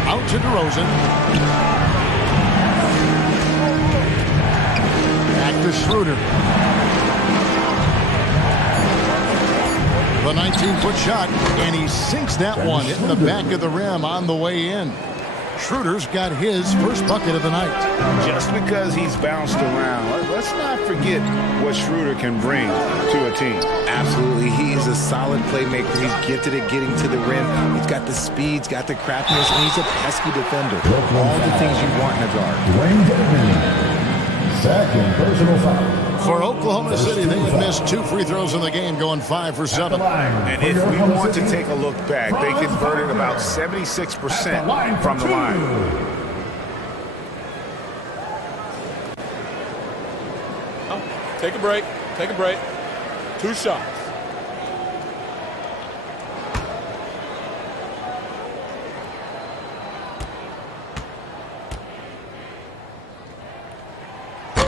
Out to DeRozan. Back to Schroeder. The 19-foot shot, and he sinks that one, hitting the back of the rim on the way in. Schroeder's got his first bucket of the night. Just because he's bounced around, let's not forget what Schroeder can bring to a team. Absolutely. He is a solid playmaker. He's gifted at getting to the rim. He's got the speed, he's got the craftiness, and he's a pesky defender. All the things you want in a guard. Second personal foul. For Oklahoma City, they have missed 2 free throws in the game, going 5 for 7. And if we want to take a look back, they converted about 76% from the line. Take a break. Take a break. 2 shots.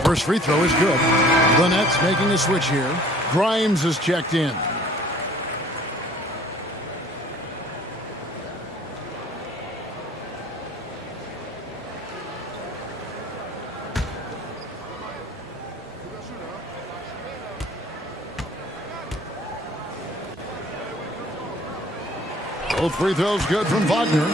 First free throw is good. The Nets making a switch here. Grimes is checked in. Both free throws good from Wagner.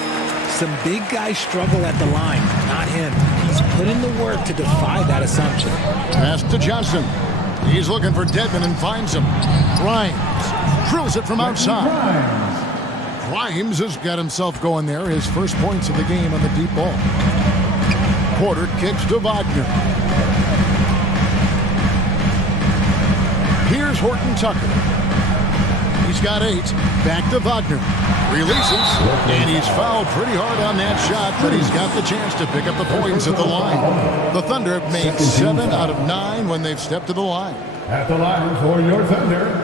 Some big guys struggle at the line, not him. He's put in the work to defy that assumption. Pass to Johnson. He's looking for Dedmon and finds him. Grimes drills it from outside. Grimes has got himself going there. His first points of the game on the deep ball. Porter kicks to Wagner. Here's Horton Tucker. He's got 8. Back to Wagner. Releases, and he's fouled pretty hard on that shot, but he's got the chance to pick up the points at the line. The Thunder have made 7 out of 9 when they've stepped to the line. At the line for your Thunder,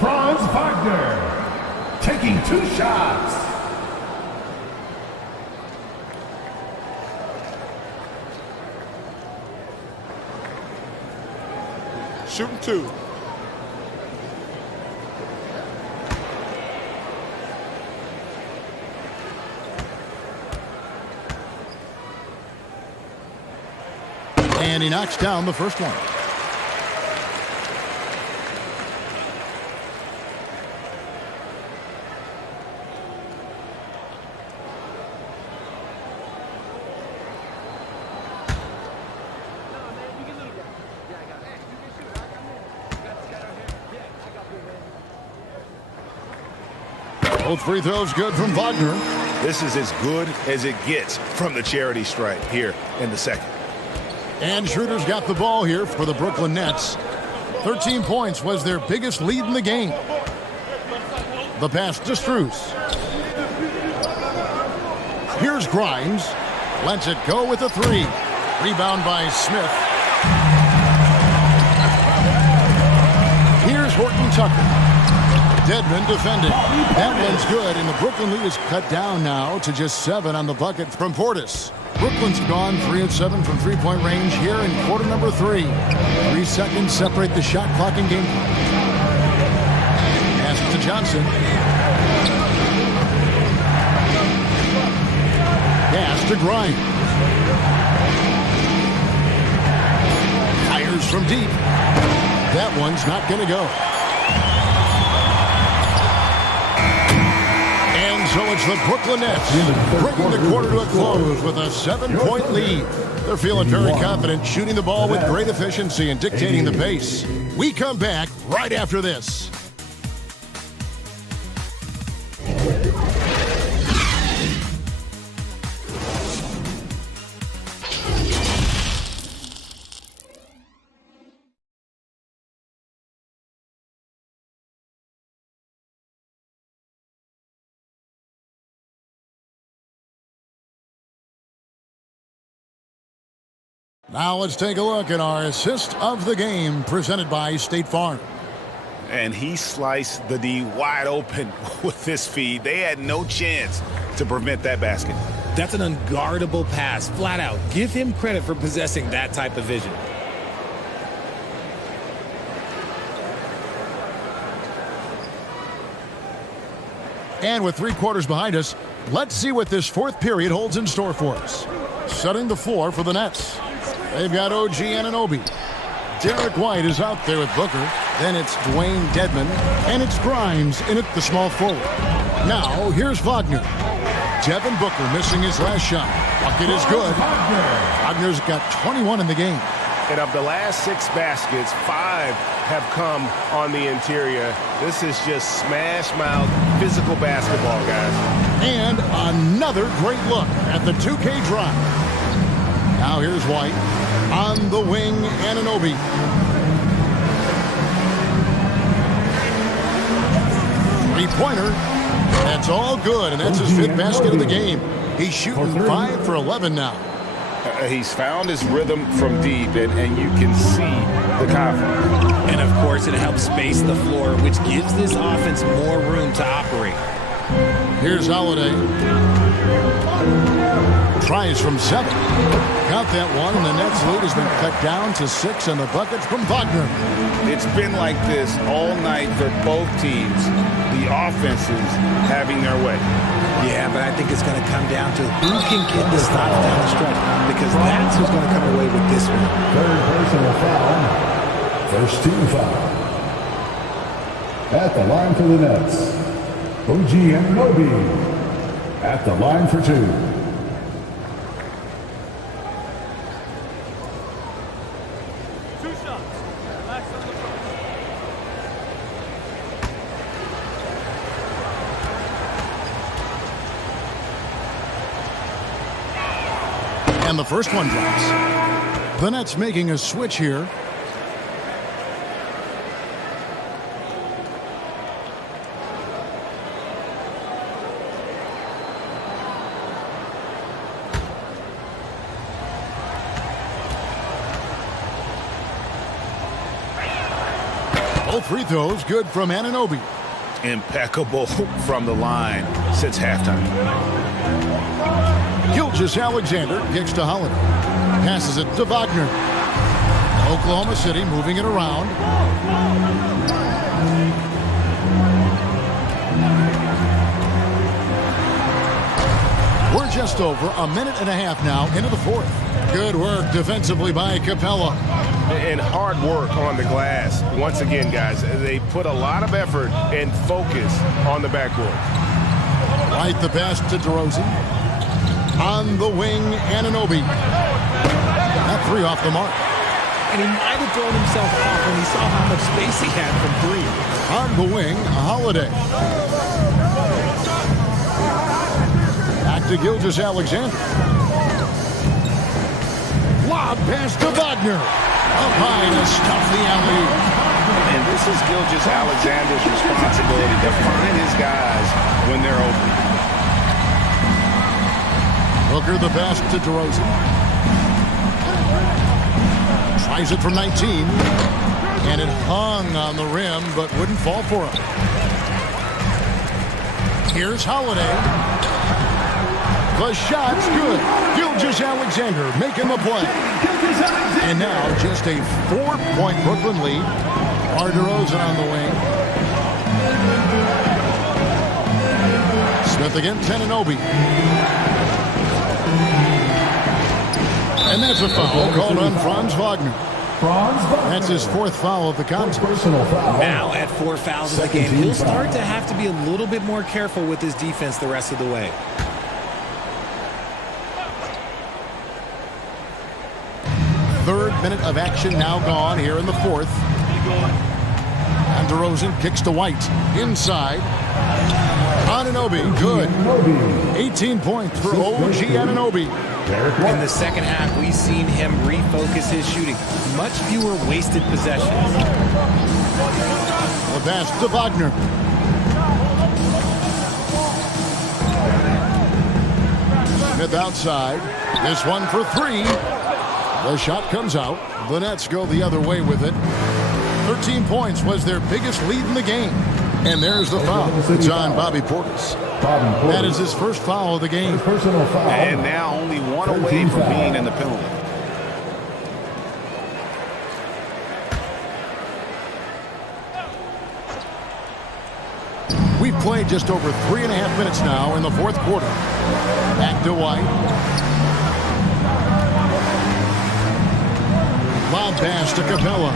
Franz Wagner, taking 2 shots. Shooting 2. And he knocks down the first one. Both free throws good from Wagner. This is as good as it gets from the charity stripe here in the second. And Schroeder's got the ball here for the Brooklyn Nets. 13 points was their biggest lead in the game. The pass to Strus. Here's Grimes. Lets it go with a 3. Rebound by Smith. Here's Horton Tucker. Dedmon defending. That one's good, and the Brooklyn lead is cut down now to just 7 on the bucket from Portis. Brooklyn's gone 3 of 7 from three-point range here in quarter number 3. 3 seconds separate the shot clock and game clock. Pass to Johnson. Pass to Grimes. Fires from deep. That one's not going to go. So it's the Brooklyn Nets bringing the quarter to a close with a 7-point lead. They're feeling very confident, shooting the ball with great efficiency and dictating the pace. We come back right after this. Now let's take a look at our assist of the game presented by State Farm. And he sliced the D wide open with his feed. They had no chance to prevent that basket. That's an unguardable pass, flat out. Give him credit for possessing that type of vision. And with 3 quarters behind us, let's see what this 4th period holds in store for us. Setting the floor for the Nets. They've got OG Anunoby. Derek White is out there with Booker. Then it's Dwayne Dedmon. And it's Grimes in at the small forward. Now, here's Wagner. Devin Booker missing his last shot. Bucket is good. Wagner's got 21 in the game. And of the last 6 baskets, 5 have come on the interior. This is just smash-mouth physical basketball, guys. And another great look at the 2K drive. Now here's White. On the wing, Anunoby. Three-pointer. That's all good, and that's his 5th basket of the game. He's shooting 5 for 11 now. He's found his rhythm from deep, and you can see the confidence. And, of course, it helps space the floor, which gives this offense more room to operate. Here's Holiday. Tries from 7. Got that one, and the Nets lead has been cut down to 6, and the bucket's from Wagner. It's been like this all night for both teams. The offenses having their way. Yeah, but I think it's going to come down to who can get the stops down the stretch, because that's who's going to come away with this one. 3rd personal foul. First team foul. At the line for the Nets, OG Anunoby. At the line for 2. And the first one drops. The Nets making a switch here. Both free throws good from Anunoby. Impeccable from the line since halftime. Gilgeous-Alexander kicks to Holiday. Passes it to Wagner. Oklahoma City moving it around. We're just over a minute and a half now into the 4th. Good work defensively by Capella. And hard work on the glass. Once again, guys, they put a lot of effort and focus on the backboard. Right, the pass to DeRozan. On the wing, Anunoby. That 3 off the mark. And he might have thrown himself off when he saw how much space he had from 3. On the wing, Holiday. Back to Gilgeous-Alexander. Lob pass to Wagner. Up high to stuff the alley. And this is Gilgeous-Alexander's responsibility to find his guys when they're open. Booker the pass to DeRozan. Tries it from 19. And it hung on the rim, but wouldn't fall for him. Here's Holiday. The shot's good. Gilgeous-Alexander making the play. And now just a 4-point Brooklyn lead. DeRozan on the wing. Smith against Anunoby. And that's a foul called on Franz Wagner. That's his 4th foul of the contest. Now at 4 fouls in the game, he'll start to have to be a little bit more careful with his defense the rest of the way. Third minute of action now gone here in the 4th. And DeRozan kicks to White. Inside. Anunoby, good. 18 points for OG Anunoby. In the second half, we've seen him refocus his shooting. Much fewer wasted possessions. The pass to Wagner. Smith outside. This one for 3. The shot comes out. The Nets go the other way with it. 13 points was their biggest lead in the game. And there's the foul. It's on Bobby Portis. That is his first foul of the game. Personal foul. And now only 1 away from being in the penalty. We've played just over 3.5 minutes now in the fourth quarter. Back to White. Lob pass to Capella.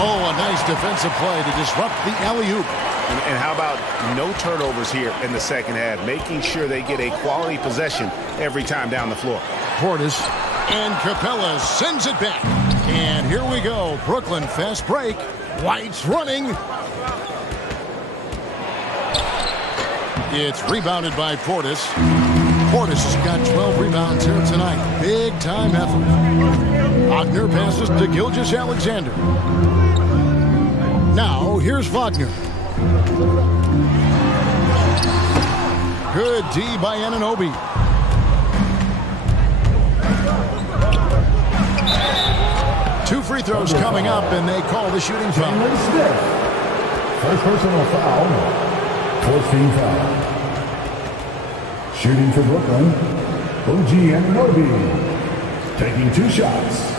Oh, a nice defensive play to disrupt the alley-oop. And how about no turnovers here in the second half, making sure they get a quality possession every time down the floor. Portis and Capella sends it back. And here we go. Brooklyn fast break. White's running. It's rebounded by Portis. Portis has got 12 rebounds here tonight. Big time effort. Wagner passes to Gilgeous-Alexander. Now here's Wagner. Good D by Anunoby. Two free throws coming up, and they call the shooting foul. First personal foul. 14 foul. Shooting for Brooklyn, OG Anunoby. Taking 2 shots.